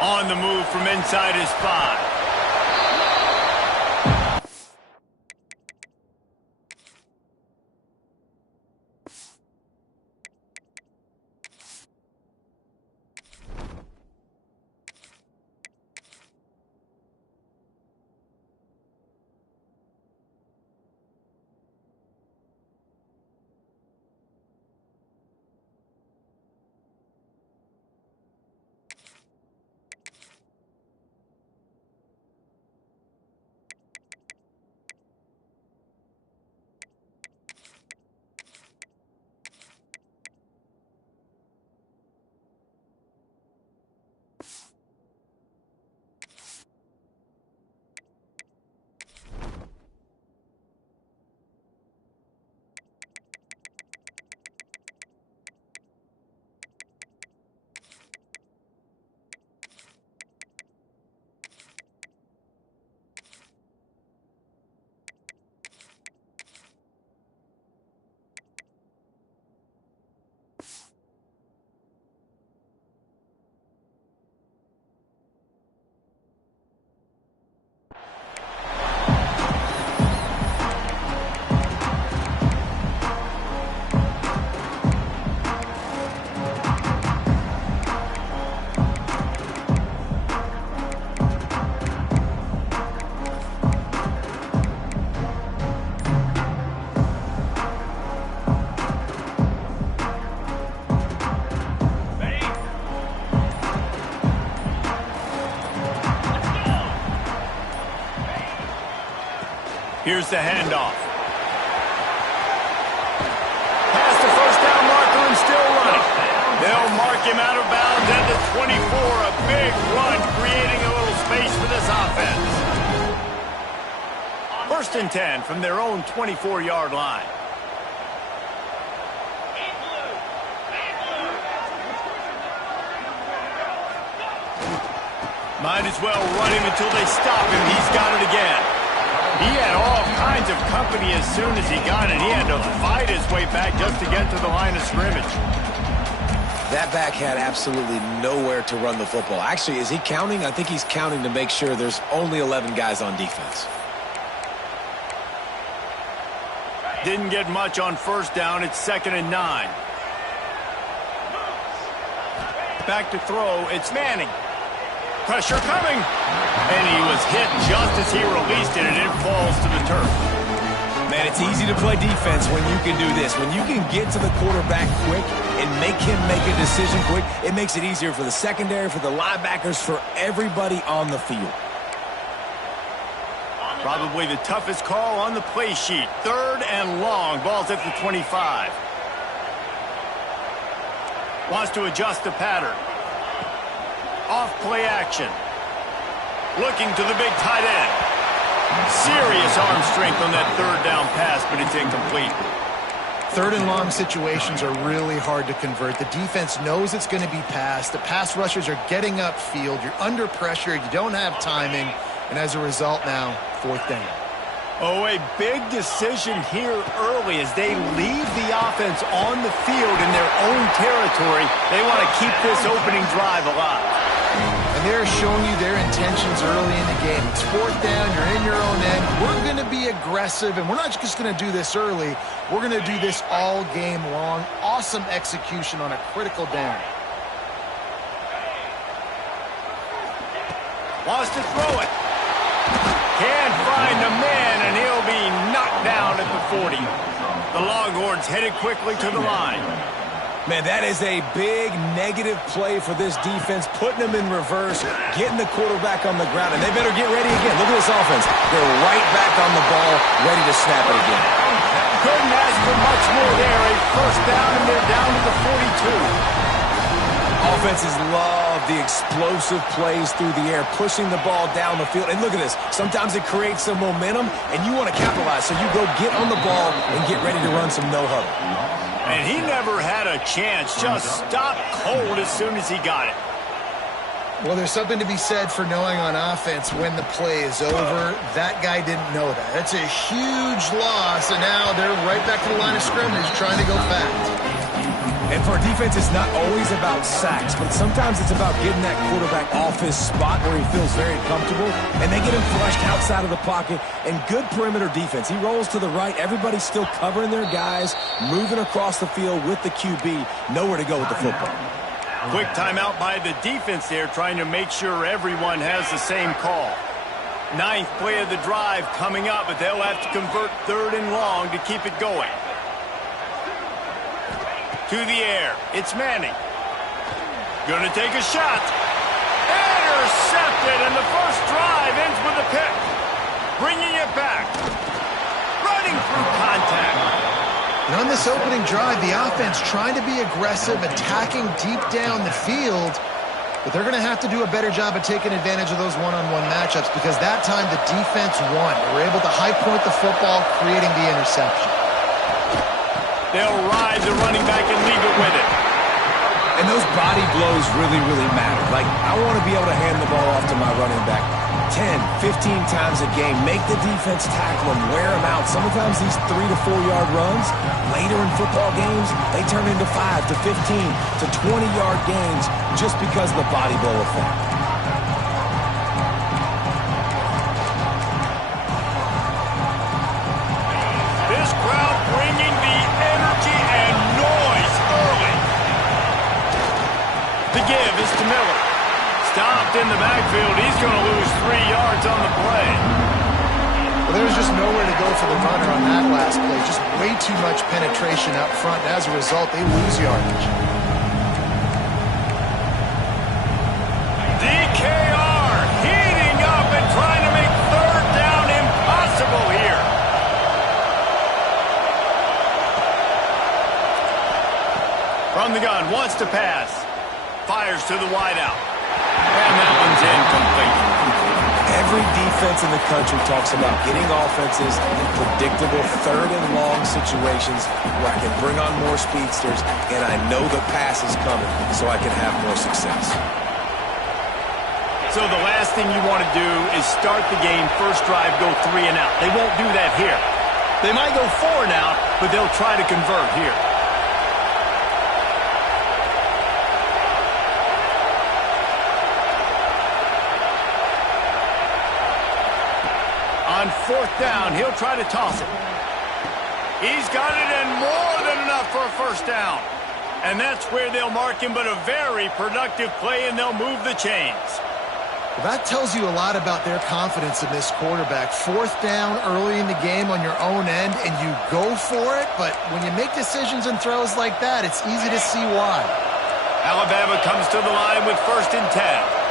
On the move from inside his 5. Here's the handoff. Past the first down marker and still running. They'll mark him out of bounds at the 24. A big run, creating a little space for this offense. First and 10 from their own 24-yard line. Might as well run him until they stop him. He's got it again. He had all kinds of company as soon as he got it. He had to fight his way back just to get to the line of scrimmage. That back had absolutely nowhere to run the football. Actually, is he counting? I think he's counting to make sure there's only 11 guys on defense. Didn't get much on first down. It's 2nd and 9. Back to throw. It's Manning. Pressure coming. And he was hit just as he released it, and it falls to the turf. Man, it's easy to play defense when you can do this. When you can get to the quarterback quick and make him make a decision quick, it makes it easier for the secondary, for the linebackers, for everybody on the field. Probably the toughest call on the play sheet. 3rd and long. Ball's at the 25. Wants to adjust the pattern. Off play action. Looking to the big tight end. Serious arm strength on that 3rd down pass, but it's incomplete. 3rd and long situations are really hard to convert. The defense knows it's going to be passed. The pass rushers are getting upfield. You're under pressure. You don't have timing. And as a result now, 4th down. Oh, a big decision here early as they leave the offense on the field in their own territory. They want to keep this opening drive alive. And they're showing you their intentions early in the game. It's 4th down, you're in your own end. We're going to be aggressive, and we're not just going to do this early. We're going to do this all game long. Awesome execution on a critical down. Wants to throw it. Can't find a man, and he'll be knocked down at the 40. The Longhorns headed quickly to the line. Man, that is a big negative play for this defense, putting them in reverse, getting the quarterback on the ground, and they better get ready again. Look at this offense. They're right back on the ball, ready to snap it again. Couldn't ask for much more there. A first down, and they're down to the 42. Offenses love the explosive plays through the air, pushing the ball down the field. And look at this. Sometimes it creates some momentum, and you want to capitalize. So you go get on the ball and get ready to run some no-huddle. And he never had a chance. Just stopped cold as soon as he got it. Well, there's something to be said for knowing on offense when the play is over. That guy didn't know that. That's a huge loss, and now they're right back to the line of scrimmage trying to go fast. And for a defense, it's not always about sacks, but sometimes it's about getting that quarterback off his spot where he feels very comfortable, and they get him flushed outside of the pocket, and good perimeter defense. He rolls to the right. Everybody's still covering their guys, moving across the field with the QB, nowhere to go with the football. Quick timeout by the defense there, trying to make sure everyone has the same call. 9th play of the drive coming up, but they'll have to convert 3rd and long to keep it going. To the air. It's Manning. Gonna take a shot. Intercepted, and the first drive ends with a pick. Bringing it back. Running through contact. And on this opening drive, the offense trying to be aggressive, attacking deep down the field. But they're going to have to do a better job of taking advantage of those one-on-one matchups because that time the defense won. They were able to high point the football, creating the interception. They'll ride the running back and leave it with it. And those body blows really, really matter. Like, I want to be able to hand the ball off to my running back 10, 15 times a game. Make the defense tackle him, wear him out. Sometimes these 3 to 4 yard runs, later in football games, they turn into 5 to 15 to 20-yard gains just because of the body blow effect. This crowd bringing the energy and noise early. The give is to Miller. Stopped in the backfield. He's going to lose 3 yards on the play. Well, there was just nowhere to go for the runner on that last play. Just way too much penetration up front. And as a result, they lose yardage. DKR heating up and trying to make third down impossible here. From the gun, wants to pass. Fires to the wideout. And that one's incomplete. Every defense in the country talks about getting offenses in predictable third and long situations where I can bring on more speedsters and I know the pass is coming so I can have more success. So the last thing you want to do is start the game, first drive, go 3 and out. They won't do that here. They might go 4 and out, but they'll try to convert here. On 4th down, he'll try to toss it. He's got it and more than enough for a first down. And that's where they'll mark him, but a very productive play, and they'll move the chains. Well, that tells you a lot about their confidence in this quarterback. 4th down early in the game on your own end, and you go for it, but when you make decisions and throws like that, it's easy to see why. Alabama comes to the line with 1st and 10.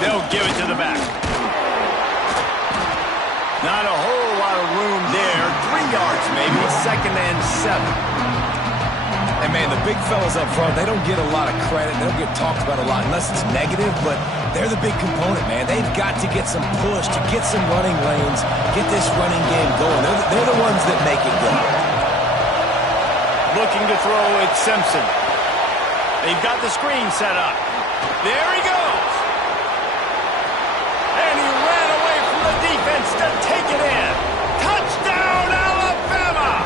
They'll give it to the back. Not a whole lot of room there. 3 yards maybe. 2nd and 7. And, man, the big fellas up front, they don't get a lot of credit. They don't get talked about a lot unless it's negative, but they're the big component, man. They've got to get some push, to get some running lanes, get this running game going. They're the ones that make it go. Looking to throw at Simpson. They've got the screen set up. There he goes. And he ran away from the defense to take it in. Touchdown, Alabama!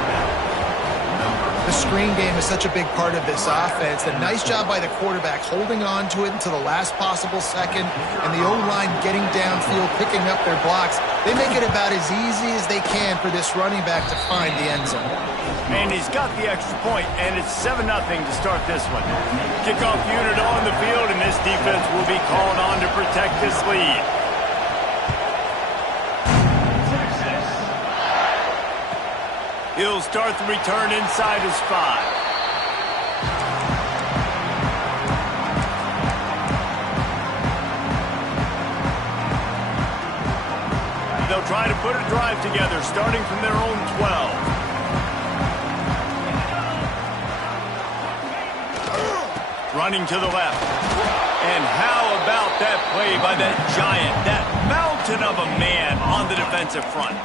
The screen game is such a big part of this offense. A nice job by the quarterback holding on to it until the last possible second, and the O-line getting downfield, picking up their blocks. They make it about as easy as they can for this running back to find the end zone. And he's got the extra point, and it's 7-0 to start this one. Kickoff unit on the field, and this defense will be called on to protect this lead. He'll start the return inside his 5. They'll try to put a drive together, starting from their own 12. Running to the left. And how about that play by that giant, that mountain of a man on the defensive front?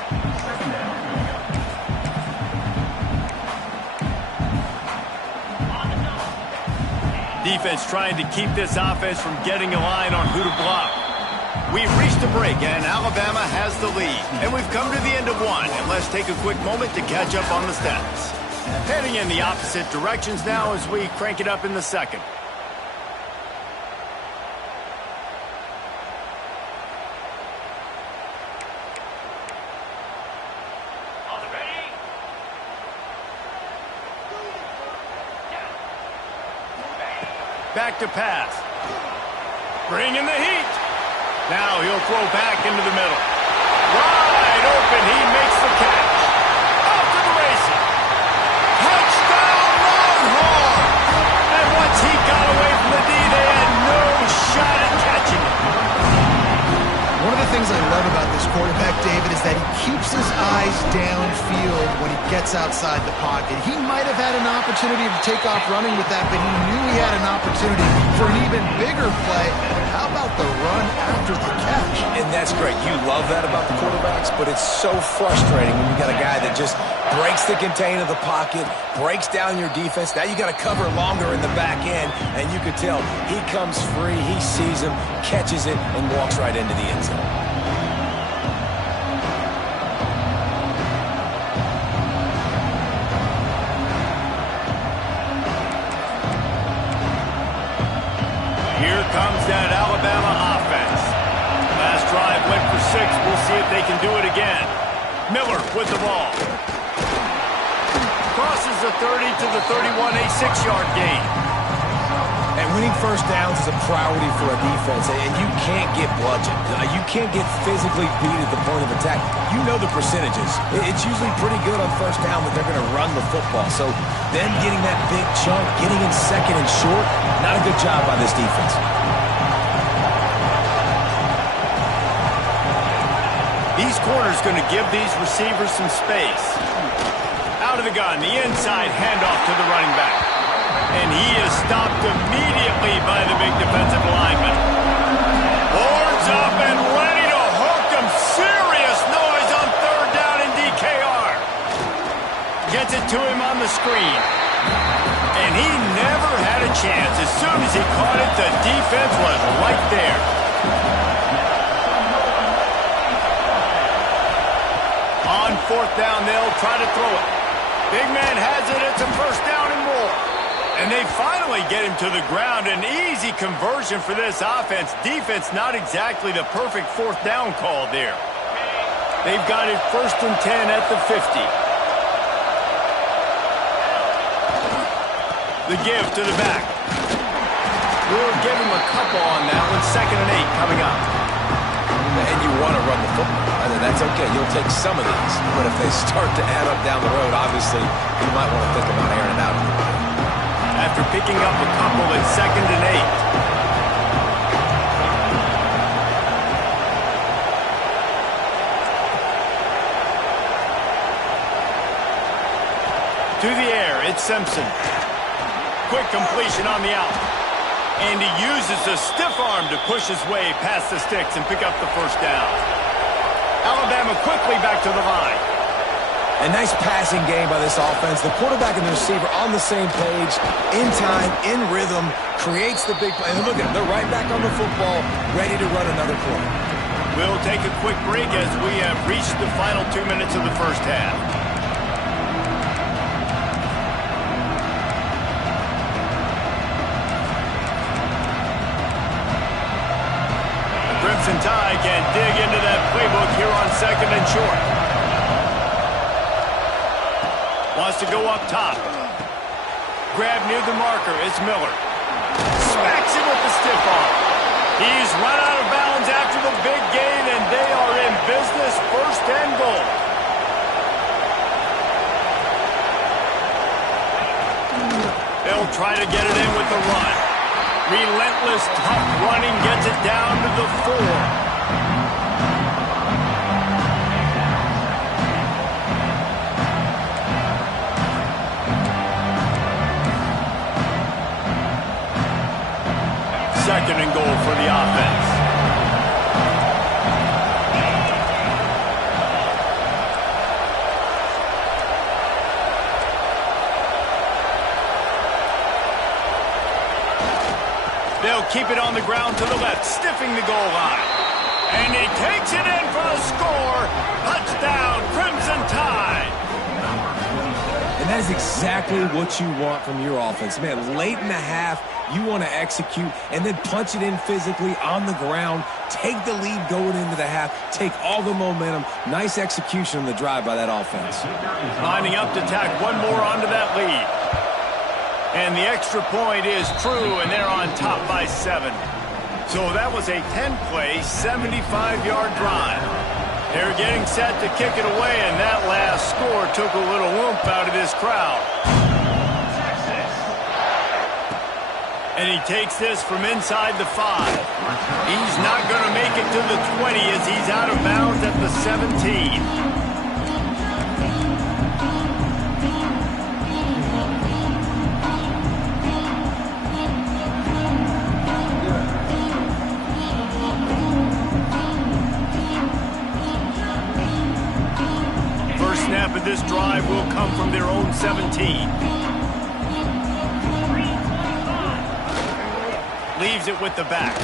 Defense trying to keep this offense from getting a line on who to block. We've reached a break, and Alabama has the lead. And we've come to the end of one, and let's take a quick moment to catch up on the stats. Heading in the opposite directions now as we crank it up in the second. Back to pass. Bringing the heat. Now he'll throw back into the middle. Wide open. He makes the catch. Off to the races. Touchdown Longhorns. And once he got away from the D, they had no shot at catching it. One of the things I love about this quarterback, David, is that he keeps his eyes downfield when he gets outside the pocket. He might have had an opportunity to take off running with that, but he knew he had an opportunity for an even bigger play. How about the run after the catch? And that's great. You love that about the quarterbacks, but it's so frustrating when you got a guy that just breaks the contain of the pocket, breaks down your defense. Now you got to cover longer in the back end, and you could tell he comes free, he sees him, catches it, and walks right into the end zone. Here comes that Alabama offense. Last drive went for 6. We'll see if they can do it again. Miller with the ball. Crosses the 30 to the 31, a 6-yard gain. And winning first downs is a priority for a defense, and you can't get bludgeoned. You can't get physically beat at the point of attack. You know the percentages. It's usually pretty good on first down that they're going to run the football. So them getting that big chunk, getting in second and short, not a good job by this defense. These corners going to give these receivers some space. Out of the gun, the inside handoff to the running back. And he is stopped immediately by the big defensive lineman. Horns up and ready to hook him. Serious noise on third down in DKR. Gets it to him on the screen. And he never had a chance. As soon as he caught it, the defense was right there. On fourth down, they'll try to throw it. Big man has it. It's a first down and more. And they finally get him to the ground. An easy conversion for this offense. Defense not exactly the perfect fourth down call there. They've got it first and 10 at the 50. The give to the back. We'll give him a couple on that one. 2nd and 8 coming up. And you want to run the football. That's okay. You'll take some of these. But if they start to add up down the road, obviously, you might want to think about airing it out a little bit. After picking up a couple at 2nd and 8. To the air, it's Simpson. Quick completion on the out. And he uses a stiff arm to push his way past the sticks and pick up the first down. Alabama quickly back to the line. A nice passing game by this offense. The quarterback and the receiver on the same page, in time, in rhythm, creates the big play. And look at them. They're right back on the football, ready to run another play. We'll take a quick break as we have reached the final 2 minutes of the first half. The Crimson Tide can dig into that playbook here on 2nd and short. Wants to go up top. Grab near the marker. It's Miller. Smacks him with the stiff arm. He's run out of bounds after the big gain, and they are in business. 1st and goal. They'll try to get it in with the run. Relentless, tough running gets it down to the 4. Second and goal for the offense. They'll keep it on the ground to the left, stiffing the goal line. And he takes it in for the score. Touchdown, Crimson Tide. And that is exactly what you want from your offense. Man, late in the half, you want to execute and then punch it in physically on the ground. Take the lead going into the half. Take all the momentum. Nice execution on the drive by that offense. Lining up to tack one more onto that lead. And the extra point is true, and they're on top by 7. So that was a 10-play, 75-yard drive. They're getting set to kick it away, and that last score took a little whoop out of this crowd. And he takes this from inside the 5. He's not going to make it to the 20 as he's out of bounds at the 17. down from their own 17. Leaves it with the back.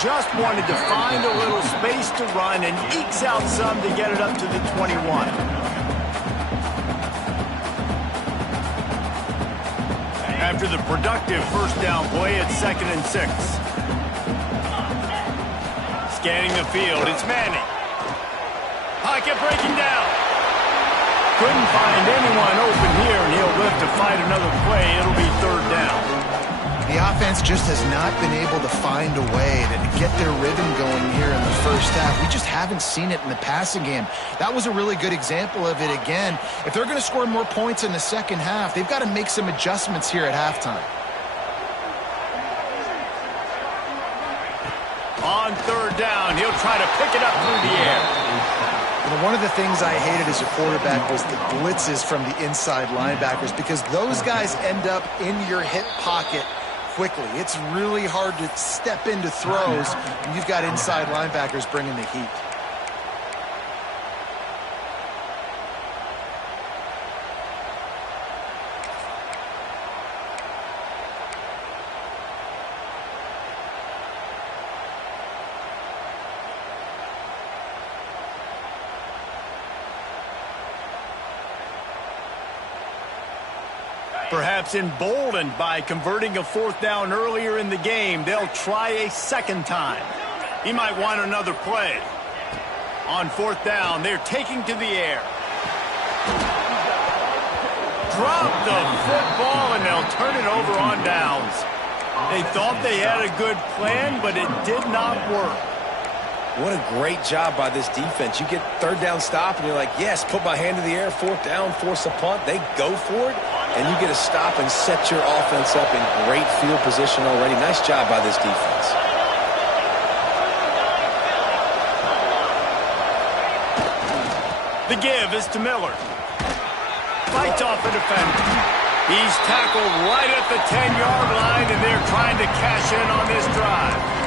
Just wanted to find a little space to run and ekes out some to get it up to the 21. After the productive first down play, it's 2nd and 6. Scanning the field, it's Manning. Pocket breaking down. Couldn't find anyone open here, and he'll live to fight another play. It'll be 3rd down. The offense just has not been able to find a way to get their rhythm going here in the first half. We just haven't seen it in the passing game. That was a really good example of it again. If they're going to score more points in the second half, they've got to make some adjustments here at halftime. On 3rd down, he'll try to pick it up through the air. You know, one of the things I hated as a quarterback was the blitzes from the inside linebackers, because those guys end up in your hip pocket quickly. It's really hard to step into throws when you've got inside linebackers bringing the heat. Perhaps emboldened by converting a 4th down earlier in the game, they'll try a 2nd time. He might want another play. On 4th down, they're taking to the air. Drop the football, and they'll turn it over on downs. They thought they had a good plan, but it did not work. What a great job by this defense. You get 3rd down stop, and you're like, yes, put my hand in the air, 4th down, force a punt. They go for it, and you get a stop and set your offense up in great field position already. Nice job by this defense. The give is to Miller. Fights off a defender. He's tackled right at the 10-yard line, and they're trying to cash in on this drive.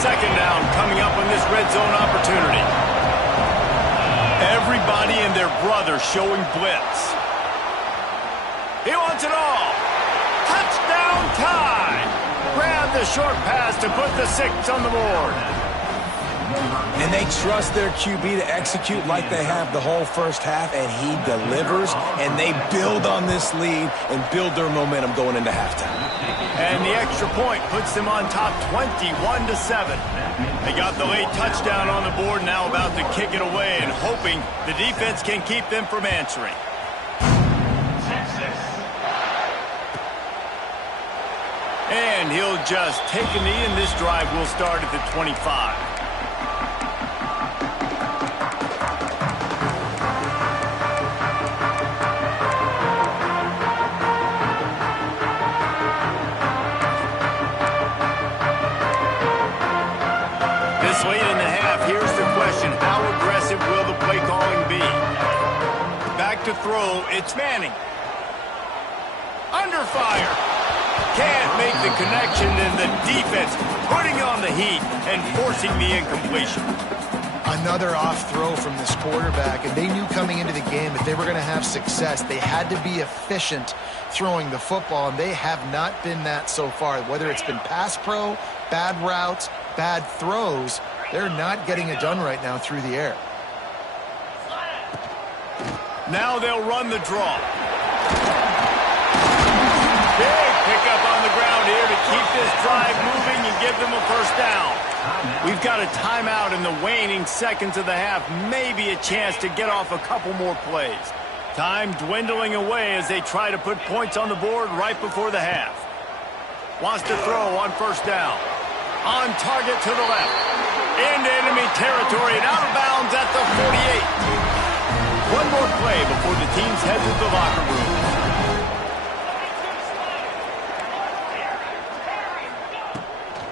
2nd down coming up on this red zone opportunity. Everybody and their brother showing blitz. He wants it all. Touchdown time. Grab the short pass to put the 6 on the board. And they trust their QB to execute like they have the whole first half, and he delivers, and they build on this lead and build their momentum going into halftime. And the extra point puts them on top 21-7. They got the late touchdown on the board, now about to kick it away and hoping the defense can keep them from answering. And he'll just take a knee, and this drive will start at the 25. Late in the half, here's the question. How aggressive will the play calling be? Back to throw, it's Manning. Under fire. Can't make the connection, and the defense putting on the heat and forcing the incompletion. Another off throw from this quarterback, and they knew coming into the game if they were going to have success, they had to be efficient throwing the football, and they have not been that so far. Whether it's been pass pro, bad routes, bad throws, they're not getting it done right now through the air. Now they'll run the draw. Big pickup on the ground here to keep this drive moving and give them a first down. We've got a timeout in the waning seconds of the half. Maybe a chance to get off a couple more plays. Time dwindling away as they try to put points on the board right before the half. Wants to throw on first down. On target to the left. Into enemy territory and out of bounds at the 48. One more play before the teams head to the locker room.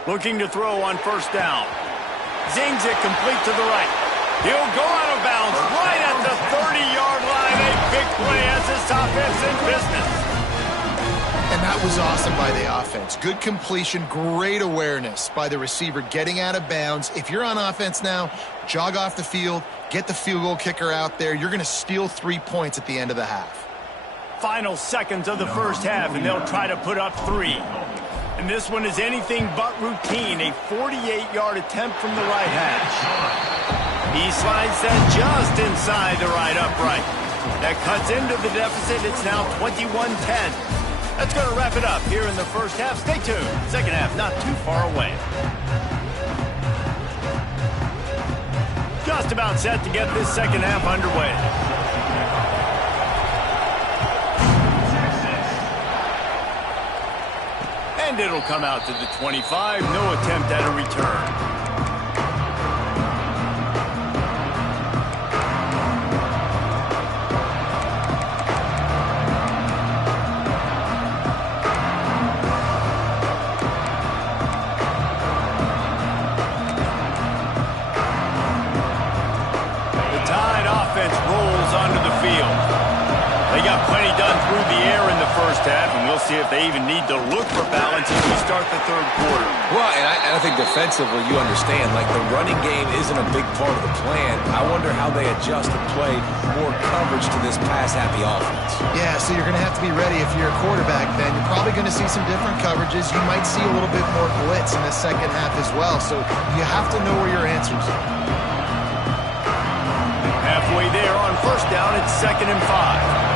Looking to throw on first down. Zings it complete to the right. He'll go out of bounds right at the 30-yard line. A big play as this offense in business. And And that was awesome by the offense. Good completion, great awareness by the receiver getting out of bounds. If you're on offense now, jog off the field, get the field goal kicker out there. You're going to steal 3 points at the end of the half. Final seconds of the first half, and they'll try to put up 3. And this one is anything but routine. A 48-yard attempt from the right hash. He slides that just inside the right upright. That cuts into the deficit. It's now 21-10. That's going to wrap it up here in the first half. Stay tuned. Second half not too far away. Just about set to get this second half underway. And it'll come out to the 25. No attempt at a return. Rolls onto the field. They got plenty done through the air in the first half, and we'll see if they even need to look for balance as we start the third quarter. Well, and I think defensively, you understand, like the running game isn't a big part of the plan. I wonder how they adjust and play more coverage to this pass-happy offense. Yeah, so you're going to have to be ready if you're a quarterback then. You're probably going to see some different coverages. You might see a little bit more blitz in the second half as well, so you have to know where your answers are. Halfway there on first down, it's 2nd and 5.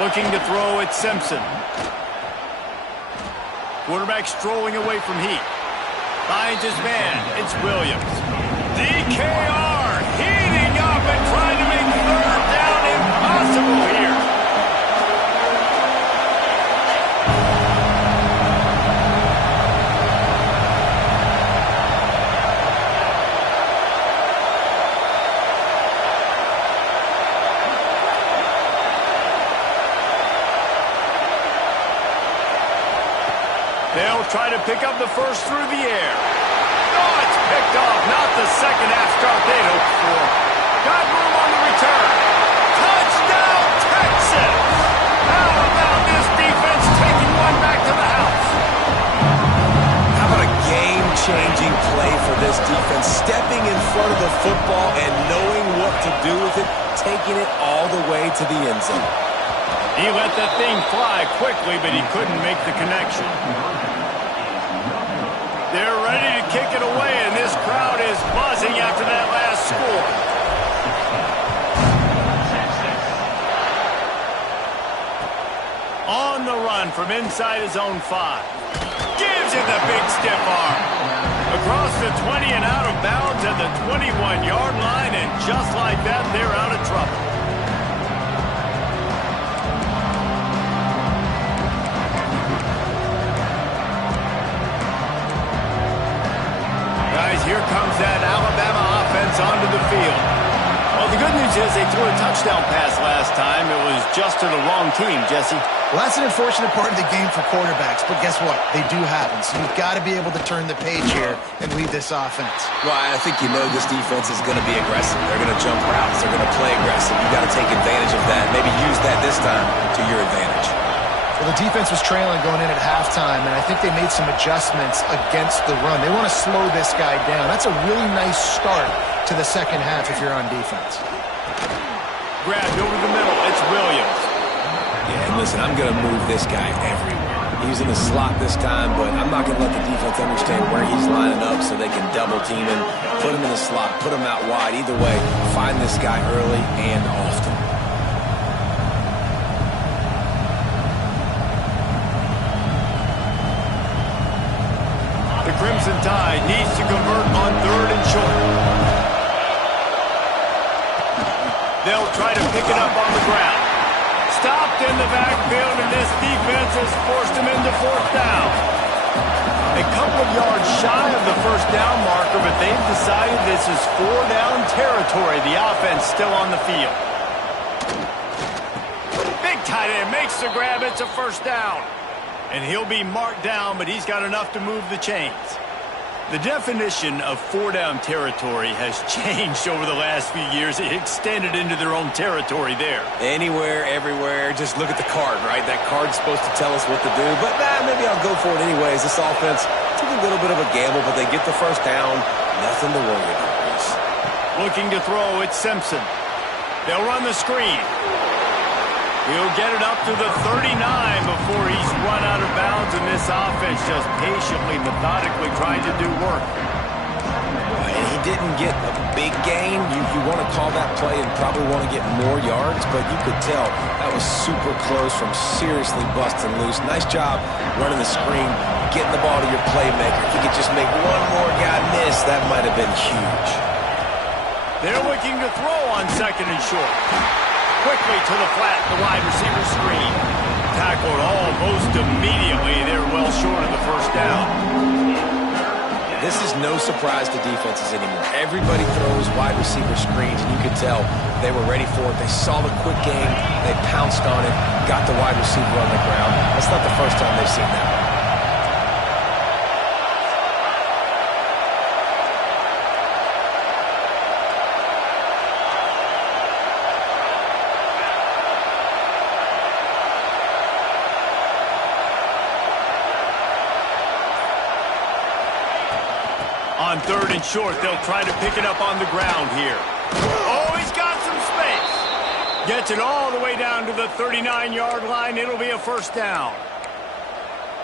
Looking to throw, it's Simpson. Quarterback strolling away from heat. Finds his man, it's Williams. DKR heating up and trying to make third down impossible here. They'll try to pick up the first through the air. Oh, it's picked off. Not the second half start they'd hoped for. Got room on the return. Touchdown, Texas! How about this defense taking one back to the house? How about a game-changing play for this defense? Stepping in front of the football and knowing what to do with it, taking it all the way to the end zone. He let that thing fly quickly, but he couldn't make the connection. They're ready to kick it away, and this crowd is buzzing after that last score. On the run from inside his own 5. Gives it the big stiff arm. Across the 20 and out of bounds at the 21-yard line, and just like that, they're out of trouble. Here comes that Alabama offense onto the field. Well, the good news is they threw a touchdown pass last time. It was just to the wrong team, Jesse. Well, that's an unfortunate part of the game for quarterbacks, but guess what? They do happen, so you've got to be able to turn the page here and lead this offense. Well, I think you know this defense is going to be aggressive. They're going to jump routes. They're going to play aggressive. You've got to take advantage of that. Maybe use that this time to your advantage. Well, the defense was trailing going in at halftime, and I think they made some adjustments against the run. They want to slow this guy down. That's a really nice start to the second half if you're on defense. Grabbed over the middle. It's Williams. Yeah, and listen, I'm going to move this guy everywhere. He's in the slot this time, but I'm not going to let the defense understand where he's lining up so they can double team him, put him in the slot, put him out wide. Either way, find this guy early and often. Crimson Tide needs to convert on 3rd and short. They'll try to pick it up on the ground. Stopped in the backfield, and this defense has forced him into 4th down. A couple of yards shy of the first down marker, but they've decided this is 4-down territory. The offense still on the field. Big tight end makes the grab. It's a 1st down. And he'll be marked down, but he's got enough to move the chains. The definition of four-down territory has changed over the last few years. It extended into their own territory there. Anywhere, everywhere, just look at the card, right? That card's supposed to tell us what to do, but maybe I'll go for it anyways. This offense took a little bit of a gamble, but they get the first down. Nothing to worry about, Reese. Looking to throw, it's Simpson. They'll run the screen. He'll get it up to the 39 before he's run out of bounds, and this offense just patiently, methodically trying to do work. And he didn't get a big gain. You want to call that play and probably want to get more yards, but you could tell that was super close from seriously busting loose. Nice job running the screen, getting the ball to your playmaker. If you could just make one more guy miss, that might have been huge. They're looking to throw on second and short. Quickly to the flat, the wide receiver screen. Tackled almost immediately. They're well short of the first down. This is no surprise to defenses anymore. Everybody throws wide receiver screens, and you could tell they were ready for it. They saw the quick game. They pounced on it, got the wide receiver on the ground. That's not the first time they've seen that. On third and short, they'll try to pick it up on the ground here. Oh, he's got some space. Gets it all the way down to the 39-yard line. It'll be a first down.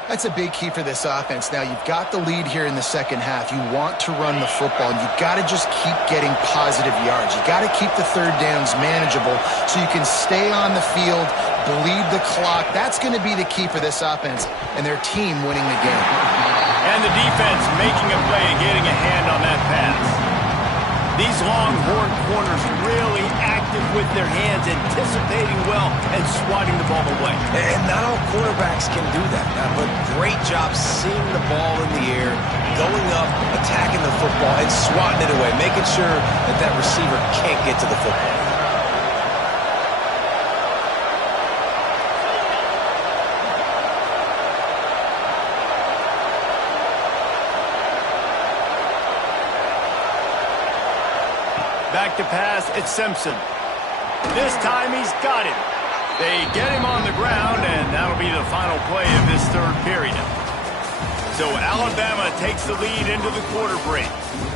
That's a big key for this offense. Now, you've got the lead here in the second half. You want to run the football, and you've got to just keep getting positive yards. You've got to keep the third downs manageable so you can stay on the field, bleed the clock. That's going to be the key for this offense and their team winning the game. And the defense making a play and getting a hand on that pass. These Longhorn corners really active with their hands, anticipating well and swatting the ball away. And not all quarterbacks can do that, but great job seeing the ball in the air, going up, attacking the football, and swatting it away, making sure that that receiver can't get to the football. Back to pass, it's Simpson. This time he's got him. They get him on the ground, and that'll be the final play of this third period. So Alabama takes the lead into the quarter break.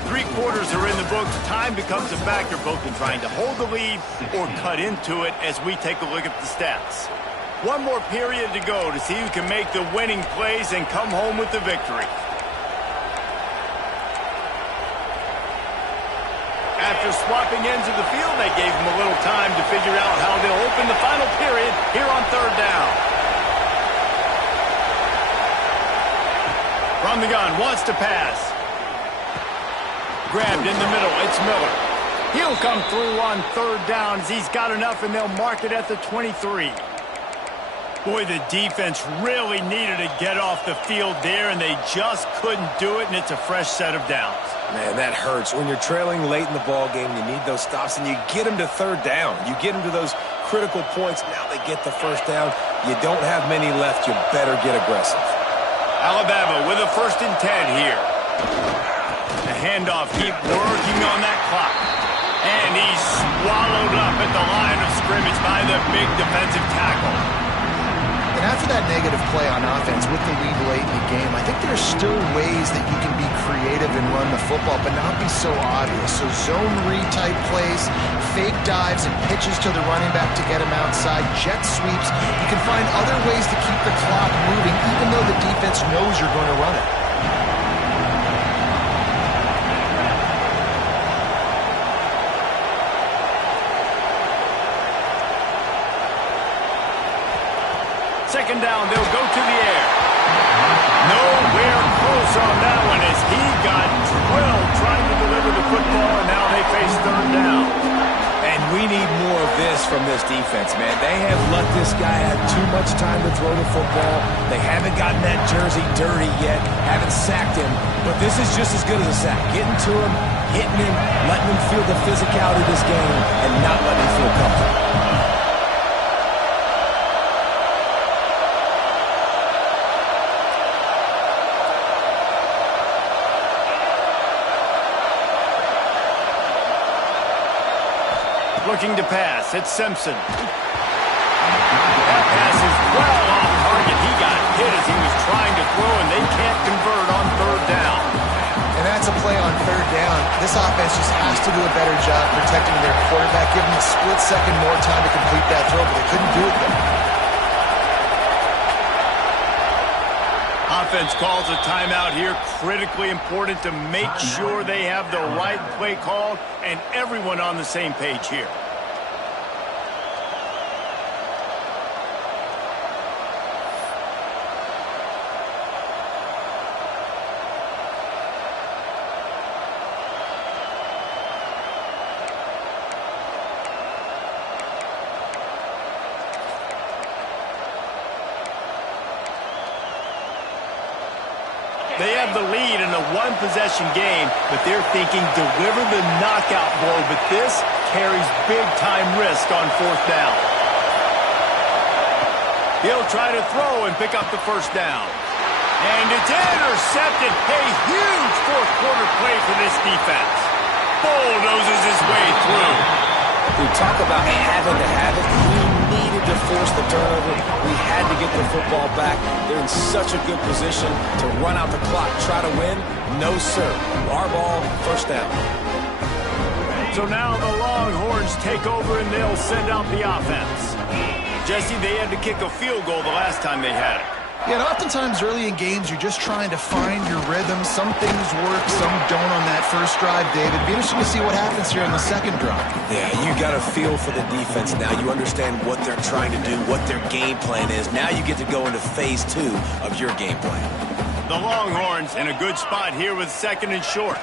3 quarters are in the books. Time becomes a factor both in trying to hold the lead or cut into it as we take a look at the stats. One more period to go to see who can make the winning plays and come home with the victory. After swapping ends of the field, they gave them a little time to figure out how they'll open the final period here on third down. From the gun, wants to pass. Grabbed in the middle, it's Miller. He'll come through on third down as he's got enough, and they'll mark it at the 23. Boy, the defense really needed to get off the field there, and they just couldn't do it, and it's a fresh set of downs. Man, that hurts. When you're trailing late in the ball game, you need those stops, and you get them to third down. You get them to those critical points. Now they get the first down. You don't have many left. You better get aggressive. Alabama with a 1st and 10 here. The handoff, keep working on that clock. And he's swallowed up at the line of scrimmage by the big defensive tackle. And after that negative play on offense with the lead late in the game, I think there's still ways that you can be creative and run the football, but not be so obvious. So zone read type plays, fake dives and pitches to the running back to get him outside, jet sweeps. You can find other ways to keep the clock moving, even though the defense knows you're going to run it. Second down, they'll go to the air. Nowhere close on that one as he got drilled trying to deliver the football, and now they face third down. And we need more of this from this defense, man. They have let this guy have too much time to throw the football. They haven't gotten that jersey dirty yet, haven't sacked him, but this is just as good as a sack. Getting to him, hitting him, letting him feel the physicality of this game, and not letting him feel comfortable. looking to pass. It's Simpson. That pass is well off target. He got hit as he was trying to throw, and they can't convert on third down. And that's a play on third down. This offense just has to do a better job protecting their quarterback, give them a split second more time to complete that throw, but they couldn't do it there. Offense calls a timeout here. Critically important to make sure they have the right play called and everyone on the same page here. They have the lead in a one-possession game, but they're thinking deliver the knockout blow, but this carries big-time risk on fourth down. He'll try to throw and pick up the first down. And it's intercepted. A huge fourth-quarter play for this defense. Bulldozes his way through. We talk about having to have it. We needed to force the turnover. We had to get the football back. They're in such a good position to run out the clock, try to win. No, sir. Our ball, first down. So now the Longhorns take over and they'll send out the offense. Jesse, they had to kick a field goal the last time they had it. Yeah, and oftentimes early in games, you're just trying to find your rhythm. Some things work, some don't on that first drive, David. It'd be interesting to see what happens here on the second drive. Yeah, you got a feel for the defense now. You understand what they're trying to do, what their game plan is. Now you get to go into phase 2 of your game plan. The Longhorns in a good spot here with second and short.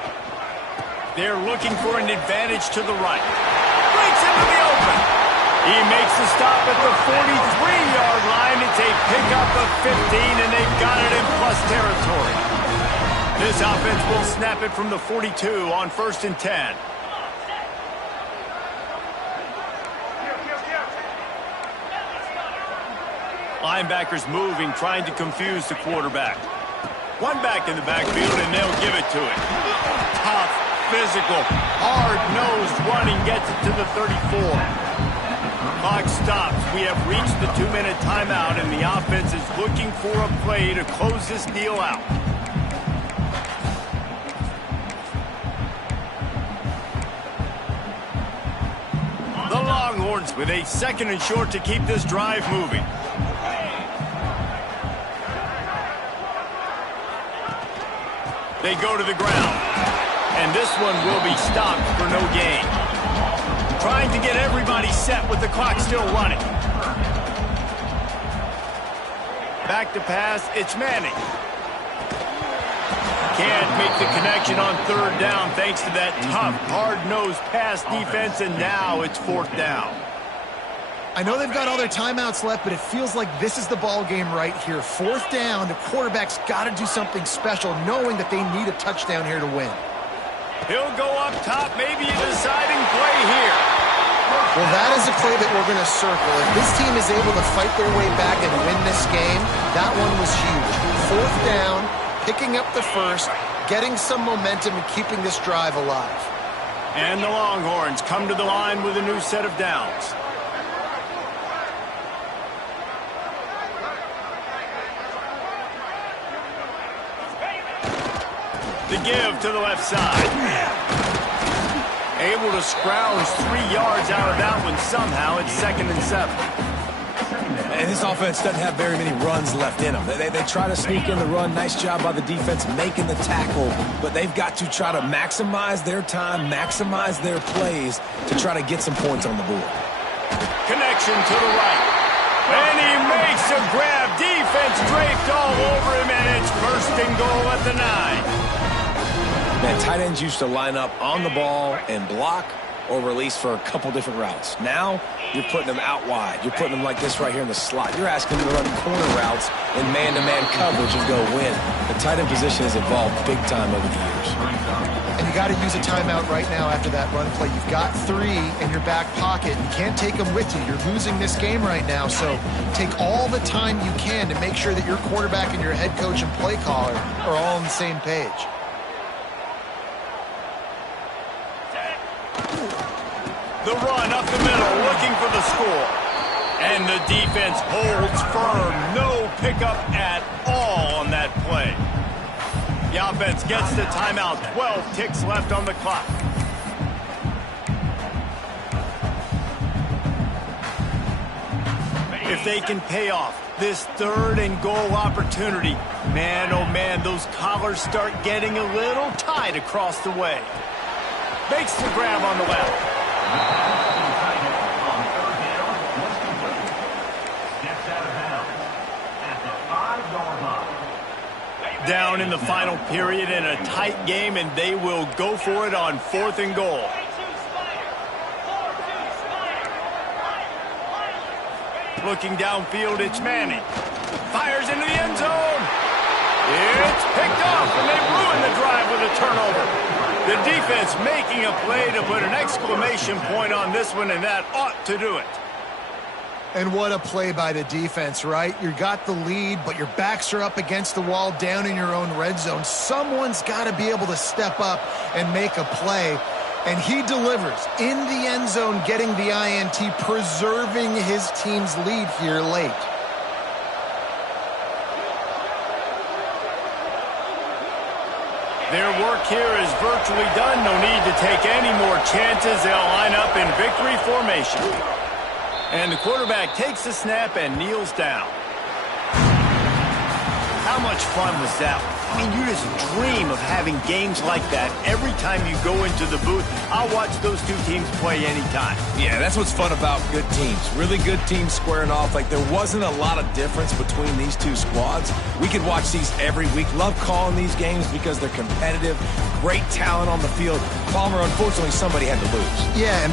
They're looking for an advantage to the right. Breaks into the open. He makes the stop at the 43-yard line. It's a pickup of 15, and they've got it in plus territory. This offense will snap it from the 42 on 1st and 10. Linebackers moving, trying to confuse the quarterback. One back in the backfield, and they'll give it to it. Tough, physical, hard-nosed running gets it to the 34. Clock stops. We have reached the 2-minute timeout, and the offense is looking for a play to close this deal out. The Longhorns with a second and short to keep this drive moving. They go to the ground, and this one will be stopped for no gain. Trying to get everybody set with the clock still running. Back to pass, it's Manning. Can't make the connection on third down thanks to that tough, hard-nosed pass defense, and now it's fourth down. I know they've got all their timeouts left, but it feels like this is the ball game right here. Fourth down, the quarterback's got to do something special, knowing that they need a touchdown here to win. He'll go up top, maybe a deciding play here. Well, that is a play that we're going to circle. If this team is able to fight their way back and win this game, that one was huge. Fourth down, picking up the first, getting some momentum and keeping this drive alive. And the Longhorns come to the line with a new set of downs. The give to the left side. Able to scrounge 3 yards out of that one somehow. It's 2nd and 7. And this offense doesn't have very many runs left in them. They try to sneak in the run. Nice job by the defense making the tackle. But they've got to try to maximize their time, maximize their plays to try to get some points on the board. Connection to the right. And he makes a grab. Defense draped all over him, and it's 1st and goal at the 9. Man, tight ends used to line up on the ball and block or release for a couple different routes. Now, you're putting them out wide. You're putting them like this right here in the slot. You're asking them to run corner routes in man-to-man coverage and go win. The tight end position has evolved big time over the years. And you got to use a timeout right now after that run play. You've got 3 in your back pocket. You can't take them with you. You're losing this game right now, so take all the time you can to make sure that your quarterback and your head coach and play caller are all on the same page. The run up the the middle, looking for the score. And the defense holds firm. No pickup at all on that play. The offense gets the timeout. 12 ticks left on the clock. If they can pay off this 3rd and goal opportunity, man, oh man, those collars start getting a little tight across the way. Makes the grab on the left. Steps out of bounds at the 5-yard line. Down in the final period in a tight game, and they will go for it on 4th and goal. Looking downfield, it's Manning. Fires into the end zone. It's picked off, and they ruin the drive with a turnover. The defense making a play to put an exclamation point on this one, and that ought to do it. And what a play by the defense, right? You got the lead, but your backs are up against the wall down in your own red zone. Someone's got to be able to step up and make a play. And he delivers in the end zone, getting the INT, preserving his team's lead here late. Their work here is virtually done. No need to take any more chances. They'll line up in victory formation. And the quarterback takes the snap and kneels down. How much fun was that? I mean, you just dream of having games like that every time you go into the booth. I'll watch those two teams play anytime. Yeah, that's what's fun about good teams. Really good teams squaring off. Like, there wasn't a lot of difference between these two squads. We could watch these every week. Love calling these games because they're competitive. Great talent on the field. Palmer, unfortunately, somebody had to lose. Yeah, and